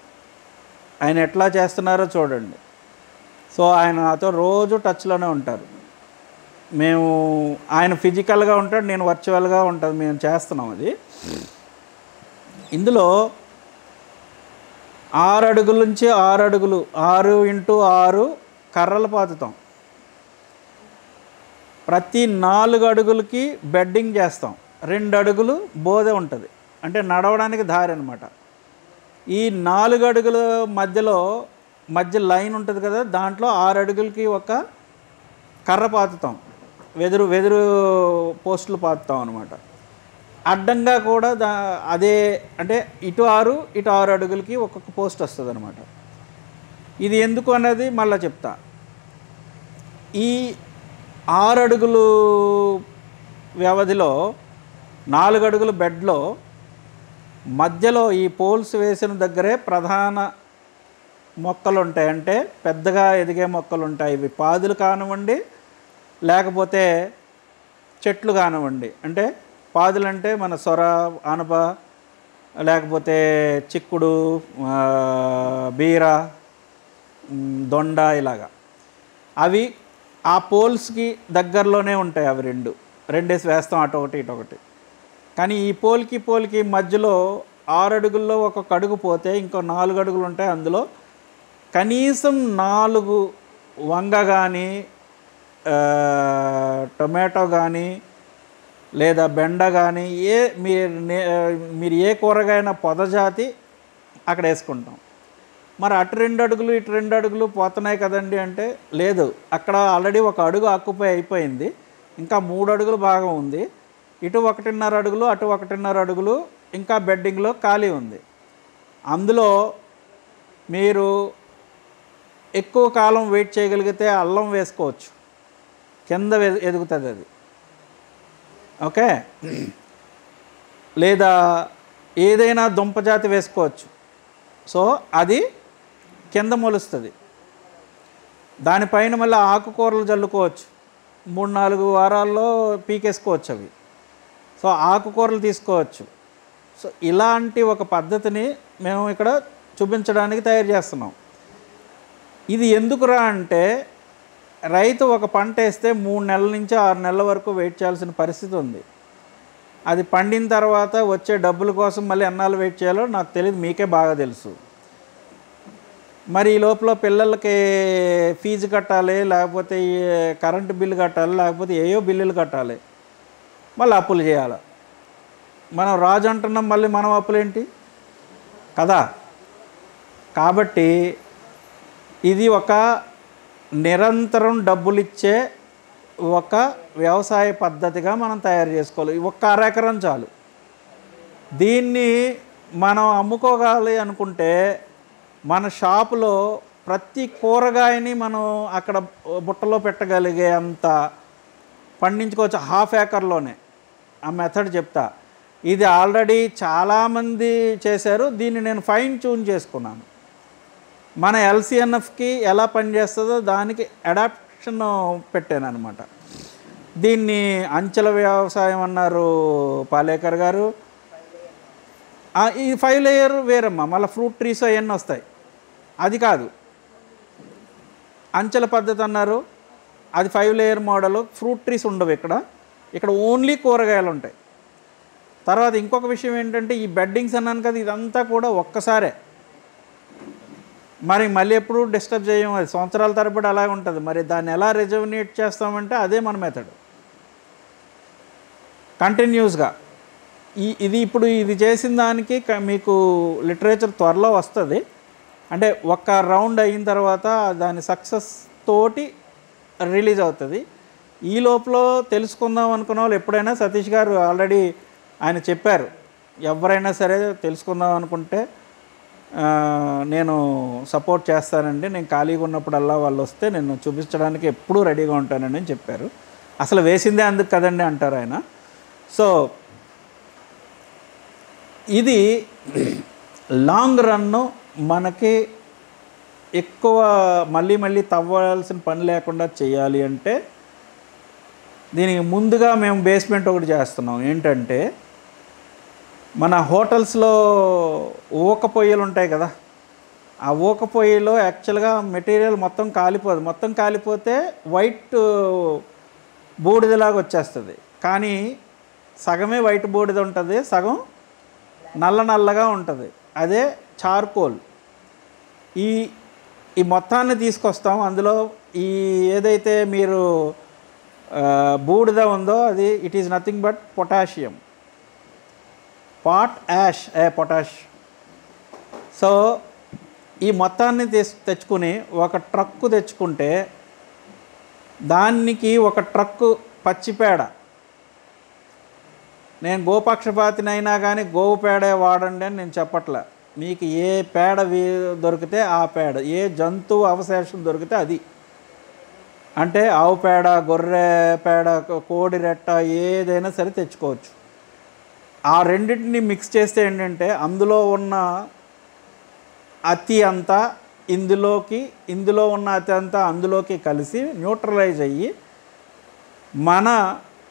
ఆయన ఎట్లా చేస్తున్నారో చూడండి. సో ఆయన నాతో రోజు టచ్లోనే ఉంటారు. ఆయన ఫిజికల్గా ఉంటాడు, నేను వర్చువల్గా ఉంటుంది, మేము చేస్తున్నాం అది. ఇందులో 6 అడుగుల నుంచి 6 అడుగులు 6x6 కర్రలు పాతుతాం. ప్రతి 4 అడుగులకి బెడ్డింగ్ చేస్తాం. 2 అడుగులు బోధ ఉంటుంది, అంటే నడవడానికి దారి అనమాట. ఈ 4 అడుగుల మధ్య లైన్ ఉంటుంది కదా, దాంట్లో 6 అడుగులకి ఒక కర్ర పాతుతాం, వెదురు పోస్టులు పాతుతాం అనమాట. అడ్డంగా కూడా అదే, అంటే ఇటు 6 అడుగులకి ఒక్కొక్క పోస్ట్ వస్తుంది అనమాట. ఇది ఎందుకు అన్నది మళ్ళీ చెప్తా. ఈ 6 అడుగులు వ్యవధిలో 4 అడుగుల బెడ్లో మధ్యలో ఈ పోల్స్ వేసిన దగ్గరే ప్రధాన మొక్కలు ఉంటాయి, అంటే పెద్దగా ఎదిగే మొక్కలు ఉంటాయి. ఇవి పాదులు కానివ్వండి, లేకపోతే చెట్లు కానివ్వండి. అంటే పాదులు అంటే మన సొర, ఆనప, లేకపోతే చిక్కుడు, బీర, దొండ, ఇలాగా అవి ఆ పోల్స్కి దగ్గరలోనే ఉంటాయి. అవి రెండేసి వేస్తాం, అటొకటి ఇటొకటి. కానీ ఈ పోల్కి మధ్యలో 6 అడుగుల్లో ఒక్కొక్క అడుగు పోతే ఇంకో 4 అడుగులు ఉంటాయి. అందులో కనీసం 4 వంగ కానీ, టొమాటో కానీ, లేదా బెండ కానీ, మీరు ఏ కూరగాయన పొదజాతి అక్కడ వేసుకుంటాం. మరి అటు 2 అడుగులు ఇటు 2 అడుగులు పోతున్నాయి కదండి అంటే, లేదు, అక్కడ ఆల్రెడీ ఒక అడుగు ఆక్యుపై అయిపోయింది, ఇంకా 3 అడుగులు భాగం ఉంది. ఇటు 1.5 అడుగులు అటు 1.5 అడుగులు ఇంకా బెడ్డింగ్లో ఖాళీ ఉంది. అందులో మీరు ఎక్కువ కాలం వెయిట్ చేయగలిగితే అల్లం వేసుకోవచ్చు, కింద ఎదుగుతుంది అది. ఓకే, లేదా ఏదైనా దుంపజాతి వేసుకోవచ్చు. సో అది కింద మొలుస్తుంది. దానిపైన మళ్ళీ ఆకుకూరలు జల్లుకోవచ్చు. 3-4 వారాల్లో పీకేసుకోవచ్చు అవి. సో ఆకుకూరలు తీసుకోవచ్చు. సో ఇలాంటి ఒక పద్ధతిని మేము ఇక్కడ చూపించడానికి తయారు చేస్తున్నాం. ఇది ఎందుకురా అంటే, రైతు ఒక పంట వేస్తే 3 నెలల నుంచి 6 నెలల వరకు వెయిట్ చేయాల్సిన పరిస్థితి ఉంది. అది పండిన తర్వాత వచ్చే డబ్బుల కోసం మళ్ళీ ఎన్నాళ్ళు వెయిట్ చేయాలో నాకు తెలియదు, మీకే బాగా తెలుసు. మరి ఈ లోపల పిల్లలకి ఫీజు కట్టాలి, లేకపోతే కరెంటు బిల్లు కట్టాలి, లేకపోతే ఏయో బిల్లులు కట్టాలి, మళ్ళీ అప్పులు చేయాలి. మనం రాజు అంటున్నాం, మళ్ళీ మనం అప్పులేంటి కదా. కాబట్టి ఇది ఒక నిరంతరం డబ్బులు ఇచ్చే ఒక వ్యవసాయ పద్ధతిగా మనం తయారు చేసుకోవాలి. ఒక్క అరెకరం చాలు. దీన్ని మనం అమ్ముకోవాలి అనుకుంటే మన షాపులో ప్రతి కూరగాయని మనం అక్కడ బుట్టలో పెట్టగలిగే అంత పండించుకోవచ్చు, 1/2 ఏకర్లోనే. ఆ మెథడ్ చెప్తా. ఇది ఆల్రెడీ చాలామంది చేశారు, దీన్ని నేను ఫైన్ ట్యూన్ చేసుకున్నాను. మన ఎల్సిఎన్ఎఫ్కి ఎలా పనిచేస్తుందో దానికి అడాప్షన్ పెట్టాను అనమాట. దీన్ని అంచెల వ్యవసాయం అన్నారు పాలేకర్ గారు. ఈ 5 లేయర్ వేరమ్మా, మళ్ళీ ఫ్రూట్ ట్రీస్ అవన్నీ వస్తాయి. అది కాదు, అంచెల పద్ధతి అన్నారు, అది 5 లేయర్ మోడల్. ఫ్రూట్ ట్రీస్ ఉండవు ఇక్కడ ఓన్లీ కూరగాయలు ఉంటాయి. తర్వాత ఇంకొక విషయం ఏంటంటే, ఈ బెడ్డింగ్స్ అన్నాను కదా, ఇదంతా కూడా ఒక్కసారే. మరి మళ్ళీ ఎప్పుడు డిస్టర్బ్ చేయం, అది సంవత్సరాల తరబడి అలాగే ఉంటుంది. మరి దాన్ని ఎలా రిజర్వినేట్ చేస్తామంటే అదే మన మెథడ్, కంటిన్యూస్గా. ఇది చేసిన దానికి మీకు లిటరేచర్ త్వరలో వస్తుంది. అంటే ఒక రౌండ్ అయిన తర్వాత దాని సక్సెస్ తోటి రిలీజ్ అవుతుంది. ఈ లోపల తెలుసుకుందాం అనుకున్న వాళ్ళు ఎప్పుడైనా, సతీష్ గారు ఆల్రెడీ ఆయన చెప్పారు, ఎవరైనా సరే తెలుసుకుందాం అనుకుంటే నేను సపోర్ట్ చేస్తానండి, నేను ఖాళీగా ఉన్నప్పుడల్లా వాళ్ళు వస్తే నేను చూపించడానికి ఎప్పుడూ రెడీగా ఉంటానండి అని చెప్పారు. అసలు వేసిందే అందుకు కదండి అంటారు ఆయన. సో ఇది లాంగ్ రన్ను మనకి ఎక్కువ మళ్ళీ తవ్వాల్సిన పని లేకుండా చేయాలి అంటే, దీనికి ముందుగా మేము బేస్మెంట్ ఒకటి చేస్తున్నాం. ఏంటంటే, మన హోటల్స్లో ఊక పొయ్యిలు ఉంటాయి కదా, ఆ ఊక పొయ్యిలో యాక్చువల్గా మెటీరియల్ మొత్తం కాలిపోదు. మొత్తం కాలిపోతే వైట్ బూడిదలాగా వచ్చేస్తుంది. కానీ సగమే వైట్ బూడిద ఉంటుంది, సగం నల్లగా ఉంటుంది. అదే చార్కోల్. ఈ మొత్తాన్ని తీసుకొస్తాం. అందులో ఏదైతే మీరు బూడిద ఉందో అది it is nothing but potassium, potash. So ఈ మొత్తాన్ని తెచ్చుకుని ఒక ట్రక్కు తెచ్చుకుంటే, దానికి ఒక ట్రక్కు పచ్చిపేడ, నేను గోపక్షపాతినైనా కానీ గోవు పేడే వాడండి అని నేను చెప్పట్లే. మీకు ఏ పేడ దొరికితే ఆ పేడ, ఏ జంతువు అవశేషం దొరికితే అది, అంటే ఆవు పేడ, గొర్రె పేడ, కోడి రెట్ట, ఏదైనా సరే తెచ్చుకోవచ్చు. ఆ రెండింటిని మిక్స్ చేస్తే ఏంటంటే, అందులో ఉన్న అతి అంతా ఇందులో ఉన్న అతి అంతా అందులోకి కలిసి న్యూట్రలైజ్ అయ్యి మన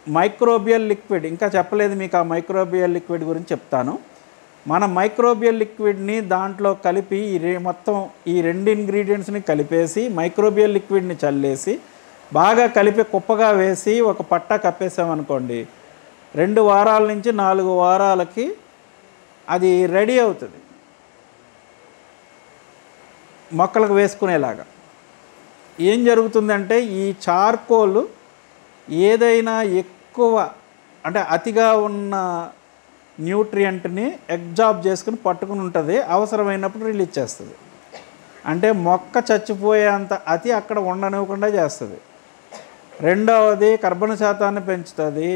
మైక్రోబియల్ లిక్విడ్, ఇంకా చెప్పలేదు మీకు, ఆ మైక్రోబియల్ లిక్విడ్ గురించి చెప్తాను. మన మైక్రోబియల్ లిక్విడ్ని దాంట్లో కలిపి మొత్తం ఈ 2 ఇంగ్రీడియంట్స్ని కలిపేసి మైక్రోబియల్ లిక్విడ్ని చల్లేసి బాగా కలిపి కుప్పగా వేసి ఒక పట్ట కప్పేసామనుకోండి, 2 వారాల నుంచి 4 వారాలకి అది రెడీ అవుతుంది మొక్కలకు వేసుకునేలాగా. ఏం జరుగుతుందంటే, ఈ చార్కోల్ ఏదైనా ఎక్కువ అంటే అతిగా ఉన్న న్యూట్రియంట్ని అబ్జార్బ్ చేసుకుని పట్టుకుని ఉంటుంది, అవసరమైనప్పుడు రిలీజ్ చేస్తుంది. అంటే మొక్క చచ్చిపోయేంత అతి అక్కడ ఉండనివ్వకుండా చేస్తుంది. రెండవది కర్బన శాతాన్ని పెంచుతుంది.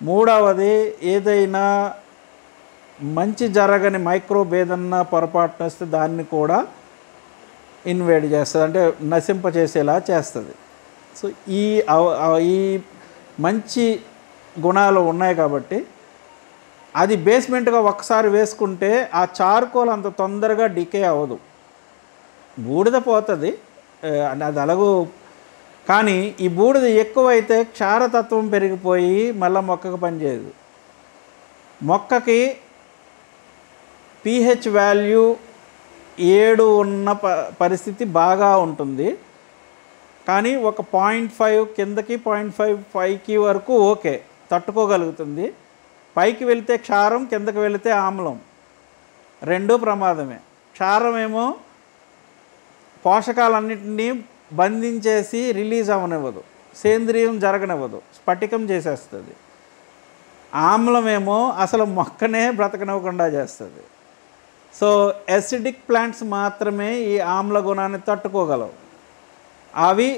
మూడవది ఏదైనా మంచి జరగని మైక్రోబ్ ఏదన్నా పొరపాటున వస్తే దాన్ని కూడా ఇన్వేడ్ చేస్తుంది, అంటే నశింపచేసేలా చేస్తుంది. సో ఈ మంచి గుణాలు ఉన్నాయి కాబట్టి అది బేస్మెంట్గా ఒక్కసారి వేసుకుంటే ఆ చార్కోల్ అంత తొందరగా డికే అవ్వదు. బూడిద పోతుంది అది అలాగూ, కానీ ఈ బూడిద ఎక్కువైతే క్షారతత్వం పెరిగిపోయి మళ్ళీ మొక్కకు పనిచేయదు. మొక్కకి pH వాల్యూ 7 ఉన్న పరిస్థితి బాగా ఉంటుంది, కానీ ఒక 0.5 కిందకి 0.5 పైకి వరకు ఓకే తట్టుకోగలుగుతుంది. పైకి వెళితే క్షారం, కిందకి వెళితే ఆమ్లం, రెండూ ప్రమాదమే. క్షారం ఏమో పోషకాలన్నింటినీ బంధించేసి రిలీజ్ అవ్వనివ్వదు, సేంద్రియం జరగనివ్వదు, స్ఫటికం చేసేస్తుంది. ఆమ్లమేమో అసలు మొక్కనే బ్రతకనివ్వకుండా చేస్తుంది. సో యాసిడిక్ ప్లాంట్స్ మాత్రమే ఈ ఆమ్ల గుణాన్ని తట్టుకోగలవు. అవి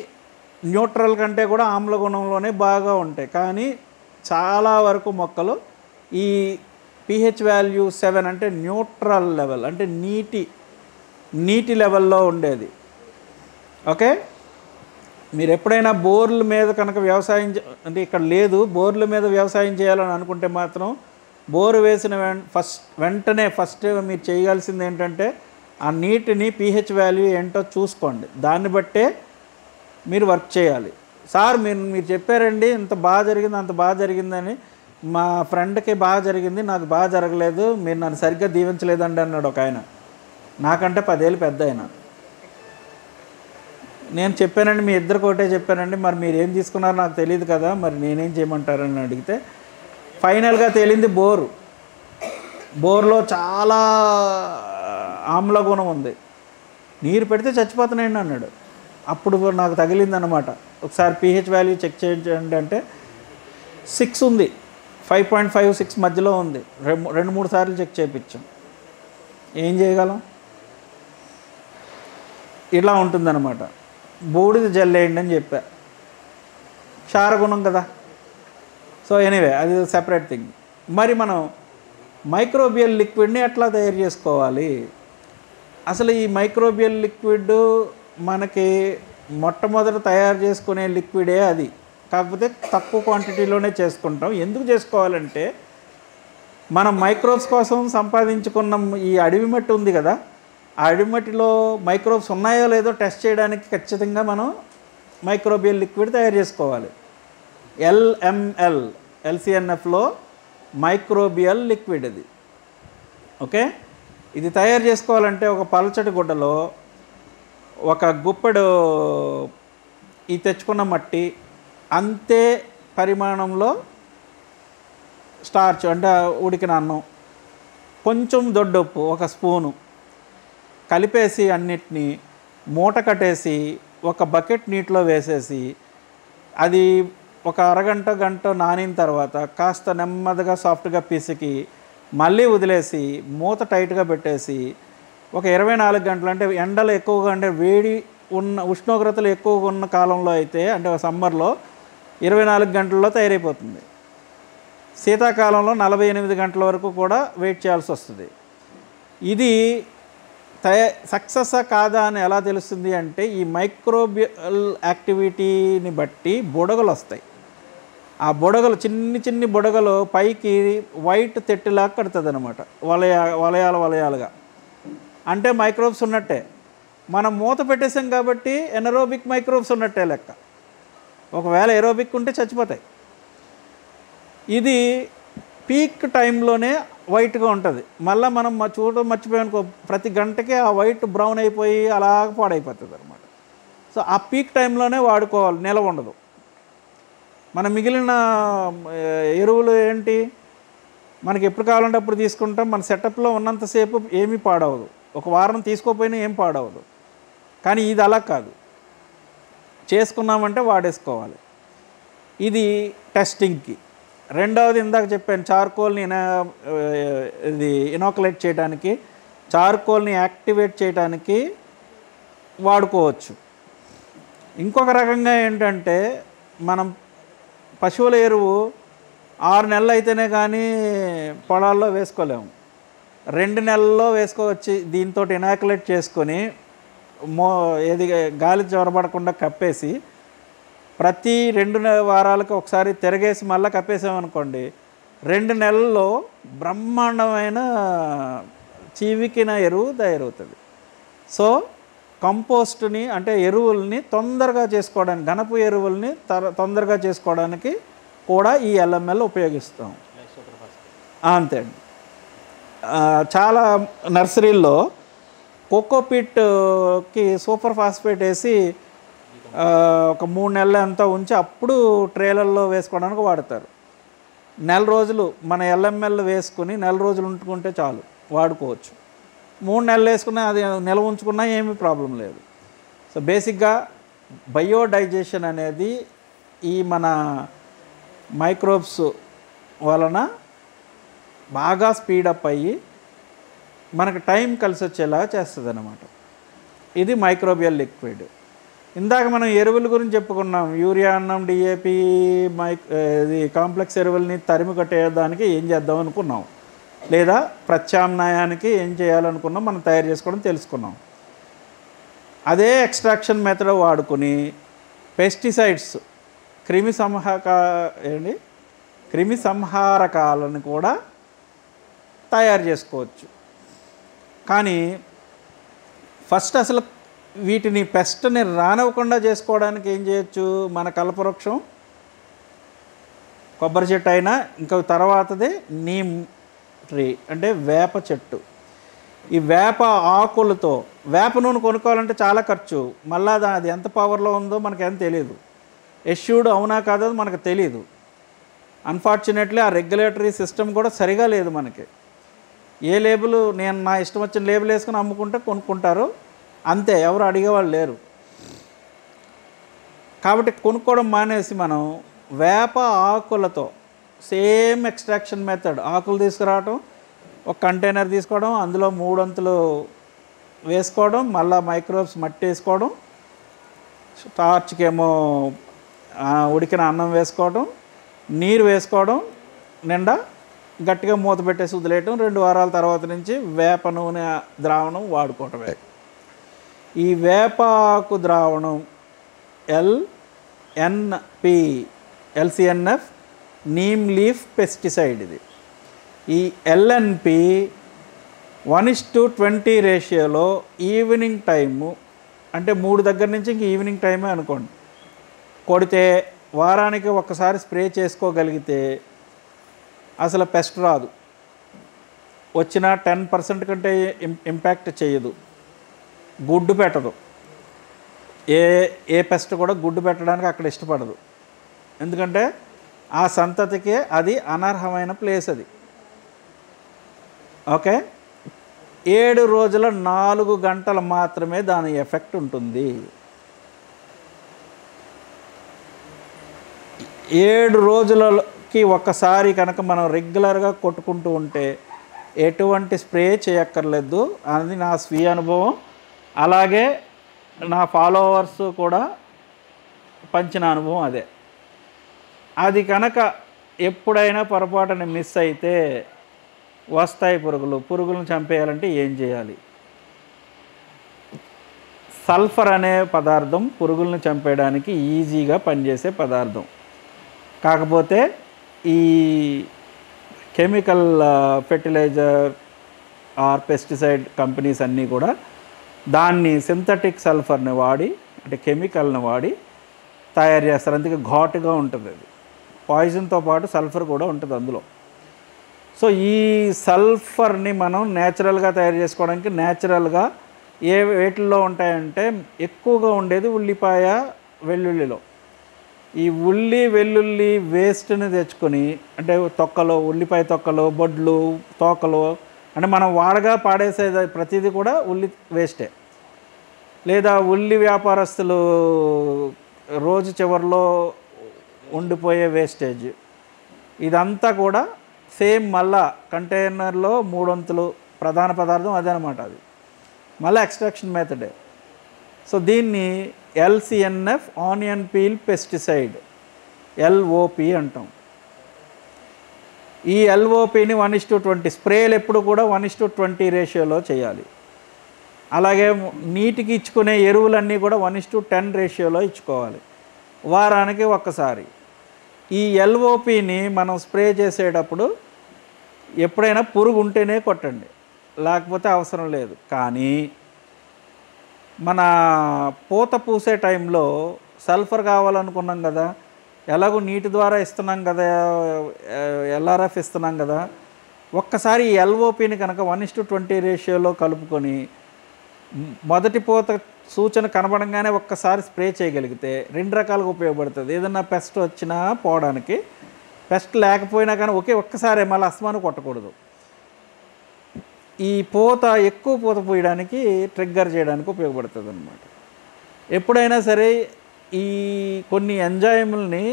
న్యూట్రల్ కంటే కూడా ఆమ్ల గుణంలోనే బాగా ఉంటాయి. కానీ చాలా వరకు మొక్కలు ఈ pH వాల్యూ 7 అంటే న్యూట్రల్ లెవెల్, అంటే నీటి లెవెల్లో ఉండేది. ఓకే, మీరు ఎప్పుడైనా బోర్ల మీద కనుక వ్యవసాయం అంటే ఇక్కడ లేదు, బోర్ల మీద వ్యవసాయం చేయాలని అనుకుంటే మాత్రం బోరు వేసిన వెంటనే ఫస్ట్ మీరు చేయాల్సింది ఏంటంటే ఆ నీటిని pH వాల్యూ ఏంటో చూసుకోండి, దాన్ని బట్టే మీరు వర్క్ చేయాలి. సార్ మీరు చెప్పారండి ఇంత బాగా జరిగింది అంత బాగా జరిగిందని, మా ఫ్రెండ్కి బాగా జరిగింది నాకు బాగా జరగలేదు, మీరు నన్ను సరిగ్గా దీవించలేదండి అన్నాడు ఒక ఆయన, నాకంటే 10 ఏళ్ళు పెద్ద ఆయన. నేను చెప్పానండి మీ ఇద్దరికి ఒకటే చెప్పానండి, మరి మీరు ఏం తీసుకున్నారో నాకు తెలియదు కదా, మరి నేనేం చేయమంటారని అడిగితే ఫైనల్గా తేలింది బోర్లో చాలా ఆమ్ల గుణం ఉంది, నీరు పెడితే చచ్చిపోతున్నాయండి అన్నాడు. అప్పుడు నాకు తగిలిందనమాట. ఒకసారి pH వాల్యూ చెక్ చేయండి అంటే 6 ఉంది, 5.5 6 మధ్యలో ఉంది. 2-3 సార్లు చెక్ చేయించాం. ఏం చేయగలం? ఇలా ఉంటుందన్నమాట. బూడిద జల్లేయండి అని చెప్పా, క్షారగుణం కదా. సో ఎనీవే అది సెపరేట్ థింగ్. మరి మనం మైక్రోబియల్ లిక్విడ్ని ఎట్లా తయారు చేసుకోవాలి? అసలు ఈ మైక్రోబియల్ లిక్విడ్ మనకి మొట్టమొదట తయారు చేసుకునే లిక్విడే అది, కాకపోతే తక్కువ క్వాంటిటీలోనే చేసుకుంటాం. ఎందుకు చేసుకోవాలంటే మనం మైక్రోబ్స్ కోసం సంపాదించుకున్న ఈ అడవి మట్టి ఉంది కదా, ఆ అడవి మట్టిలో మైక్రోబ్స్ ఉన్నాయో లేదో టెస్ట్ చేయడానికి ఖచ్చితంగా మనం మైక్రోబియల్ లిక్విడ్ తయారు చేసుకోవాలి. LML LCNFలో మైక్రోబియల్ లిక్విడ్ ఇది. ఓకే, ఇది తయారు చేసుకోవాలంటే ఒక పలచటి గుడ్డలో ఒక గుప్పెడు ఈ తెచ్చుకున్న మట్టి, అంతే పరిమాణంలో స్టార్చ్ అంటే ఉడికిన అన్నం, కొంచెం దొడ్డుప్పు 1 స్పూను కలిపేసి అన్నిటినీ మూట కట్టేసి ఒక బకెట్ నీటిలో వేసేసి అది ఒక అరగంట గంట నానిన తర్వాత కాస్త నెమ్మదిగా సాఫ్ట్గా పిసికి మళ్ళీ వదిలేసి మూత టైట్గా పెట్టేసి ఒక 24 గంటలు, అంటే ఎండలు ఎక్కువగా అంటే వేడి ఉన్న ఉష్ణోగ్రతలు ఎక్కువగా ఉన్న కాలంలో అయితే అంటే సమ్మర్లో 24 గంటల్లో తయారైపోతుంది. శీతాకాలంలో 48 గంటల వరకు కూడా వెయిట్ చేయాల్సి వస్తుంది. ఇది సక్సెస్ కాదా అని ఎలా తెలుస్తుంది అంటే ఈ మైక్రోబియల్ యాక్టివిటీని బట్టి బుడగలు వస్తాయి. ఆ బుడగలు చిన్ని బుడగలు పైకి వైట్ తెట్టులా కడుతుంది అనమాట, వలయాలుగా. అంటే మైక్రోబ్స్ ఉన్నట్టే. మనం మూత పెట్టేసాం కాబట్టి ఎనరోబిక్ మైక్రోబ్స్ ఉన్నట్టే లెక్క. ఒకవేళ ఏరోబిక్ ఉంటే చచ్చిపోతాయి. ఇది పీక్ టైంలోనే వైట్గా ఉంటుంది. మళ్ళీ మనం చూడడం మర్చిపోయానుకో ప్రతి గంటకే ఆ వైట్ బ్రౌన్ అయిపోయి అలాగ పాడైపోతుంది అనమాట. సో ఆ పీక్ టైంలోనే వాడుకోవాలి, నిలవ ఉండదు. మన మిగిలిన ఎరువులు ఏంటి, మనకి ఎప్పుడు కావాలంటే అప్పుడు తీసుకుంటాం. మన సెటప్లో ఉన్నంతసేపు ఏమీ పాడవదు, ఒక వారం తీసుకోకపోయినా ఏం పాడవదు. కానీ ఇది అలా కాదు, చేసుకున్నామంటే వాడేసుకోవాలి. ఇది టెస్టింగ్కి. రెండవది ఇందాక చెప్పాను, చార్కోల్ని ఇది ఇనాకులేట్ చేయడానికి, చార్కోల్ని యాక్టివేట్ చేయడానికి వాడుకోవచ్చు. ఇంకొక రకంగా ఏంటంటే మనం పశువుల ఎరువు 6 నెలలు అయితేనే కానీ పొలాల్లో వేసుకోలేము. 2 నెలల్లో వేసుకోవచ్చి దీంతో ఇనాకులేట్ చేసుకొని ఏది గాలి చొరబడకుండా కప్పేసి ప్రతి 2 వారాలకు ఒకసారి తిరగేసి మళ్ళీ కప్పేసామనుకోండి 2 నెలల్లో బ్రహ్మాండమైన చీవికిన ఎరువు తయారవుతుంది. సో కంపోస్ట్ని అంటే ఎరువుల్ని తొందరగా చేసుకోవడానికి, ఘనపు ఎరువుల్ని తొందరగా చేసుకోవడానికి కూడా ఈ ఎల్ఎంఎల్ ఉపయోగిస్తాం. అంతే అండి. చాలా నర్సరీల్లో కోకోపీట్కి సూపర్ ఫాస్ఫేట్ వేసి ఒక 3 నెలలు ఎంతో ఉంచి అప్పుడు ట్రేలర్లో వేసుకోవడానికి వాడతారు. 1 రోజులు మన ఎల్ఎంఎల్ వేసుకుని 1 రోజులు ఉంచుకుంటే చాలు, వాడుకోవచ్చు. 3 నెలలు వేసుకున్నా అది నిల్వ ఉంచుకున్నా ఏమీ ప్రాబ్లం లేదు. సో బేసిక్గా బయోడైజెషన్ అనేది ఈ మన మైక్రోబ్స్ వలన బాగా స్పీడప్ అయ్యి మనకు టైం కలిసి వచ్చేలా చేస్తుంది అన్నమాట. ఇది మైక్రోబియల్ లిక్విడ్. ఇందాక మనం ఎరువుల గురించి చెప్పుకున్నాం. యూరియా అన్నం, డిఏపి, ఇది కాంప్లెక్స్ ఎరువుల్ని తరిమి కట్టేయడానికి ఏం చేద్దాం అనుకున్నాం, లేదా ప్రత్యామ్నాయానికి ఏం చేయాలనుకున్నాం మనం తయారు చేసుకోవడం తెలుసుకున్నాం. అదే ఎక్స్ట్రాక్షన్ మెథడ్ వాడుకుని పెస్టిసైడ్స్ క్రిమి సంహారకాలను కూడా తయారు చేసుకోవచ్చు. కానీ ఫస్ట్ అసలు వీటిని పెస్ట్ని రానివ్వకుండా చేసుకోవడానికి ఏం చేయొచ్చు? మన కల్పవృక్షం, కొబ్బరి చెట్టు అయినా ఇంకా తర్వాతదే నీమ్ ట్రీ అంటే వేప చెట్టు. ఈ వేప ఆకులతో వేప నూనె కొనుక్కోవాలంటే చాలా ఖర్చు. మళ్ళా అది ఎంత పవర్లో ఉందో మనకేం తెలియదు. ఎష్యూడ్ అవునా కాదో మనకు తెలియదు. అన్ఫార్చునేట్లీ ఆ రెగ్యులేటరీ సిస్టమ్ కూడా సరిగా లేదు మనకి. ఏ లేబుల్ నేను నా ఇష్టం వచ్చిన లేబుల్ వేసుకుని అమ్ముకుంటే కొనుక్కుంటారు అంతే, ఎవరు అడిగేవాళ్ళు లేరు. కాబట్టి కొనుక్కోవడం మానేసి మనం వేప ఆకులతో సేమ్ ఎక్స్ట్రాక్షన్ మెథడ్, ఆకులు తీసుకురావడం, ఒక కంటైనర్ తీసుకోవడం, అందులో 3 వంతులు వేసుకోవడం, మళ్ళీ మైక్రోబ్స్ మట్టి వేసుకోవడం, టార్చ్కేమో ఉడికిన అన్నం వేసుకోవడం, నీరు వేసుకోవడం, నిండా గట్టిగా మూత పెట్టేసి వదిలేయటం. 2 వారాల తర్వాత నుంచి వేప నూనె ద్రావణం వాడుకోవటమే. ఈ వేపాకు ద్రావణం LCNF నీమ్ లీఫ్ పెస్టిసైడ్. ఇది ఈ LNP 1:20 రేషియోలో ఈవినింగ్ టైము అంటే 3 దగ్గర నుంచి ఇంక ఈవినింగ్ టైమే అనుకోండి కొడితే, వారానికి ఒక్కసారి స్ప్రే చేసుకోగలిగితే అసలు పెస్ట్ రాదు. వచ్చిన 10% కంటే ఇంపాక్ట్ చేయదు, గుడ్డు పెట్టదు. ఏ పెస్ట్ కూడా గుడ్డు పెట్టడానికి అక్కడ ఇష్టపడదు. ఎందుకంటే ఆ సంతతికే అది అనర్హమైన ప్లేస్ అది. ఓకే, 7 రోజుల 4 గంటలు మాత్రమే దాని ఎఫెక్ట్ ఉంటుంది. 7 రోజులకి ఒక్కసారి కనుక మనం రెగ్యులర్గా కొట్టుకుంటూ ఉంటే ఎటువంటి స్ప్రే చేయక్కర్లేదు. అది నా స్వీయ అనుభవం. అలాగే నా ఫాలోవర్స్ కూడా పంచిన అనుభవం అదే. అది కనుక ఎప్పుడైనా పొరపాటున మిస్ అయితే వస్తాయి పురుగులను చంపేయాలంటే ఏం చేయాలి? సల్ఫర్ అనే పదార్థం పురుగులను చంపేయడానికి ఈజీగా పనిచేసే పదార్థం. కాకపోతే ఈ chemical fertilizer or pesticide companies అన్నీ కూడా దాన్ని సింథటిక్ సల్ఫర్ని వాడి అంటే కెమికల్ని వాడి తయారు చేస్తారు. అందుకే ఘాటుగా ఉంటుంది. అది పాయిజన్తో పాటు సల్ఫర్ కూడా ఉంటుంది అందులో. సో ఈ సల్ఫర్ని మనం న్యాచురల్గా తయారు చేసుకోవడానికి న్యాచురల్గా వేటిల్లో ఉంటాయంటే ఎక్కువగా ఉండేది ఉల్లిపాయ, వెల్లుల్లిలో. ఈ వెల్లుల్లి వేస్ట్ని తెచ్చుకొని అంటే తొక్కలు, ఉల్లిపాయ తొక్కలు, బొడ్లు, తోకలు అంటే మనం వాడగా పాడేసేది ప్రతిదీ కూడా ఉల్లి వేస్టే. లేదా ఉల్లి వ్యాపారస్తులు రోజు చివరిలో ఉండిపోయే వేస్టేజ్, ఇదంతా కూడా సేమ్ మళ్ళా కంటైనర్లో 3 వంతులు ప్రధాన పదార్థం అదే అనమాట. అది మళ్ళీ ఎక్స్ట్రాక్షన్ మెథడే. సో దీన్ని LCNF onion peel pesticide LOP అంటాం. ఈ ఎల్ఓపిని 1:20 స్ప్రేలు ఎప్పుడు కూడా 1:20 రేషియోలో చేయాలి. అలాగే నీటికి ఇచ్చుకునే ఎరువులన్నీ కూడా 1:10 రేషియోలో ఇచ్చుకోవాలి. వారానికి ఒక్కసారి. ఈ ఎల్ఓపిని మనం స్ప్రే చేసేటప్పుడు ఎప్పుడైనా పురుగు ఉంటేనే కొట్టండి, లేకపోతే అవసరం లేదు. కానీ మన పూత పూసే టైంలో సల్ఫర్ కావాలనుకున్నాం కదా, ఎలాగో నీటి ద్వారా ఇస్తున్నాం కదా, ఎల్ఆర్ఎఫ్ ఇస్తున్నాం కదా, ఒక్కసారి ఈ ఎల్ఓపిని కనుక 1:20 రేషియోలో కలుపుకొని మొదటి పూత సూచన కనబడంగానే ఒక్కసారి స్ప్రే చేయగలిగితే 2 రకాలుగా ఉపయోగపడుతుంది. ఏదన్నా పెస్ట్ వచ్చినా పోవడానికి, పెస్ట్ లేకపోయినా కానీ ఒక్కసారి మళ్ళీ అస్మాను కొట్టకూడదు. ఈ పూత ఎక్కువ పూత పూయడానికి ట్రిగ్గర్ చేయడానికి ఉపయోగపడుతుంది అన్నమాట. ఎప్పుడైనా సరే ఈ కొన్ని ఎంజైముల్ని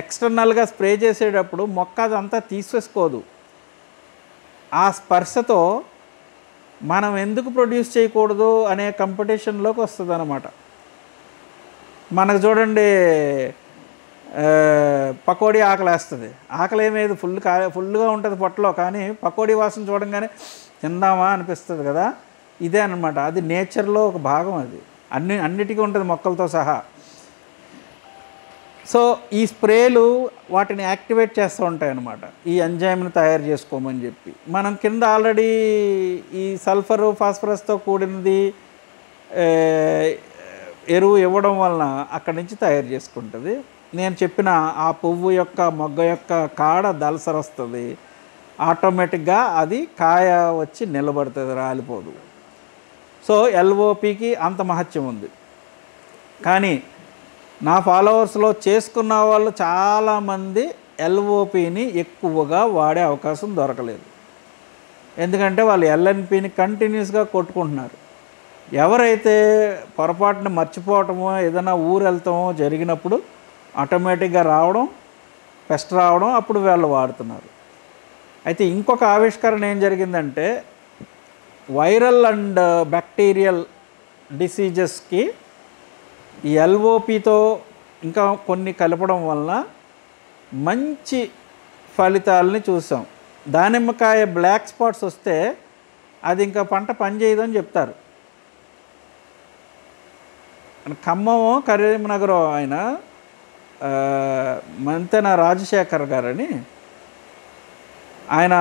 ఎక్స్టర్నల్గా స్ప్రే చేసేటప్పుడు మొక్క అదంతా తీసేసుకోదు. ఆ స్పర్శతో మనం ఎందుకు ప్రొడ్యూస్ చేయకూడదు అనే కాంపిటీషన్లోకి వస్తుంది అన్నమాట. మనకు చూడండి, పకోడీ ఆకలేస్తుంది. ఆకలి ఏమేది ఫుల్గా ఉంటుంది పొట్టలో, కానీ పకోడీ వాసన చూడంగానే తిందామా అనిపిస్తుంది కదా. ఇదే అన్నమాట, అది నేచర్లో ఒక భాగం. అది అన్నిటికీ ఉంటుంది, మొక్కలతో సహా. సో ఈ స్ప్రేలు వాటిని యాక్టివేట్ చేస్తూ ఉంటాయి అన్నమాట, ఈ ఎంజైమ్ని తయారు చేసుకోమని చెప్పి. మనం కింద ఆల్రెడీ ఈ సల్ఫరు ఫాస్ఫరస్తో కూడినది ఎరువు ఇవ్వడం వలన అక్కడి నుంచి తయారు చేసుకుంటుంది. నేను చెప్పిన ఆ పువ్వు యొక్క మొగ్గ యొక్క కాడ దళసర వస్తుంది, ఆటోమేటిక్గా అది కాయ వచ్చి నిలబడుతుంది, రాలిపోదు. సో ఎల్ఓపికి అంత మహత్యం ఉంది. కానీ నా ఫాలోవర్స్లో చేసుకున్న వాళ్ళు చాలామంది ఎల్ఓపిని ఎక్కువగా వాడే అవకాశం దొరకలేదు. ఎందుకంటే వాళ్ళు ఎల్ఎన్పిని కంటిన్యూస్గా కొట్టుకుంటున్నారు. ఎవరైతే పొరపాటున మర్చిపోవటమో ఏదైనా ఊరు వెళ్తామో జరిగినప్పుడు ఆటోమేటిక్గా రావడం, పెస్ట్ రావడం, అప్పుడు వాళ్ళు వాడుతున్నారు. అయితే ఇంకొక ఆవిష్కరణ ఏం జరిగిందంటే, వైరల్ అండ్ బ్యాక్టీరియల్ డిసీజెస్కి ఈ ఎల్ఓపితో ఇంకా కొన్ని కలపడం వలన మంచి ఫలితాలని చూసాం. దానిమ్మకాయ బ్లాక్ స్పాట్స్ వస్తే అది ఇంకా పంట పనిచేయదని చెప్తారు. ఖమ్మం కరీంనగర్ ఆయన మంతెన రాజశేఖర్ గారని, ఆయన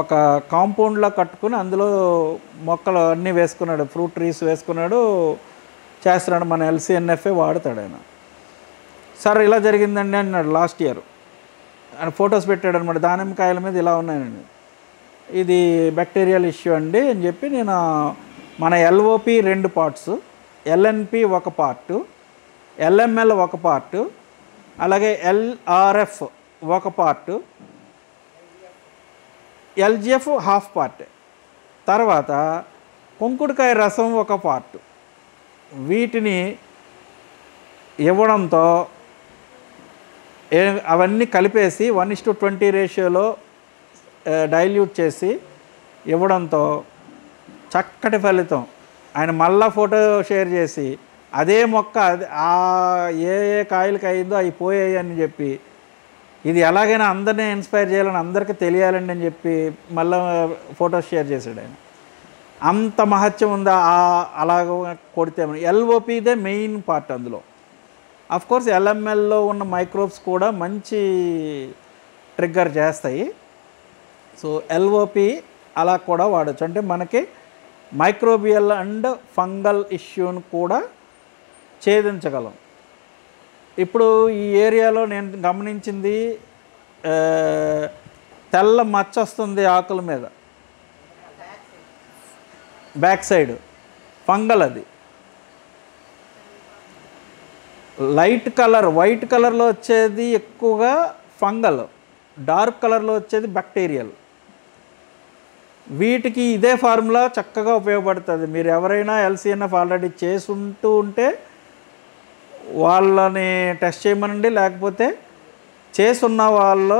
ఒక కాంపౌండ్లో కట్టుకుని అందులో మొక్కలు అన్నీ వేసుకున్నాడు, ఫ్రూట్ ట్రీస్ వేసుకున్నాడు, చేస్తున్నాడు. మన ఎల్సిఎన్ఎఫ్ఏ వాడుతాడు ఆయన. సార్ ఇలా జరిగిందండి అన్నాడు లాస్ట్ ఇయర్. ఆయన ఫొటోస్ పెట్టాడు అనమాట, దానిమ్మకాయల మీద ఇలా ఉన్నాయండి, ఇది బ్యాక్టీరియల్ ఇష్యూ అండి అని చెప్పి. నేను మన LOP 2 parts, ఎల్ఎన్పి 1 part, LML 1 part, అలాగే ఎల్ఆర్ఎఫ్ 1 పార్టు, ఎల్జిఎఫ్ ½ పార్ట్, తర్వాత కుంకుడుకాయ రసం 1 పార్టు, వీటిని ఇవ్వడంతో అవన్నీ కలిపేసి 1:20 రేషియోలో డైల్యూట్ చేసి ఇవ్వడంతో చక్కటి ఫలితం. ఆయన మళ్ళా ఫోటో షేర్ చేసి అదే మొక్క ఏ కాయలకి అయిందో అవి పోయాయి అని చెప్పి, ఇది ఎలాగైనా అందరినీ ఇన్స్పైర్ చేయాలని, అందరికీ తెలియాలండి అని చెప్పి మళ్ళీ ఫోటోస్ షేర్ చేశాడు ఆయన. అంత మహత్యం ఉందా అలాగ కొడితే? ఎల్ఓపిదే మెయిన్ పార్ట్ అందులో. కోర్స్ ఎల్ఎంఎల్లో ఉన్న మైక్రోబ్స్ కూడా మంచి ట్రిగ్గర్ చేస్తాయి. సో ఎల్ఓపి అలా కూడా వాడచ్చు. అంటే మనకి మైక్రోబియల్ అండ్ ఫంగల్ ఇష్యూని కూడా ఛేదించగలం. ఇప్పుడు ఈ ఏరియాలో నేను గమనించింది, తెల్ల మచ్చ వస్తుంది ఆకుల మీద, బ్యాక్ సైడ్ ఫంగల్. అది లైట్ కలర్, వైట్ కలర్లో వచ్చేది ఎక్కువగా ఫంగల్, డార్క్ కలర్లో వచ్చేది బ్యాక్టీరియల్. వీటికి ఇదే ఫార్ములా చక్కగా ఉపయోగపడుతుంది. మీరు ఎవరైనా ఎల్సిఎన్ఎఫ్ ఆల్రెడీ ఉంటే వాళ్ళని టెస్ట్ చేయమనండి, లేకపోతే చేసున్న వాళ్ళ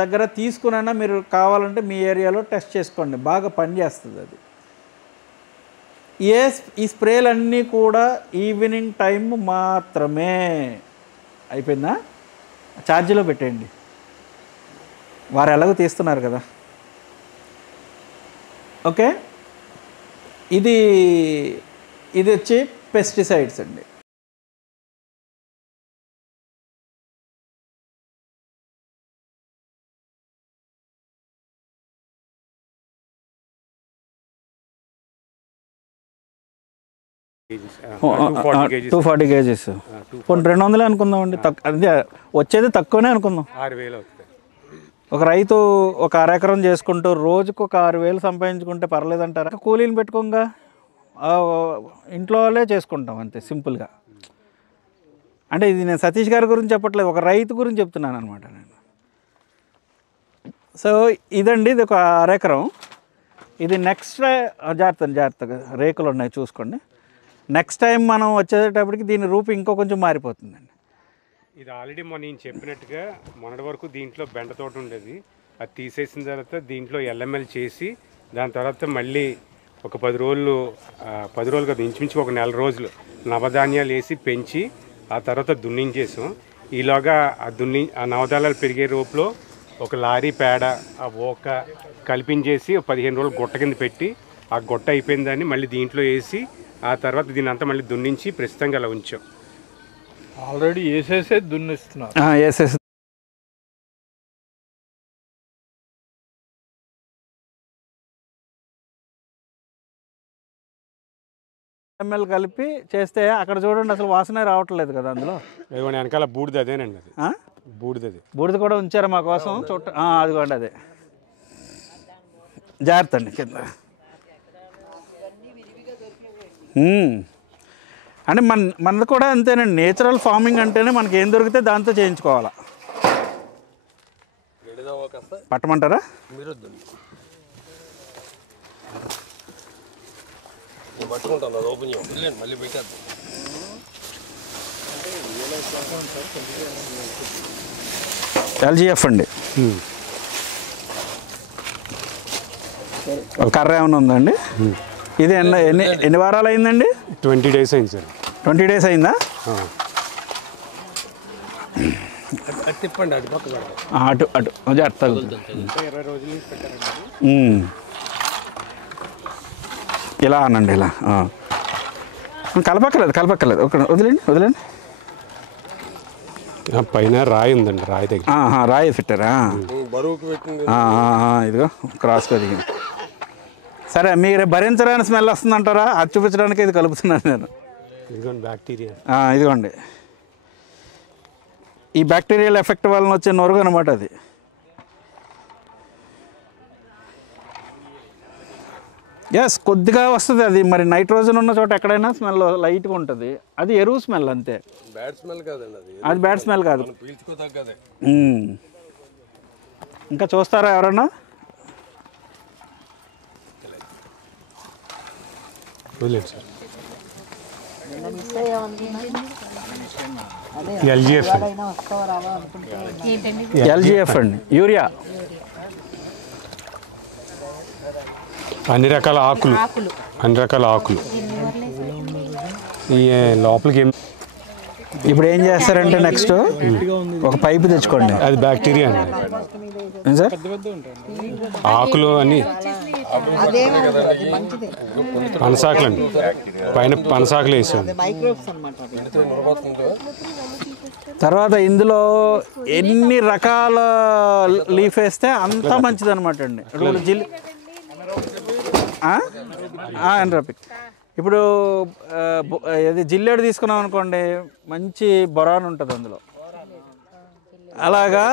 దగ్గర తీసుకునైనా మీరు కావాలంటే మీ ఏరియాలో టెస్ట్ చేసుకోండి, బాగా పనిచేస్తుంది అది. ఈ స్ప్రేలన్నీ కూడా ఈవినింగ్ టైం మాత్రమే. అయిపోయిందా? ఛార్జీలో పెట్టేయండి. వారు ఎలాగో తీస్తున్నారు కదా. ఓకే, ఇది వచ్చి పెస్టిసైడ్స్ అండి. Two 40 kgs. కొన్ని 200 అనుకుందామండి. అదే వచ్చేది తక్కువనే అనుకుందాం. 6,000 అవుతుంది. ఒక రైతు ఒక అరెకరం చేసుకుంటూ రోజుకు ఒక 6,000 సంపాదించుకుంటే పర్లేదంటారా? కూలీని పెట్టుకోగా ఇంట్లోనే చేసుకుంటాం అంతే సింపుల్గా. అంటే ఇది నేను సతీష్ గారి గురించి చెప్పట్లేదు, ఒక రైతు గురించి చెప్తున్నాను అనమాట నేను. సో ఇదండి, ఇది ఒక అరెకరం. ఇది నెక్స్ట్ జాగ్రత్తగా రేకులు ఉన్నాయి చూసుకోండి. నెక్స్ట్ టైం మనం వచ్చేటప్పటికి దీని రూపు ఇంకో కొంచెం మారిపోతుందండి. ఇది ఆల్రెడీ నేను చెప్పినట్టుగా మొన్నటి వరకు దీంట్లో బెండ తోట ఉండేది. అది తీసేసిన తర్వాత దీంట్లో ఎల్ఎంఎల్ చేసి దాని తర్వాత మళ్ళీ ఒక 10 రోజులు కదా, ఇంచుమించు ఒక 1 నెల రోజులు నవధాన్యాలు వేసి పెంచి ఆ తర్వాత దున్నించేసాం. ఈలోగా ఆ నవధాన్యాలు పెరిగే రూపులో ఒక లారీ పేడ ఆ ఓక కలిపించేసి 15 రోజులు గుట్ట కింద పెట్టి ఆ గుట్ట అయిపోయిన దాన్ని మళ్ళీ దీంట్లో వేసి ఆ తర్వాత దీని అంతా మళ్ళీ దున్నించి ప్రస్తుతంగా అలా ఉంచాం. ఆల్రెడీ వేసేసే దున్నిస్తున్నారు. వేసేసి ఎంఎల్ కలిపి చేస్తే అక్కడ చూడండి అసలు వాసనే రావట్లేదు కదా అందులో. వెనకాల బూడిద అదేనండి, అది బూడిద కూడా ఉంచారు మా కోసం అదిగోండి అదే. జాగ్రత్త అండి కింద. అంటే మనది కూడా అంతేనండి, నేచురల్ ఫార్మింగ్ అంటేనే మనకి ఏం దొరికితే దాంతో చేయించుకోవాలా. పట్టమంటారా? LGF అండి. కర్ర ఏమైనా ఉందండి? ఇది ఎన్ని వారాలు అయిందండి? 20 days అయింది సార్. 20 days అయిందా? అటు జాగ్రత్త. 20 రోజుల నుంచి పెట్టారండి. ఇలా అనండి, ఇలా కలపక్కర్లేదు. ఒక వదిలేండి. పైన రాయి ఉందండి, రాయి దగ్గర రాయి పెట్టారా? ఇదిగో క్రాస్గా దిగింది. సరే, మీరు భరించడానికి స్మెల్ వస్తుందంటారా? అది చూపించడానికి ఇది కలుపుతున్నాను నేను. ఇదిగోండి బ్యాక్టీరియా. ఇదిగోండి, ఈ బ్యాక్టీరియల్ ఎఫెక్ట్ వలన వచ్చే నొరుగు అనమాట అది. ఎస్, కొద్దిగా వస్తుంది అది. మరి నైట్రోజన్ ఉన్న చోట ఎక్కడైనా స్మెల్ లైట్గా ఉంటుంది. అది ఎరువు స్మెల్ అంతే, అది బ్యాడ్ స్మెల్ కాదు. ఇంకా చూస్తారా ఎవరన్నా? LGF అండి, యూరియా. అన్ని రకాల ఆకులు ఈ లోపలికి. ఇప్పుడు ఏం చేస్తారంటే నెక్స్ట్ ఒక పైపు తెచ్చుకోండి, అది బ్యాక్టీరియా అండి. సార్ ఆకులు అన్ని పనసాకులు అండి, పైన పనసాకులు వేసాం. తర్వాత ఇందులో ఎన్ని రకాల లీఫ్ వేస్తే అంత మంచిది అనమాట అండి. ఎన్రాపిక్. ఇప్పుడు ఇది జిల్లేడు తీసుకున్నాం అనుకోండి, మంచి బొరాన్ ఉంటుంది అందులో. అలాగా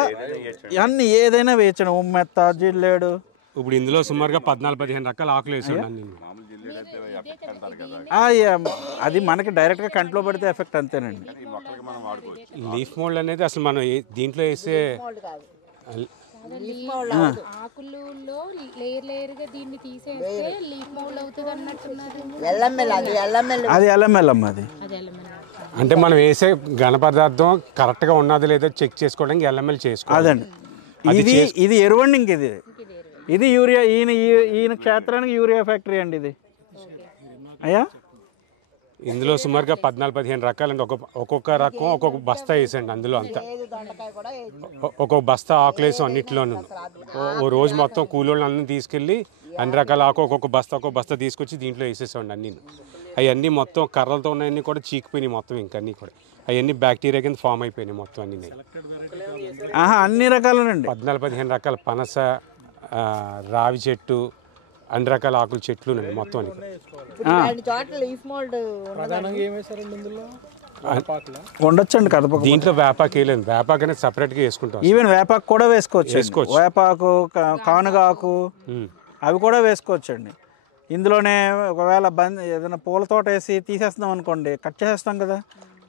అన్ని ఏదైనా వేయచ్చు, ఉమ్మెత్త, జిల్లేడు. ఇప్పుడు ఇందులో సుమారుగా 14-15 రకాల ఆకులు వేసాను. అది మనకి డైరెక్ట్గా కంట్లో పడితే ఎఫెక్ట్ అంతేనండి. లీఫ్ మోల్డ్ అనేది అసలు మనం దీంట్లో వేసే ఆకులలో లేయర్ గా దీన్ని తీసేస్తే లీఫ్ మోల్డ్ అవుతుంది అన్నట్టున్నది. అది LML అమ్మ. అది అంటే మనం వేసే ఘన పదార్థం కరెక్ట్గా ఉన్నది లేదో చెక్ చేసుకోవడానికి LML చేసుకోవాలి. అదండి, ఇది ఎరువండి. ఇంక ఇది యూరియా. ఈయన క్షేత్రానికి యూరియా ఫ్యాక్టరీ అండి ఇది. అయ్యా ఇందులో సుమారుగా 14-15 రకాలండి. ఒక్కొక్క రకం ఒక్కొక్క బస్తా వేసండి. అందులో అంతా ఒక్కొక్క బస్తా ఆకులు వేసాం అన్నింటిలోనూ. ఓ రోజు మొత్తం కూలోళ్ళని అన్నీ తీసుకెళ్ళి అన్ని రకాల ఆకు ఒక్కొక్క బస్తా తీసుకొచ్చి దీంట్లో వేసేసామండి అన్నీ. అవన్నీ మొత్తం కర్రలతో ఉన్నాయన్నీ కూడా చీకిపోయినాయి మొత్తం. ఇంకా అన్నీ కూడా అవన్నీ బ్యాక్టీరియా కింద ఫామ్ అయిపోయినాయి మొత్తం అన్నీ. అన్ని రకాలేనండి. 14-15 రకాల పనస, రావి చెట్టు, అన్ని రకాల ఆకుల చెట్లు మొత్తం అన్ని. ఉండొచ్చండి కదపకు. దీంట్లో వేపాకు వేయలేదు. వేపాకు అనేది సపరేట్గా వేసుకుంటాం. ఈవెన్ వేపాకు కూడా వేసుకోవచ్చు. వేపాకు, కానుగాకు అవి కూడా వేసుకోవచ్చండి. ఇందులోనే ఒకవేళ ఏదైనా పూల తోట వేసి తీసేస్తున్నాం అనుకోండి, కట్ చేసేస్తాం కదా,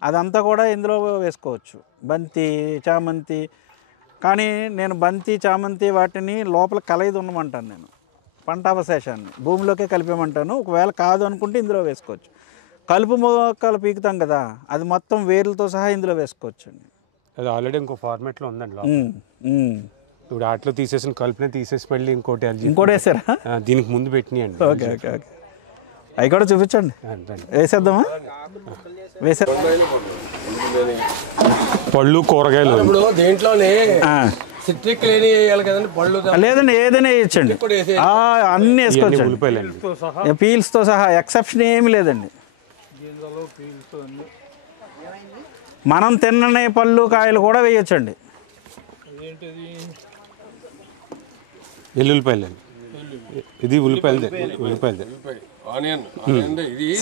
అదంతా కూడా ఇందులో వేసుకోవచ్చు. బంతి, చామంతి. కానీ నేను బంతి, చామంతి వాటిని లోపల కలయిది ఉండమంటాను. నేను పంటావశేషాన్ని భూమిలోకే కలిపేమంటాను. ఒకవేళ కాదు అనుకుంటే ఇందులో వేసుకోవచ్చు. కలుపు మొక్కలు పీకుతాం కదా, అది మొత్తం వేర్లతో సహా ఇందులో వేసుకోవచ్చు అండి. అది ఆల్రెడీ ఇంకో ఫార్మేట్లో ఉందండి. ఇప్పుడు ఆటలో తీసేసిన కలుపునే తీసేసి మళ్ళీ ఇంకోటి వేసారా? దీనికి ముందు పెట్టినాయండి. ఓకే ఓకే ఓకే, అవి కూడా చూపించండి. వేసేద్దామా? వేసే పళ్ళు, కూరగాయలు దేంట్లోనే సిట్రిక్ లేని వేయాలి కదండి. పళ్ళు లేదండి, ఏదైనా వేయచ్చండి. అన్నీ వేసుకోవచ్చు. ఉల్లిపాయలండి పీల్స్తో సహా, ఎక్సెప్షన్ ఏమి లేదండి. మనం తిన్ననే పళ్ళు, కాయలు కూడా వేయచ్చండి. ఎల్లుల్లిపాయలండి. ఇది ఉల్లిపాయలదే.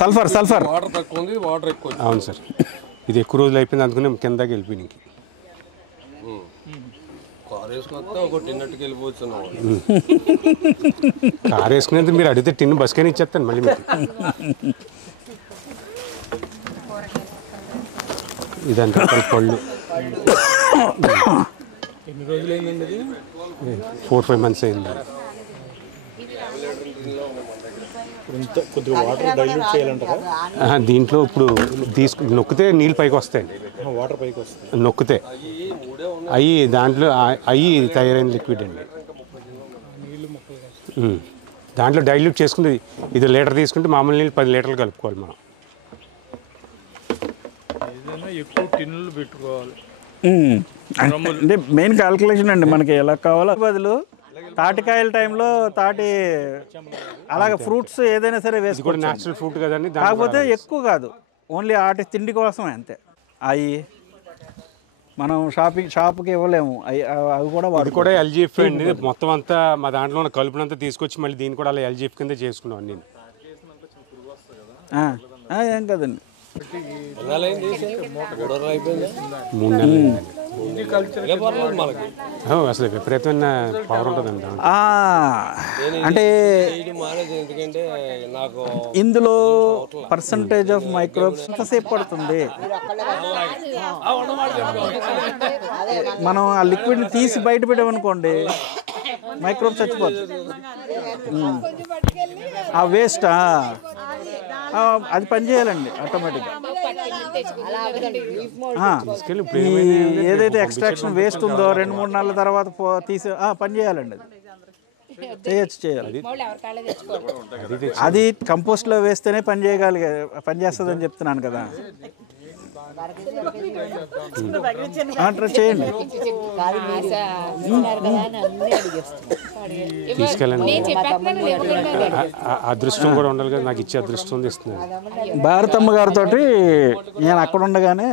సల్ఫర్ వాటర్ తక్కువ ఉంది, వాటర్ ఎక్కువ. అవును సార్, ఇది ఎక్కువ రోజులు అయిపోయింది అందుకని కిందకి వెళ్ళిపోయింది. కారు వేసుకొస్తే ఒక టిన్నట్టుకు వెళ్ళిపోతున్నాం. కారు వేసుకునేది మీరు అడిగితే టిన్ను బస్కైనా ఇచ్చేస్తాను మళ్ళీ మీకు. ఇదంతా పళ్ళు. ఎన్ని రోజులు అయిందండి అది? 4-5 months అయింది. కొద్దిగా వాటర్ డైల్యూట్ చేయాలంటారా? దీంట్లో ఇప్పుడు నొక్కితే నీళ్ళు పైకి వస్తాయండి. వాటర్ పైకి వస్తాయి నొక్కితే అవి దాంట్లో అవి తయారైన లిక్విడ్ అండి. దాంట్లో డైల్యూట్ చేసుకుంది. ఇది లీటర్ తీసుకుంటే మామూలు నీళ్ళు 10 లీటర్లు కలుపుకోవాలి మనం. ఏదైనా ఎక్కువ టిన్నులు పెట్టుకోవాలి. అంటే మెయిన్ క్యాల్కులేషన్ అండి మనకి ఎలా కావాలో. బదులు తాటికాయల టైంలో అలాగే ఫ్రూట్స్ ఏదైనా సరే వేసుకోవచ్చు. న్యాచురల్ ఫ్రూట్ కదండి, కాకపోతే ఎక్కువ కాదు, ఓన్లీ వాటి తిండి కోసమే అంతే. అవి మనం షాప్కి ఇవ్వలేము. అవి కూడా అది కూడా ఎల్జీఎఫ్ అండి. మొత్తం అంతా మా దాంట్లో ఉన్న కలుపునంతా తీసుకొచ్చి మళ్ళీ దీన్ని కూడా అలా ఎల్జీఎఫ్ కింద చేసుకున్నాం నేను. ఏం కదండి, 3 నెలలు. అసలు విపరీతమైన పవర్ ఉంటుందండి. అంటే ఇందులో పర్సంటేజ్ ఆఫ్ మైక్రోబ్స్ ఎంతసేపు పడుతుంది? మనం ఆ లిక్విడ్ని తీసి బయట పెట్టామనుకోండి, మైక్రోబ్స్ చచ్చిపోతుంది. ఆ వేస్ట్ అది పనిచేయాలండి ఆటోమేటిక్గా. ఏదైతే ఎక్స్ట్రాక్షన్ వేస్ట్ ఉందో 2-3 నెలల తర్వాత తీసి పనిచేయాలండి. అది చేయాలి. అది కంపోస్ట్లో వేస్తేనే పనిచేస్తుందని చెప్తున్నాను కదా. చేయండి, తీసుకెళ్ళండి. అదృష్టం కూడా ఉండాలి కదా, నాకు ఇచ్చే అదృష్టం ఇస్తున్నాను. భారతమ్మ గారితో నేను అక్కడ ఉండగానే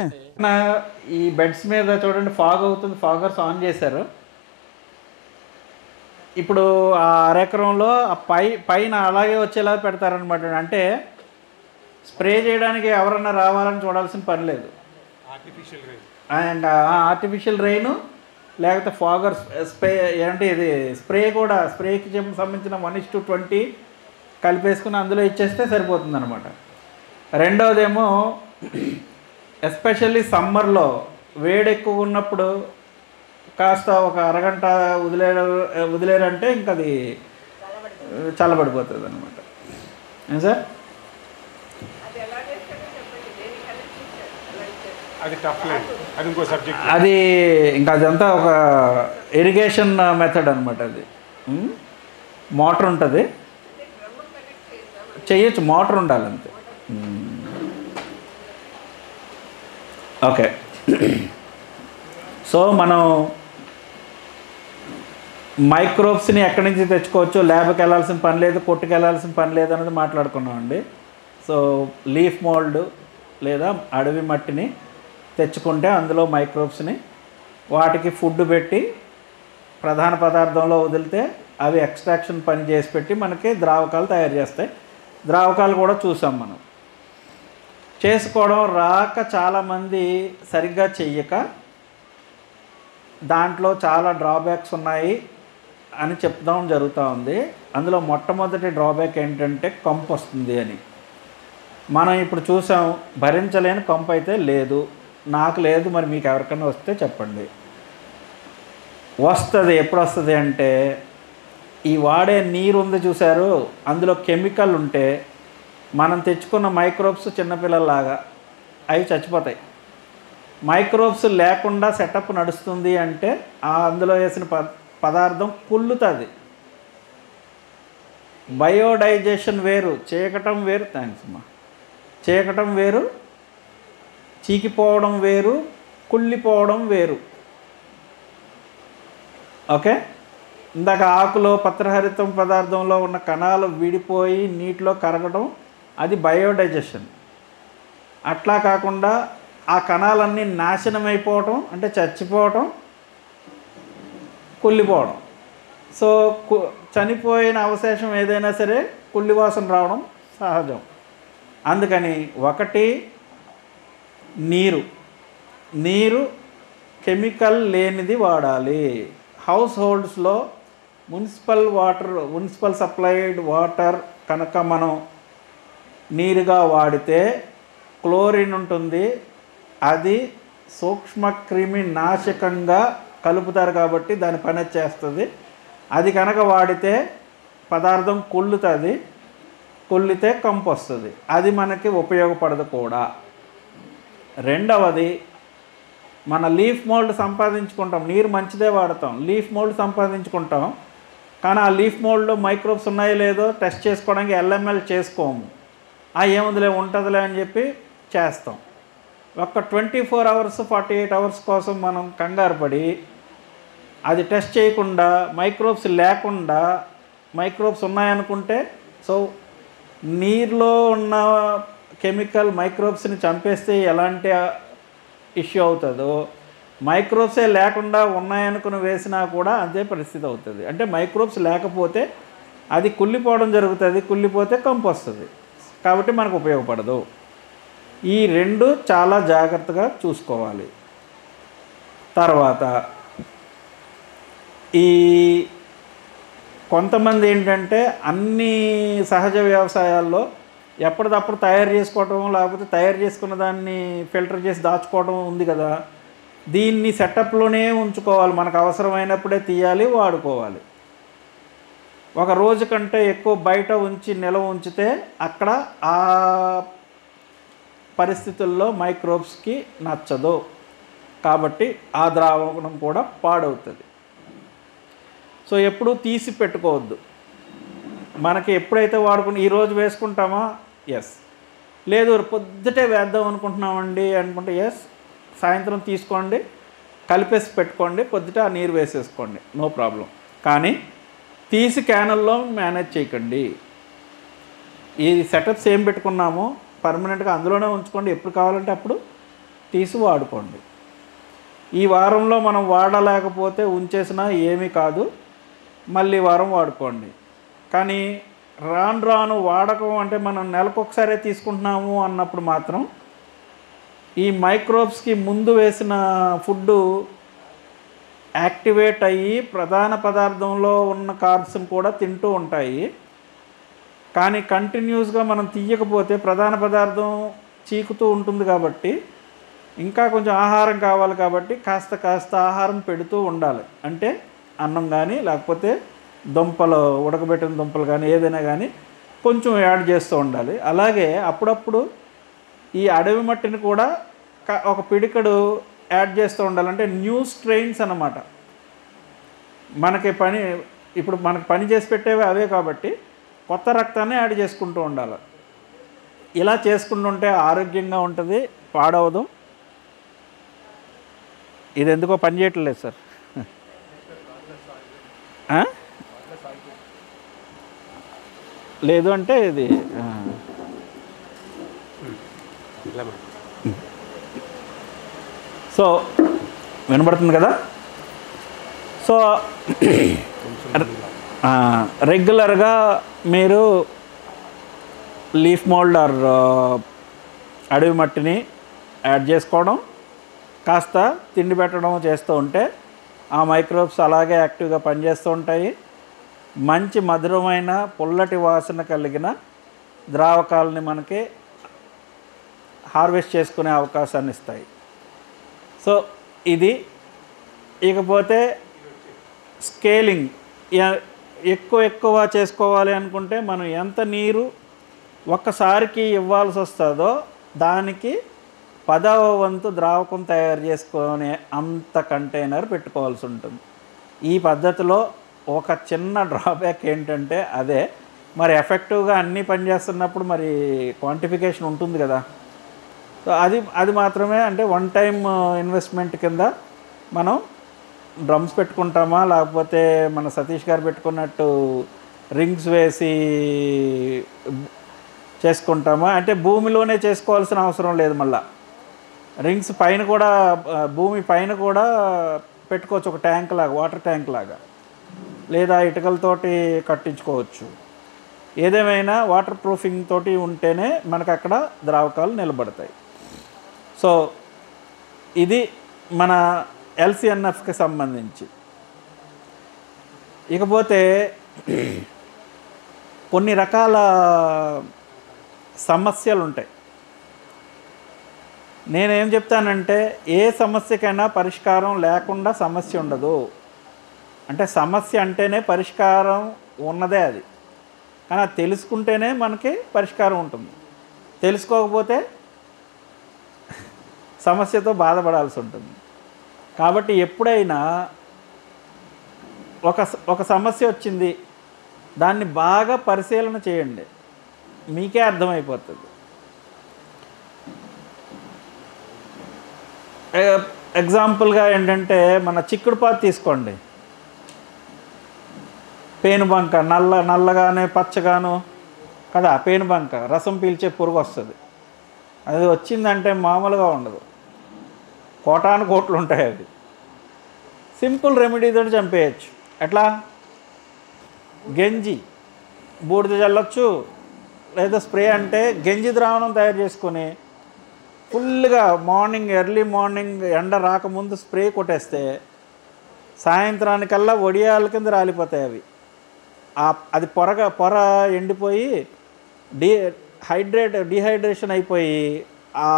ఈ బెడ్స్ మీద చూడండి ఫాగ్ అవుతుంది. ఫాగర్స్ ఆన్ చేశారు. ఇప్పుడు ఆ అరెకరంలో ఆ పైన అలాగే వచ్చేలా పెడతారనమాట. అంటే స్ప్రే చేయడానికి ఎవరన్నా రావాలని చూడాల్సిన పని లేదు. అండ్ ఆర్టిఫిషియల్ రెయిన్ లేకపోతే ఫాగర్ స్ప్రే అంటే ఇది స్ప్రేకి సంబంధించిన 1:20 కలిపేసుకుని అందులో ఇచ్చేస్తే సరిపోతుంది అనమాట. రెండవదేమో ఎస్పెషల్లీ సమ్మర్లో వేడి ఎక్కువ ఉన్నప్పుడు కాస్త ఒక అరగంట వదిలేరంటే ఇంకా అది చల్లబడిపోతుంది అనమాట. ఏం సార్? అది ఇంకా అదంతా ఒక ఇరిగేషన్ మెథడ్ అనమాట. అది మోటార్ ఉంటుంది, చేయొచ్చు, మోటార్ ఉండాలి అంతే. ఓకే. సో మనం మైక్రోబ్స్ని ఎక్కడి నుంచి తెచ్చుకోవచ్చు, ల్యాబ్కి వెళ్ళాల్సిన పని లేదు, కొట్టుకు వెళ్ళాల్సిన పని లేదు అనేది మాట్లాడుకున్నామండి. సో లీఫ్ మోల్డ్ లేదా అడవి మట్టిని తెచ్చుకుంటే అందులో మైక్రోబ్స్ని వాటికి ఫుడ్ పెట్టి ప్రధాన పదార్థంలో వదిలితే అవి ఎక్స్ట్రాక్షన్ పని చేసి పెట్టి మనకి ద్రావకాలు తయారు చేస్తాయి. ద్రావకాలు కూడా చూసాం మనం. చేసుకోవడం రాక చాలామంది సరిగ్గా చెయ్యక దాంట్లో చాలా డ్రాబ్యాక్స్ ఉన్నాయి అని చెప్దాం జరుగుతూ ఉంది. అందులో మొట్టమొదటి డ్రాబ్యాక్ ఏంటంటే కంపు వస్తుంది అని. మనం ఇప్పుడు చూసాం, భరించలేని కంపు అయితే లేదు, నాకు లేదు, మరి మీకు ఎవరికైనా వస్తే చెప్పండి. వస్తుంది. ఎప్పుడు వస్తుంది అంటే ఈ వాడే నీరు ఉంది చూసారు, అందులో కెమికల్ ఉంటే మనం తెచ్చుకున్న మైక్రోబ్స్ చిన్నపిల్లల్లాగా అవి చచ్చిపోతాయి. మైక్రోబ్స్ లేకుండా సెటప్ నడుస్తుంది అంటే అందులో వేసిన పదార్థం కుళ్ళుతుంది. బయోడైజేషన్ వేరు, చీకటం వేరు. థ్యాంక్స్ అమ్మా. చీకటం వేరు, చీకిపోవడం వేరు, కుళ్ళిపోవడం వేరు. ఓకే. ఇందాక ఆకులో పత్రహరితం పదార్థంలో ఉన్న కణాలు విడిపోయి నీటిలో కరగడం, అది బయోడైజెషన్. అట్లా కాకుండా ఆ కణాలన్నీ నాశనం అయిపోవటం అంటే చచ్చిపోవటం, కుళ్ళిపోవడం. సో చనిపోయిన అవశేషం ఏదైనా సరే కుళ్ళివాసన రావడం సహజం. అందుకని ఒకటి నీరు కెమికల్ లేనిది వాడాలి. హౌస్ హోల్డ్స్లో మున్సిపల్ సప్లైడ్ వాటర్ కనుక మనం నీరుగా వాడితే క్లోరిన్ ఉంటుంది, అది సూక్ష్మక్రిమి నాశకంగా కలుపుతారు కాబట్టి దాని పని చేస్తుంది. అది కనుక వాడితే పదార్థం కుళ్ళుతుంది, కుళ్ళితే కంపు వస్తుంది, అది మనకి ఉపయోగపడదు కూడా. రెండవది, మన లీఫ్ మోల్డ్ సంపాదించుకుంటాం, నీరు మంచిదే వాడతాం, లీఫ్ మోల్డ్ సంపాదించుకుంటాం. కానీ ఆ లీఫ్ మోల్డ్లో మైక్రోబ్స్ ఉన్నాయో లేదో టెస్ట్ చేసుకోవడానికి LML చేసుకోము. ఏముందిలే ఉంటుందిలే అని చెప్పి చేస్తాం. ఒక్క 24 hours 48 hours కోసం మనం కంగారు పడి అది టెస్ట్ చేయకుండా మైక్రోబ్స్ లేకుండా మైక్రోబ్స్ ఉన్నాయనుకుంటే, సో నీరులో ఉన్న కెమికల్ మైక్రోబ్స్ని చంపేస్తే ఎలాంటి ఇష్యూ అవుతుందో, మైక్రోబ్సే లేకుండా ఉన్నాయనుకుని వేసినా కూడా అదే పరిస్థితి అవుతుంది. అంటే మైక్రోబ్స్ లేకపోతే అది కుళ్ళిపోవడం జరుగుతుంది, కుళ్ళిపోతే కంపు వస్తుంది, కాబట్టి మనకు ఉపయోగపడదు. ఈ రెండు చాలా జాగ్రత్తగా చూసుకోవాలి. తర్వాత ఈ కొంతమంది ఏంటంటే అన్ని సహజ వ్యవసాయాల్లో ఎప్పటికప్పుడు తయారు చేసుకోవటం, లేకపోతే తయారు చేసుకున్న దాన్ని ఫిల్టర్ చేసి దాచుకోవడం ఉంది కదా, దీన్ని సెటప్లోనే ఉంచుకోవాలి. మనకు అవసరమైనప్పుడే తీయాలి, వాడుకోవాలి. ఒక రోజు కంటే ఎక్కువ బయట నిల్వ ఉంచితే అక్కడ ఆ పరిస్థితుల్లో మైక్రోబ్స్కి నచ్చదు, కాబట్టి ఆ ద్రావణం కూడా పాడవుతుంది. సో ఎప్పుడూ తీసి పెట్టుకోవద్దు. మనకి ఎప్పుడైతే వాడుకుని ఈరోజు వేసుకుంటామో ఎస్, లేదు పొద్దుటే వేద్దాం అనుకుంటున్నామండి అనుకుంటే ఎస్, సాయంత్రం తీసుకోండి, కలిపేసి పెట్టుకోండి, పొద్దుట ఆ నీరు వేసేసుకోండి, నో ప్రాబ్లం. కానీ తీసి క్యానల్లో మేనేజ్ చేయకండి. ఈ సెటప్స్ ఏం పెట్టుకున్నామో పర్మనెంట్గా అందులోనే ఉంచుకోండి, ఎప్పుడు కావాలంటే అప్పుడు తీసి వాడుకోండి. ఈ వారంలో మనం వాడలేకపోతే ఉంచేసినా ఏమీ కాదు, మళ్ళీ వారం వాడుకోండి. కానీ రాను వాడకం అంటే మనం నెలకొకసారే తీసుకుంటున్నాము అన్నప్పుడు మాత్రం ఈ మైక్రోబ్స్కి ముందు వేసిన ఫుడ్డు యాక్టివేట్ అయ్యి ప్రధాన పదార్థంలో ఉన్న కార్బ్స్ని కూడా తింటూ ఉంటాయి. కానీ కంటిన్యూస్గా మనం తీయకపోతే ప్రధాన పదార్థం చీకుతూ ఉంటుంది కాబట్టి ఇంకా కొంచెం ఆహారం కావాలి కాబట్టి కాస్త ఆహారం పెడుతూ ఉండాలి. అంటే అన్నం కానీ లేకపోతే దుంపలు, ఉడకబెట్టిన దుంపలు కానీ ఏదైనా కానీ కొంచెం యాడ్ చేస్తూ ఉండాలి. అలాగే అప్పుడప్పుడు ఈ అడవి మట్టిని కూడా ఒక పిడికడు యాడ్ చేస్తూ ఉండాలి. అంటే న్యూ స్ట్రెయిన్స్ అన్నమాట. ఇప్పుడు మనకి పని చేసి పెట్టేవి అవే కాబట్టి కొత్త రక్తాన్ని యాడ్ చేసుకుంటూ ఉండాలి. ఇలా చేసుకుంటుంటే ఆరోగ్యంగా ఉంటుంది, పాడవదు. ఇది ఎందుకో పని చేయట్లేదు సార్. లేదు అంటే ఇది సో వినబడుతుంది కదా. సో రెగ్యులర్గా మీరు లీఫ్ మోల్డ్ ఆర్ అడవి మట్టిని యాడ్ చేసుకోవడం, కాస్త తిండి పెట్టడం చేస్తూ ఉంటే ఆ మైక్రోబ్స్ అలాగే యాక్టివ్గా పనిచేస్తూ ఉంటాయి. మంచి మధురమైన పుల్లటి వాసన కలిగిన ద్రావకాలని మనకి హార్వెస్ట్ చేసుకునే అవకాశాన్ని ఇస్తాయి. సో ఇది. ఇకపోతే స్కేలింగ్ ఎక్కువ చేసుకోవాలి అనుకుంటే మనం ఎంత నీరు ఒక్కసారికి ఇవ్వాల్సి వస్తుందో దానికి 10వ వంతు ద్రావకం తయారు చేసుకునే అంత కంటైనర్ పెట్టుకోవాల్సి ఉంటుంది. ఈ పద్ధతిలో ఒక చిన్న డ్రాబ్యాక్ ఏంటంటే అదే మరి ఎఫెక్టివ్గా అన్నీ పనిచేస్తున్నప్పుడు మరి క్వాంటిఫికేషన్ ఉంటుంది కదా. సో అది మాత్రమే అంటే వన్ టైం ఇన్వెస్ట్మెంట్ కింద మనం డ్రమ్స్ పెట్టుకుంటామా, లేకపోతే మన సతీష్ గారు పెట్టుకున్నట్టు రింగ్స్ వేసి చేసుకుంటామా అంటే భూమిలోనే చేసుకోవాల్సిన అవసరం లేదు. మళ్ళీ రింగ్స్ పైన కూడా భూమి పైన కూడా పెట్టుకోవచ్చు, ఒక ట్యాంక్ లాగా, వాటర్ ట్యాంక్ లాగా, లేదా ఇటుకలతోటి కట్టించుకోవచ్చు. ఏదేమైనా వాటర్ ప్రూఫింగ్ తోటి ఉంటేనే మనకు అక్కడ ద్రావకాలు నిలబడతాయి. సో ఇది మన ఎల్సిఎన్ఎఫ్కి సంబంధించి. ఇకపోతే కొన్ని రకాల సమస్యలు ఉంటాయి. నేనేం చెప్తానంటే ఏ సమస్యకైనా పరిష్కారం లేకుండా సమస్య ఉండదు. అంటే సమస్య అంటేనే పరిష్కారం ఉన్నదే అది, కానీ అది తెలుసుకుంటేనే మనకి పరిష్కారం ఉంటుంది. తెలుసుకోకపోతే సమస్యతో బాధపడాల్సి ఉంటుంది. కాబట్టి ఎప్పుడైనా ఒక సమస్య వచ్చింది, దాన్ని బాగా పరిశీలన చేయండి, మీకే అర్థమైపోతుంది. ఎగ్జాంపుల్గా ఏంటంటే మన చిక్కుడుపాదు తీసుకోండి. పేనుబంక నల్లగానే పచ్చగాను కదా, పేనుబంక రసం పీల్చే పురుగు వస్తుంది. అది వచ్చిందంటే మామూలుగా ఉండదు, కోటాను కోట్లు ఉంటాయి. అది సింపుల్ రెమెడీతో చంపేయచ్చు. ఎట్లా? గంజి బూడిద చల్లొచ్చు, లేదా స్ప్రే అంటే గంజి ద్రావణం తయారు చేసుకొని ఫుల్గా ఎర్లీ మార్నింగ్ ఎండ రాకముందు స్ప్రే కొట్టేస్తే సాయంత్రానికల్లా వడియాల కింద రాలిపోతాయి అవి. అది పొర ఎండిపోయి డిహైడ్రేషన్ అయిపోయి ఆ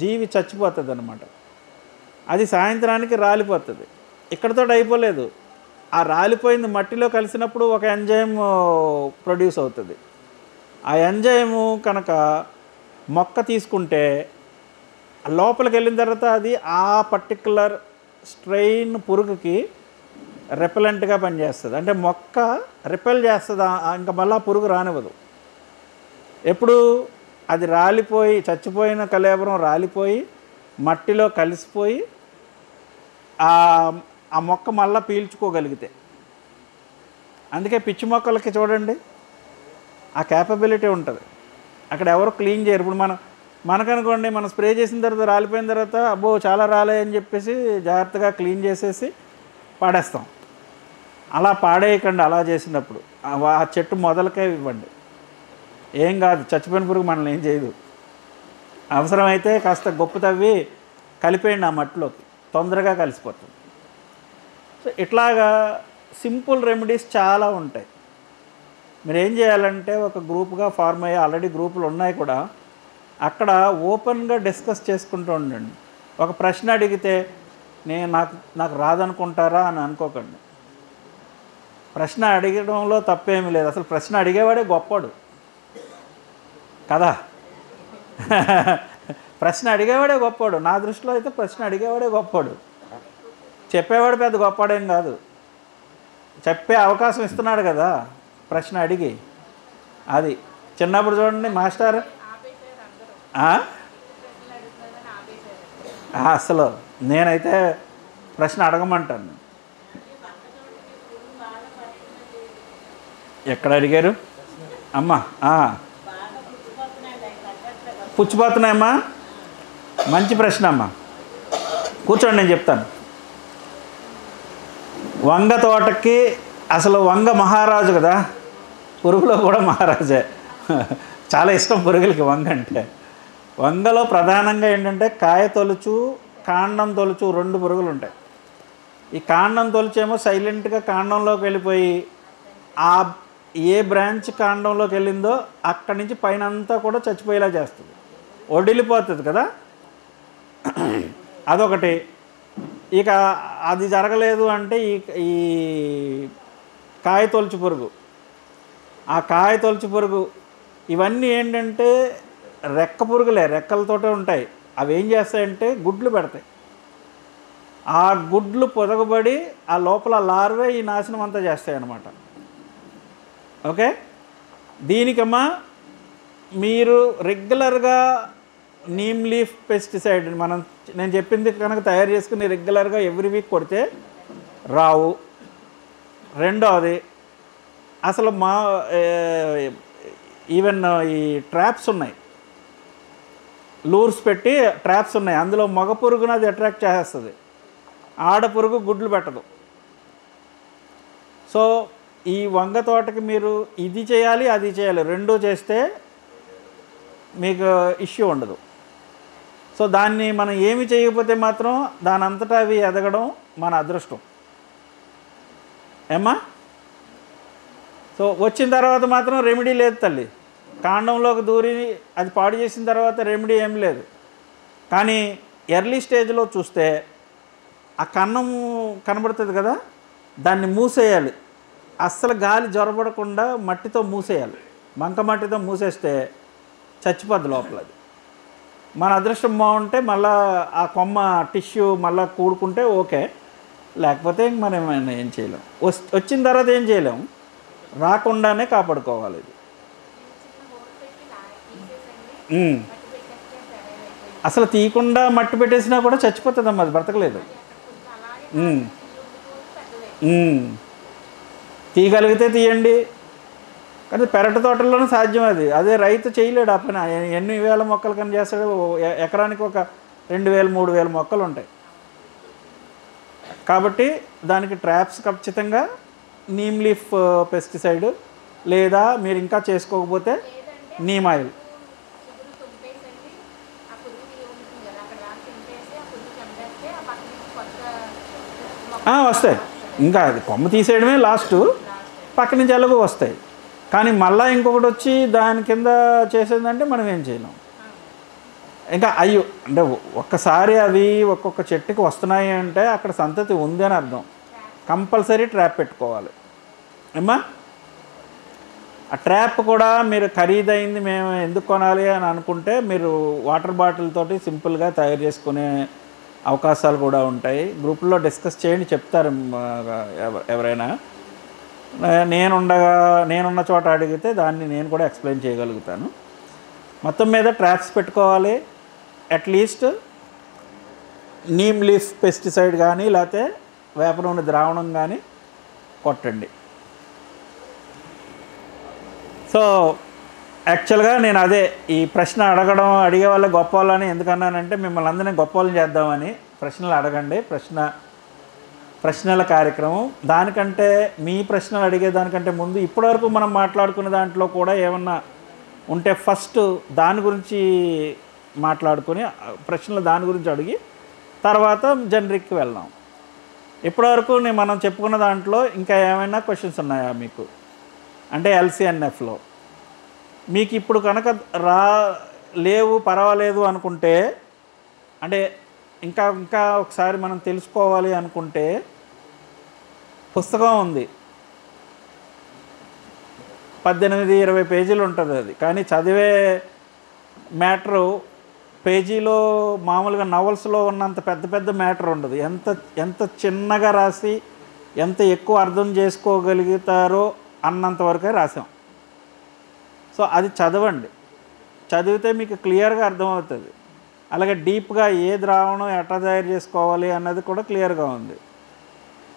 జీవి చచ్చిపోతుంది అన్నమాట. అది సాయంత్రానికి రాలిపోతుంది. ఇక్కడతో అయిపోలేదు, ఆ రాలిపోయింది మట్టిలో కలిసినప్పుడు ఒక ఎంజైమ్ ప్రొడ్యూస్ అవుతుంది. ఆ ఎంజైము కనుక మొక్క తీసుకుంటే లోపలికి వెళ్ళిన తర్వాత అది ఆ పర్టిక్యులర్ స్ట్రెయిన్ పురుగుకి రెపెలెంట్గా పనిచేస్తుంది. అంటే మొక్క రిపెల్ చేస్తుంది, ఇంకా మళ్ళీ పురుగు రానివ్వదు. ఎప్పుడు అది రాలిపోయి చచ్చిపోయిన కళేబరం రాలిపోయి మట్టిలో కలిసిపోయి ఆ మొక్క మళ్ళీ పీల్చుకోగలిగితే. అందుకే పిచ్చి మొక్కలకి చూడండి ఆ క్యాపబిలిటీ ఉంటుంది. అక్కడ ఎవరు క్లీన్ చేయరు. ఇప్పుడు మనకనుకోండి, మనం స్ప్రే చేసిన తర్వాత రాలిపోయిన తర్వాత అబ్బో చాలా రాలే అని చెప్పేసి జాగ్రత్తగా క్లీన్ చేసేసి పాడేస్తాం. అలా పాడేయకండి. అలా చేసినప్పుడు ఆ చెట్టు మొదలకే ఇవ్వండి, ఏం కాదు, చచ్చిపోయిన పురుగు మనల్ని ఏం చేయదు. అవసరమైతే కాస్త గొప్ప తవ్వి కలిపేయండి ఆ మట్టిలోకి, తొందరగా కలిసిపోతుంది. సో ఇట్లాగా సింపుల్ రెమెడీస్ చాలా ఉంటాయి. మీరు ఏం చేయాలంటే ఒక గ్రూప్గా ఫార్మ్ అయ్యి, ఆల్రెడీ గ్రూపులు ఉన్నాయి కూడా, అక్కడ ఓపెన్గా డిస్కస్ చేసుకుంటూ ఉండండి. ఒక ప్రశ్న అడిగితే నాకు రాదనుకుంటారా అని అనుకోకండి. ప్రశ్న అడగడంలో తప్పేమీ లేదు. అసలు ప్రశ్న అడిగేవాడే గొప్పవాడు కదా. ప్రశ్న అడిగేవాడే గొప్పవాడు. నా దృష్టిలో అయితే ప్రశ్న అడిగేవాడే గొప్పవాడు. చెప్పేవాడు పెద్ద గొప్పవాడేం కాదు. చెప్పే అవకాశం ఇస్తున్నాడు కదా ప్రశ్న అడిగి. అది చిన్నప్పుడు చూడండి మాస్టర్ అసలు నేనైతే ప్రశ్న అడగమంటాను నేను. ఎక్కడ అడిగారు అమ్మా? పుచ్చిపోతున్నాయమ్మా, మంచి ప్రశ్న అమ్మా. కూర్చోండి, నేను చెప్తాను. వంగ తోటకి అసలు వంగ మహారాజు కదా, పురుగులో కూడా మహారాజే. చాలా ఇష్టం పురుగులకి వంగ అంటే. వంగలో ప్రధానంగా ఏంటంటే కాయ తొలుచు, కాండం తొలుచు 2 పురుగులు ఉంటాయి. ఈ కాండం తొలుచేమో సైలెంట్గా కాండంలోకి వెళ్ళిపోయి ఆ ఏ బ్రాంచ్ కాండంలోకి వెళ్ళిందో అక్కడి నుంచి పైన అంతా కూడా చచ్చిపోయేలా చేస్తుంది, వడిలిపోతుంది కదా, అదొకటి. ఇక అది జరగలేదు అంటే ఈ కాయ తొలుచు పురుగు, ఆ కాయ తొలుచు పురుగు ఇవన్నీ ఏంటంటే రెక్క పురుగులే, రెక్కలతోటే ఉంటాయి. అవి ఏం చేస్తాయంటే గుడ్లు పెడతాయి. ఆ గుడ్లు పొదగబడి ఆ లోపల లార్వే ఈ నాశనం అంతా చేస్తాయి అన్నమాట. ఓకే, దీనికమ్మా మీరు రెగ్యులర్గా నీమ్ లీఫ్ పెస్టిసైడ్ నేను చెప్పింది కనుక తయారు చేసుకుని రెగ్యులర్గా ఎవ్రీ వీక్ కొడితే రావు. రెండవది, అసలు ఈవెన్ ఈ ట్రాప్స్ ఉన్నాయి, లూర్స్ పెట్టి ట్రాప్స్ ఉన్నాయి, అందులో మగ పురుగును అది అట్రాక్ట్ చేసేస్తుంది, ఆడ పురుగు గుడ్లు పెట్టదు. సో ఈ వంగ తోటకి మీరు ఇది చేయాలి, అది చేయాలి, 2 చేస్తే మీకు ఇష్యూ ఉండదు. సో దాన్ని మనం ఏమి చేయకపోతే మాత్రం దాని అంతటా అవి ఎదగడం మన అదృష్టం ఏమ్మా. సో వచ్చిన తర్వాత మాత్రం రెమెడీ లేదు తల్లి. కాండంలోకి దూరి అది పాడు చేసిన తర్వాత రెమెడీ ఏం లేదు. కానీ ఎర్లీ స్టేజ్లో చూస్తే ఆ కన్నం కనబడుతుంది కదా, దాన్ని మూసేయాలి. అస్సలు గాలి జొరబడకుండా మట్టితో మూసేయాలి. బంక మట్టితో మూసేస్తే చచ్చిపోద్ది లోపల. అది మన అదృష్టం బాగుంటే మళ్ళీ ఆ కొమ్మ టిష్యూ మళ్ళీ కూడుకుంటే ఓకే, లేకపోతే మనం ఏం చేయలేం. వచ్చిన తర్వాత ఏం చేయలేం, రాకుండానే కాపాడుకోవాలి. ఇది అసలు తీయకుండా మట్టి పెట్టేసినా కూడా చచ్చిపోతుందమ్మా, అది బ్రతకలేదు. తీయగలిగితే తీయండి, కానీ పెరటి తోటల్లోనే సాధ్యం అది. అదే రైతు చేయలేడు ఆ పని. ఎన్ని వేల మొక్కలు కని చేస్తాడు, ఎకరానికి ఒక 2000 3000 మొక్కలు ఉంటాయి. కాబట్టి దానికి ట్రాప్స్ ఖచ్చితంగా నీమ్ లీఫ్ పెస్టిసైడ్, లేదా మీరు ఇంకా చేసుకోకపోతే నీమ్ ఆయిల్. వస్తాయి, ఇంకా అది కొమ్మ తీసేయడమే లాస్ట్, పక్క నుంచి ఎలాగో వస్తాయి. కానీ మళ్ళీ ఇంకొకటి వచ్చి దాని కింద చేసేదంటే మనం ఏం చేయలేం. ఇంకా అయ్యో అంటే ఒక్కసారి అవి ఒక్కొక్క చెట్టుకి వస్తున్నాయి అంటే అక్కడ సంతతి ఉంది అని అర్థం. కంపల్సరీ ట్రాప్ పెట్టుకోవాలి అమ్మా. ఆ ట్రాప్ కూడా మీరు ఖరీదైంది మేము ఎందుకు కొనాలి అని అనుకుంటే మీరు వాటర్ బాటిల్ తోటి సింపుల్గా తయారు చేసుకునే అవకాశాలు కూడా ఉంటాయి. గ్రూపుల్లో డిస్కస్ చేయండి, చెప్తారు ఎవరైనా. నేనున్న చోట అడిగితే దాన్ని నేను కూడా ఎక్స్ప్లెయిన్ చేయగలుగుతాను. మొత్తం మీద ట్రాప్స్ పెట్టుకోవాలి. అట్లీస్ట్ నీమ్ లీఫ్ పెస్టిసైడ్ కానీ లేకపోతే వేప నూనె ద్రావణం కానీ కొట్టండి. సో యాక్చువల్గా నేను అదే ఈ ప్రశ్న అడిగే వాళ్ళ గొప్ప వాళ్ళని ఎందుకన్నానంటే మిమ్మల్ని అందరినీ గొప్ప వాళ్ళని చేద్దామని. ప్రశ్నలు అడగండి, ప్రశ్నల కార్యక్రమం. దానికంటే మీ ప్రశ్నలు అడిగేదానికంటే ముందు ఇప్పటివరకు మనం మాట్లాడుకున్న దాంట్లో కూడా ఏమన్నా ఉంటే ఫస్ట్ దాని గురించి మాట్లాడుకొని ప్రశ్నలు దాని గురించి అడిగి తర్వాత జనరిక్కి వెళ్దాం. ఇప్పటివరకు మనం చెప్పుకున్న దాంట్లో ఇంకా ఏమైనా క్వశ్చన్స్ ఉన్నాయా మీకు? అంటే LCNFలో మీకు ఇప్పుడు కనుక లేవు పర్వాలేదు అనుకుంటే, అంటే ఇంకా ఒకసారి మనం తెలుసుకోవాలి అనుకుంటే పుస్తకం ఉంది, 18-20 పేజీలు ఉంటుంది అది. కానీ చదివే మ్యాటరు పేజీలో మామూలుగా నవల్స్లో ఉన్నంత పెద్ద మ్యాటర్ ఉండదు. ఎంత చిన్నగా రాసి ఎంత ఎక్కువ అర్థం చేసుకోగలుగుతారో అన్నంత వరకే రాసాం. సో అది చదవండి, చదివితే మీకు క్లియర్గా అర్థమవుతుంది. అలాగే డీప్గా ఏ ద్రావణం ఎట్లా తయారు చేసుకోవాలి అన్నది కూడా క్లియర్గా ఉంది.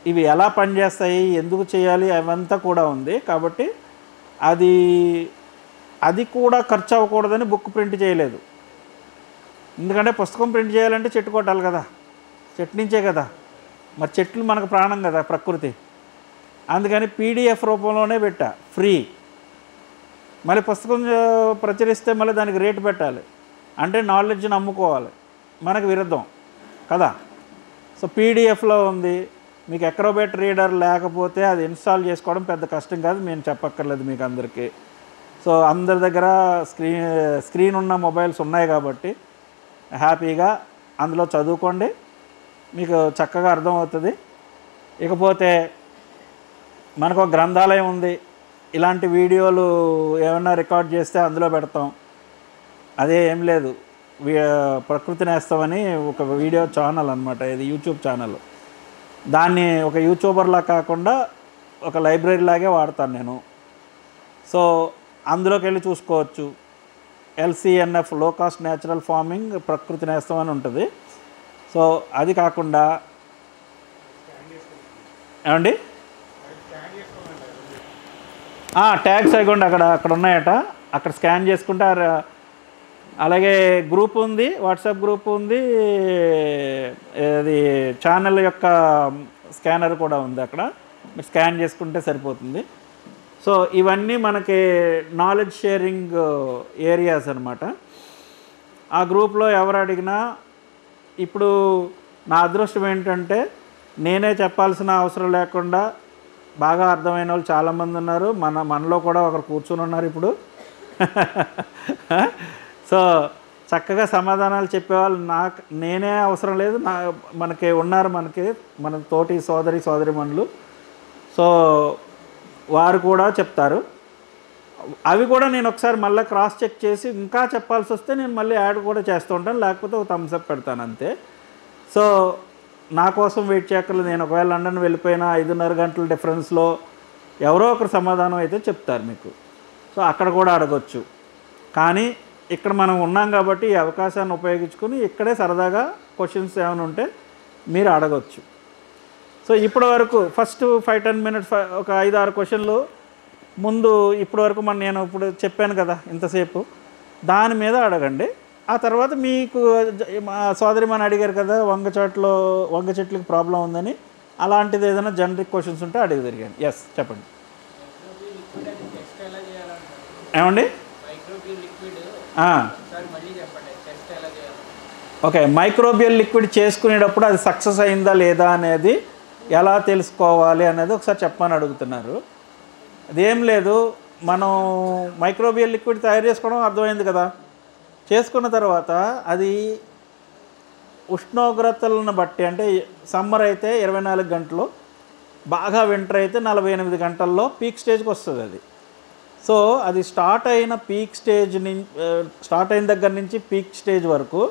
ఇవి ఎలా పనిచేస్తాయి, ఎందుకు చేయాలి అవంతా కూడా ఉంది. కాబట్టి అది కూడా ఖర్చు అవ్వకూడదని బుక్ ప్రింట్ చేయలేదు. ఎందుకంటే పుస్తకం ప్రింట్ చేయాలంటే చెట్టు కొట్టాలి కదా, చెట్టు నుంచే కదా, మరి చెట్లు మనకు ప్రాణం కదా, ప్రకృతి. అందుకని పీడిఎఫ్ రూపంలోనే పెట్టా, ఫ్రీ. మళ్ళీ పుస్తకం ప్రచురిస్తే మళ్ళీ దానికి రేటు పెట్టాలి, అంటే నాలెడ్జ్ని అమ్ముకోవాలి, మనకు విరుద్ధం కదా. సో పీడిఎఫ్లో ఉంది. మీకు అక్రోబాట్ రీడర్ లేకపోతే అది ఇన్స్టాల్ చేసుకోవడం పెద్ద కష్టం కాదు, మేము చెప్పక్కర్లేదు మీకు అందరికీ. సో అందరి దగ్గర స్క్రీన్ ఉన్న మొబైల్స్ ఉన్నాయి కాబట్టి హ్యాపీగా అందులో చదువుకోండి, మీకు చక్కగా అర్థమవుతుంది. ఇకపోతే మనకు ఒక గ్రంథాలయం ఉంది, ఇలాంటి వీడియోలు ఏమన్నా రికార్డ్ చేస్తే అందులో పెడతాం. అదే ఏం లేదు, ప్రకృతి నేస్తామని ఒక వీడియో ఛానల్ అనమాట, ఇది యూట్యూబ్ ఛానల్. దాన్ని ఒక యూట్యూబర్లా కాకుండా ఒక లైబ్రరీ లాగే వాడతాను నేను. సో అందులోకి వెళ్ళి చూసుకోవచ్చు. LCNF లో కాస్ట్ న్యాచురల్ ఫార్మింగ్ ప్రకృతి నేస్తం అని ఉంటుంది. సో అది కాకుండా ఏమండి ట్యాగ్స్ అయిపోండి అక్కడ ఉన్నాయట, అక్కడ స్కాన్ చేసుకుంటే. అలాగే గ్రూప్ ఉంది, వాట్సాప్ గ్రూప్ ఉంది, అది ఛానల్ యొక్క స్కానర్ కూడా ఉంది, అక్కడ స్కాన్ చేసుకుంటే సరిపోతుంది. సో ఇవన్నీ మనకి నాలెడ్జ్ షేరింగ్ ఏరియాస్ అనమాట. ఆ గ్రూప్లో ఎవరు అడిగినా, ఇప్పుడు నా అదృష్టం ఏంటంటే నేనే చెప్పాల్సిన అవసరం లేకుండా బాగా అర్థమైన వాళ్ళు చాలామంది ఉన్నారు. మనలో కూడా ఒకరు కూర్చుని ఉన్నారు ఇప్పుడు. సో చక్కగా సమాధానాలు చెప్పేవాళ్ళు నేనే అవసరం లేదు, మనకి ఉన్నారు, మన తోటి సోదరిమణులు. సో వారు కూడా చెప్తారు. అవి కూడా నేను ఒకసారి మళ్ళీ క్రాస్ చెక్ చేసి ఇంకా చెప్పాల్సి వస్తే నేను మళ్ళీ యాడ్ కూడా చేస్తూ ఉంటాను, లేకపోతే ఒక థమ్స్అప్ పెడతాను అంతే. సో నా కోసం వెయిట్ చేయక్కర్లేదు. నేను ఒకవేళ లండన్ వెళ్ళిపోయినా 5.5 గంటల డిఫరెన్స్లో ఎవరో ఒకరు సమాధానం అయితే చెప్తారు మీకు. సో అక్కడ కూడా అడగొచ్చు. కానీ ఇక్కడ మనం ఉన్నాం కాబట్టి ఈ అవకాశాన్ని ఉపయోగించుకొని ఇక్కడే సరదాగా క్వశ్చన్స్ ఏమైనా ఉంటే మీరు అడగొచ్చు. సో ఇప్పటి వరకు ఫస్ట్ 5-10 మినిట్స్ ఒక 5-6 క్వశ్చన్లు ముందు ఇప్పటి వరకు నేను ఇప్పుడు చెప్పాను కదా ఇంతసేపు, దాని మీద అడగండి. ఆ తర్వాత మీకు సోదరిమని అడిగారు కదా వంగ చెట్లకి ప్రాబ్లం ఉందని, అలాంటిది ఏదైనా జనరిక్ క్వశ్చన్స్ ఉంటే అడిగి తిరిగాను. ఎస్ చెప్పండి. ఏమండి? ఓకే, మైక్రోబియల్ లిక్విడ్ చేసుకునేటప్పుడు అది సక్సెస్ అయిందా లేదా అనేది ఎలా తెలుసుకోవాలి అనేది ఒకసారి చెప్పమని అడుగుతున్నారు. అదేం లేదు, మనం మైక్రోబియల్ లిక్విడ్ తయారు చేసుకోవడం అర్థమైంది కదా. చేసుకున్న తర్వాత అది ఉష్ణోగ్రతలను బట్టి, అంటే సమ్మర్ అయితే 24 గంటలు, బాగా వింటర్ అయితే 48 గంటల్లో పీక్ స్టేజ్కి వస్తుంది అది. సో అది స్టార్ట్ అయిన దగ్గర నుంచి పీక్ స్టేజ్ వరకు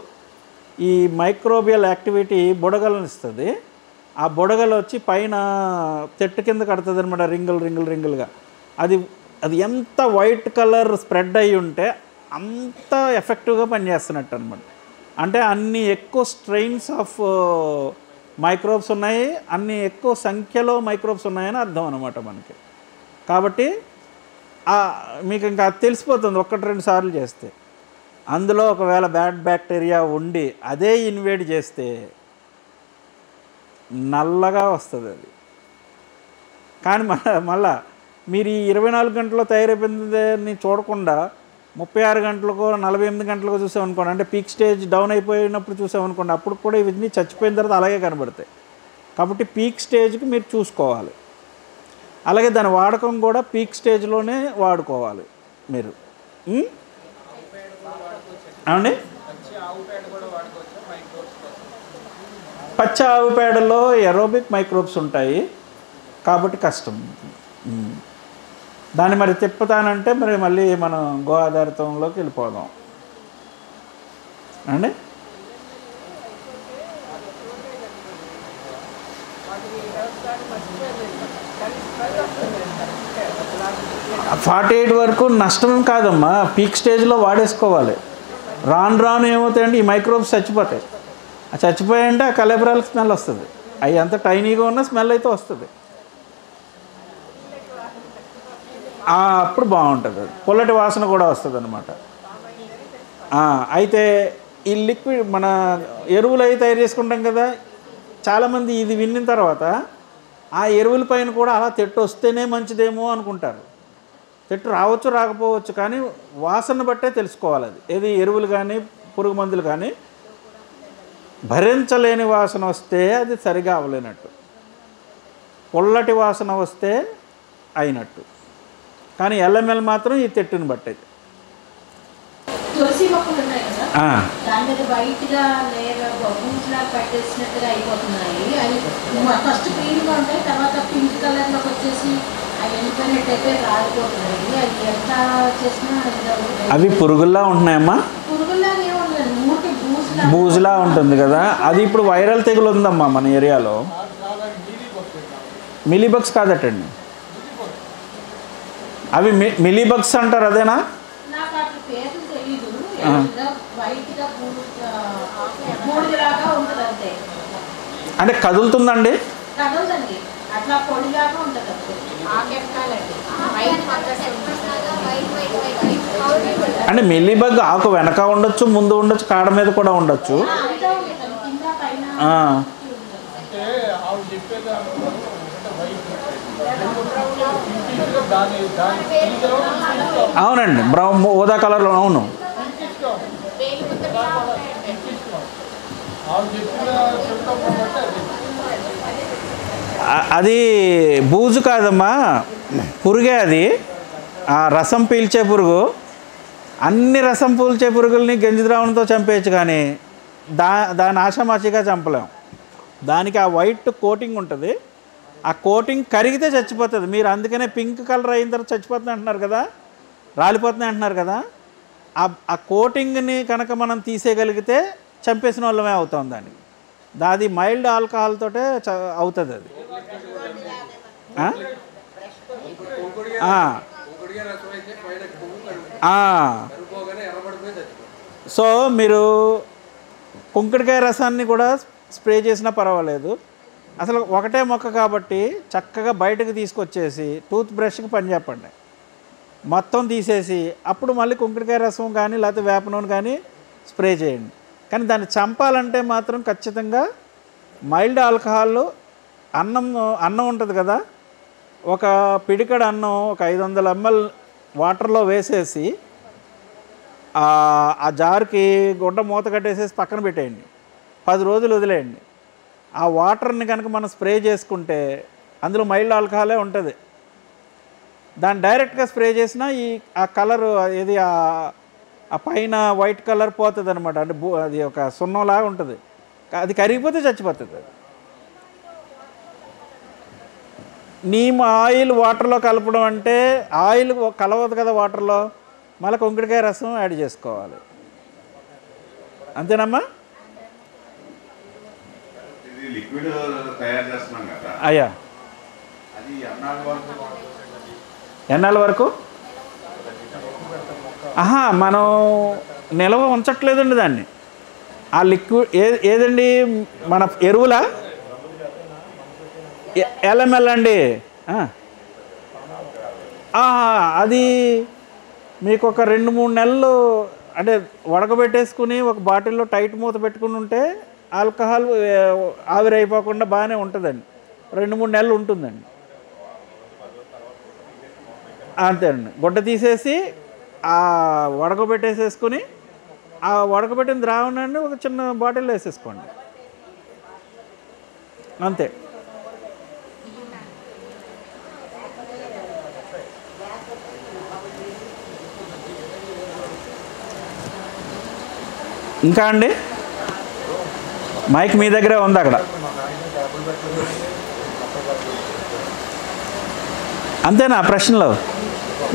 ఈ మైక్రోబియల్ యాక్టివిటీ బుడగలను ఇస్తుంది. ఆ బుడగలు వచ్చి పైన చెట్టు కింద కడుతుంది అనమాట, రింగులుగా. అది ఎంత వైట్ కలర్ స్ప్రెడ్ అయ్యి ఉంటే అంత ఎఫెక్టివ్గా పనిచేస్తున్నట్టు అనమాట. అంటే అన్ని ఎక్కువ స్ట్రెయిన్స్ ఆఫ్ మైక్రోబ్స్ ఉన్నాయి, అన్ని ఎక్కువ సంఖ్యలో మైక్రోబ్స్ ఉన్నాయని అర్థం అనమాట మనకి. కాబట్టి మీకు ఇంకా తెలిసిపోతుంది 1-2 సార్లు చేస్తే. అందులో ఒకవేళ బ్యాడ్ బ్యాక్టీరియా ఉండి అదే ఇన్వేడ్ చేస్తే నల్లగా వస్తుంది అది. కానీ మళ్ళా మీరు ఈ 24 గంటల్లో తయారైపోయిందని చూడకుండా 36 గంటలకో 48 గంటలకో చూసామనుకోండి, అంటే పీక్ స్టేజ్ డౌన్ అయిపోయినప్పుడు చూసామనుకోండి, అప్పుడు కూడా ఇవన్నీ చచ్చిపోయిన తర్వాత అలాగే కనబడతాయి. కాబట్టి పీక్ స్టేజ్కి మీరు చూసుకోవాలి. అలాగే దాని వాడకం కూడా పీక్ స్టేజ్లోనే వాడుకోవాలి మీరు. ఏమండి? పచ్చి ఆవు పేడలో ఎరోబిక్ మైక్రోబ్స్ ఉంటాయి కాబట్టి కష్టం. దాన్ని మరి తిప్పుతానంటే మళ్ళీ మనం గో ఆధారితంలోకి వెళ్ళిపోదాం అండి. 48 వరకు నష్టం కాదమ్మా, పీక్ స్టేజ్లో వాడేసుకోవాలి. రాను రాను ఏమవుతాయంటే ఈ మైక్రోబ్స్ చచ్చిపోతాయి. ఆ చచ్చిపోయాయంటే ఆ కలేబరాలకు స్మెల్ వస్తుంది. అవి అంత టైనీగా ఉన్న స్మెల్ అయితే వస్తుంది. అప్పుడు బాగుంటుంది. అది పుల్లటి వాసన కూడా వస్తుంది అనమాట. అయితే ఈ లిక్విడ్ మన ఎరువులు అవి తయారు చేసుకుంటాం కదా, చాలామంది ఇది విన్న తర్వాత ఆ ఎరువుల పైన కూడా అలా తెట్టు వస్తేనే మంచిదేమో అనుకుంటారు. తెట్టు రావచ్చు రాకపోవచ్చు, కానీ వాసన బట్టే తెలుసుకోవాలి. అది ఏది ఎరువులు కానీ పురుగు మందులు కానీ భరించలేని వాసన వస్తే అది సరిగా అవ్వలేనట్టు, పుల్లటి వాసన వస్తే అయినట్టు. కానీ ఎల్ఎంఎల్ మాత్రం ఈ తెట్టుని బట్టేది. తులసి మొక్కలు ఉన్నాయి కదా, దాని మీద వైట్గా లేదా బొబ్బులా పట్టేసినట్టుగా అయిపోతున్నాయి. అవి ఫస్ట్ గ్రీన్గా ఉంటాయి, తర్వాత పింక్ కలర్లోకి వచ్చేసి అవి ఎండిపోయినట్టయితే రాలిపోతున్నాయి. అవి ఎంత చేసినా అవి పురుగుల్లా ఉంటున్నాయమ్మా. పురుగుల్లానే ఉండదు, ఊరికి బూజులా ఉంటుంది కదా. అది ఇప్పుడు వైరల్ తెగులు ఉందమ్మా మన ఏరియాలో. మిలీబగ్స్ కాదటండి అవి, మిలీబగ్స్ అంటారు, అదేనా? నాకు అట్లా పేర్లు తెలీదు. వైట్గా బూడిదలాగా ఉంటుంది అంతే. అంటే కదులుతుందండి? కదలదండి, అట్లా పొడిలాగా ఉంటుంది అంతే. అంటే మిలీబగ్ ఆకు వెనక ఉండొచ్చు, ముందు ఉండొచ్చు, కాడ మీద కూడా ఉండొచ్చు. అవునండి, బ్రౌన్ ఊదా కలర్లో. అవును, అది బూజు కాదమ్మా, పురుగే అది. రసం పీల్చే పురుగు. అన్ని రసం పీల్చే పురుగుల్ని గంజి ద్రావణంతో చంపేయచ్చు, కానీ దాని ఆషామాషిగా చంపలేం. దానికి ఆ వైట్ కోటింగ్ ఉంటుంది, ఆ కోటింగ్ కరిగితే చచ్చిపోతుంది. మీరు అందుకనే పింక్ కలర్ అయిన తర్వాత చచ్చిపోతుంది అంటున్నారు కదా, రాలిపోతుంది అంటున్నారు కదా. ఆ కోటింగ్ని కనుక మనం తీసేయగలిగితే చంపేసిన వాళ్ళమే అవుతాం. దానికి అది మైల్డ్ ఆల్కహాల్ తోటే అవుతుంది అది. సో మీరు కుంకుడికాయ రసాన్ని కూడా స్ప్రే చేసినా పర్వాలేదు. అసలు ఒకటే మొక్క కాబట్టి చక్కగా బయటకు తీసుకొచ్చేసి టూత్ బ్రష్కి పని చెప్పండి, మొత్తం తీసేసి అప్పుడు మళ్ళీ కుంకుడికాయ రసం కానీ లేకపోతే వేప నూనె కానీ స్ప్రే చేయండి. కానీ దాన్ని చంపాలంటే మాత్రం ఖచ్చితంగా మైల్డ్ ఆల్కహాల్, అన్నం ఉంటుంది కదా, ఒక పిడికడ అన్నం ఒక 500 ml వాటర్లో వేసేసి ఆ జార్కి గుడ్డ మూత కట్టేసేసి పక్కన పెట్టేయండి, 10 రోజులు వదిలేయండి. ఆ వాటర్ని కనుక మనం స్ప్రే చేసుకుంటే అందులో మైల్డ్ ఆల్కహాలే ఉంటుంది. దాన్ని డైరెక్ట్గా స్ప్రే చేసినా ఆ కలర్ ఏది ఆ పైన వైట్ కలర్ పోతుంది అనమాట. అంటే అది ఒక సున్నంలాగా ఉంటుంది, అది కరిగిపోతే చచ్చిపోతుంది. నీమ్ ఆయిల్ వాటర్లో కలపడం అంటే ఆయిల్ కలవదు కదా వాటర్లో, మళ్ళీ కుంకుడికాయ రసం యాడ్ చేసుకోవాలి. అంతేనమ్మా? అయ్యా ఎన్నాళ్ళ వరకు? మనం నిల్వ ఉంచట్లేదండి దాన్ని. ఆ లిక్విడ్ ఏదండి మన ఎరువులా? ఎల్ఎంఎల్ అండి. అది మీకు ఒక 2-3 నెలలు అంటే వడకబెట్టేసుకుని ఒక బాటిల్లో టైట్ మూత పెట్టుకుని ఉంటే ఆల్కహాల్ ఆవిరైపోకుండా బాగానే ఉంటుందండి. 2-3 నెలలు ఉంటుందండి. అంతేనండి. గుడ్డ తీసేసి వడకబెట్టేసేసుకుని ఆ వడకబెట్టిన ద్రావణాన్ని ఒక చిన్న బాటిల్లో వేసేసుకోండి, అంతే. ఇంకా అండి, మైక్ మీ దగ్గరే ఉంది అక్కడ. అంతేనా ప్రశ్నలో?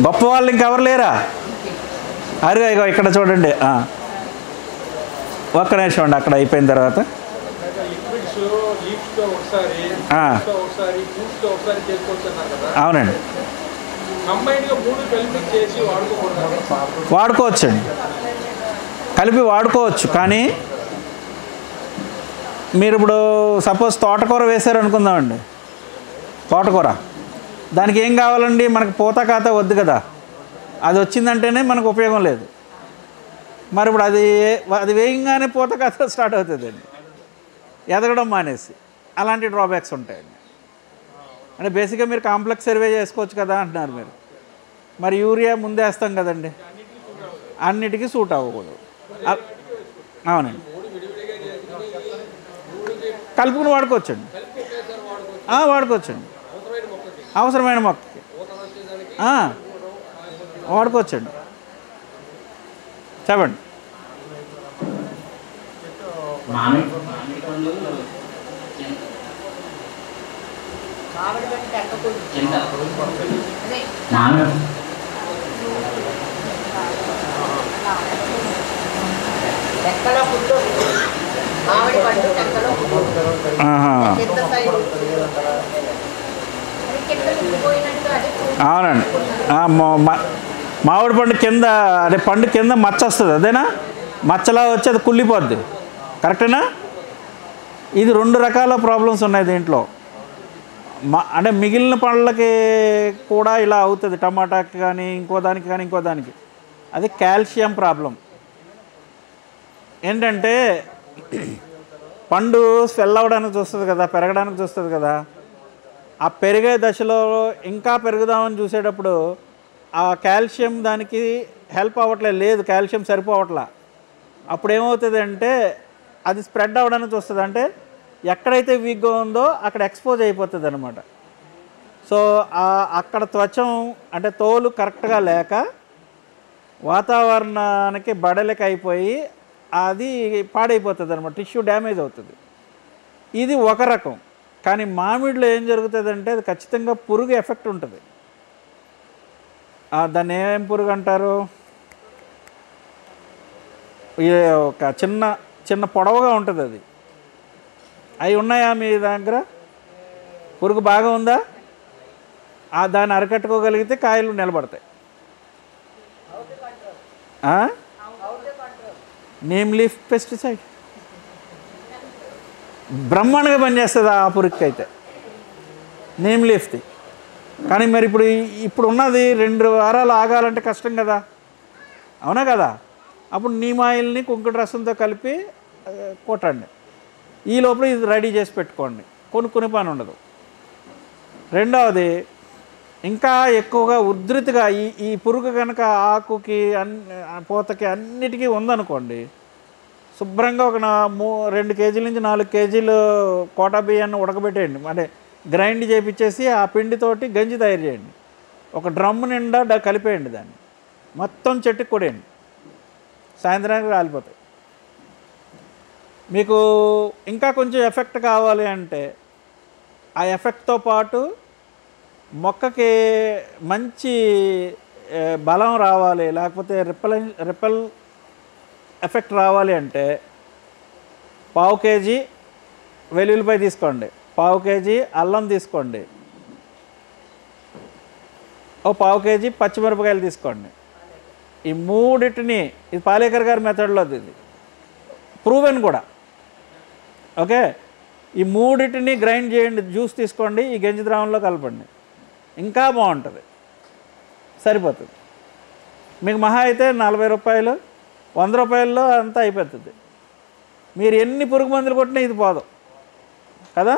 గొప్ప వాళ్ళు ఇంకెవరు లేరా? అరే ఇగో ఇక్కడ చూడండి. ఒక్క నిమిషం అండి, అక్కడ అయిపోయిన తర్వాత అవునండి వాడుకోవచ్చండి. కలిపి వాడుకోవచ్చు. కానీ మీరు ఇప్పుడు సపోజ్ తోటకూర వేశారు అనుకుందామండి, తోటకూర దానికి ఏం కావాలండి, మనకు పూత కాత వద్దు కదా, అది వచ్చిందంటేనే మనకు ఉపయోగం లేదు. మరి ఇప్పుడు అది వేయంగానే పూత కాత స్టార్ట్ అవుతుందండి, ఎదగడం మానేసి. అలాంటి డ్రాబ్యాక్స్ ఉంటాయండి. అంటే బేసిక్గా మీరు కాంప్లెక్స్ సర్వే చేసుకోవచ్చు కదా అంటున్నారు మీరు. మరి యూరియా ముందే వేస్తాం కదండి, అన్నిటికీ సూట్ అవ్వకూడదు. అవునండి, కలుపుకుని వాడుకోవచ్చండి, వాడుకోవచ్చండి, అవసరమైన మొక్కకి వాడుకోవచ్చండి. చెప్పండి. అవునండి, మామిడి పండు కింద అదే పండు కింద మచ్చ వస్తుంది, అదేనా మచ్చలా వచ్చి అది కుళ్ళిపోద్ది, కరెక్టేనా? ఇది 2 రకాల ప్రాబ్లమ్స్ ఉన్నాయి దీంట్లో. అంటే మిగిలిన పండ్లకి కూడా ఇలా అవుతుంది, టమాటాకి కానీ ఇంకో దానికి. అది కాల్షియం ప్రాబ్లం. ఏంటంటే పండు స్వెల్ అవ్వడానికి చూస్తుంది కదా, పెరగడానికి చూస్తుంది కదా, ఆ పెరిగే దశలో ఇంకా పెరుగుదామని చూసేటప్పుడు ఆ కాల్షియం దానికి హెల్ప్ అవ్వట్లేదు, కాల్షియం సరిపోవట్లా. అప్పుడు ఏమవుతుంది అంటే అది స్ప్రెడ్ అవ్వడానికి చూస్తుంది. అంటే ఎక్కడైతే వీక్గా ఉందో అక్కడ ఎక్స్పోజ్ అయిపోతుంది అనమాట. సో అక్కడ త్వచం అంటే తోలు కరెక్ట్గా లేక వాతావరణానికి బడలిక అయిపోయి అది పాడైపోతుంది అనమాట, టిష్యూ డ్యామేజ్ అవుతుంది. ఇది ఒక రకం. కానీ మామిడిలో ఏం జరుగుతుందంటే అది ఖచ్చితంగా పురుగు ఎఫెక్ట్ ఉంటుంది. దాన్ని ఏం పురుగు అంటారు, ఒక చిన్న పొడవుగా ఉంటుంది అది. అవి ఉన్నాయా మీ దగ్గర? పురుగు బాగా ఉందా? దాన్ని అరికట్టుకోగలిగితే కాయలు నిలబడతాయి. నేమ్ లీఫ్ పెస్టిసైడ్ బ్రహ్మాండంగా పనిచేస్తుంది ఆ పురుగుకి అయితే, నేమ్ లీఫ్ది. కానీ మరి ఇప్పుడు ఉన్నది 2 వారాలు ఆగాలంటే కష్టం కదా, అవునా కదా? అప్పుడు నీమ్ ఆయిల్ని కుంకుడు రసంతో కలిపి కొట్టండి. ఈ లోపల ఇది రెడీ చేసి పెట్టుకోండి, కొనుక్కునే పని ఉండదు. రెండవది, ఇంకా ఎక్కువగా ఉధృతిగా ఈ పురుగు కనుక ఆకుకి పూతకి అన్నిటికీ ఉందనుకోండి, శుభ్రంగా ఒక 2 కేజీల నుంచి 4 కేజీలు కోటా బియ్యాన్ని ఉడకబెట్టేయండి, అంటే గ్రైండ్ చేయించేసి ఆ పిండితోటి గంజి తయారు చేయండి. ఒక డ్రమ్ నిండా కలిపేయండి, దాన్ని మొత్తం చెట్టుకి కొడేయండి, సాయంత్రానికి రాలిపోతాయి. మీకు ఇంకా కొంచెం ఎఫెక్ట్ కావాలి అంటే ఆ ఎఫెక్ట్తో పాటు మొక్కకి మంచి బలం రావాలి, లేకపోతే రిపెల్ ఎఫెక్ట్ రావాలి అంటే 1/2 కేజీ వెల్లుల్లిపాయ తీసుకోండి, 1/2 కేజీ అల్లం తీసుకోండి, 1/2 కేజీ పచ్చిమిరపకాయలు తీసుకోండి. ఈ మూడింటిని, ఇది పాలేకర్ గారి మెథడ్లో ఇది ప్రూవెన్ కూడా, ఓకే. ఈ మూడింటిని గ్రైండ్ చేయండి, జ్యూస్ తీసుకోండి, ఈ గంజి ద్రావణంలో కలపండి, ఇంకా బాగుంటుంది, సరిపోతుంది. మీకు మహా అయితే 40 రూపాయలు 100 రూపాయల్లో అంతా అయిపోతుంది. మీరు ఎన్ని పురుగు మందులు కొట్టినా ఇది పోదు కదా.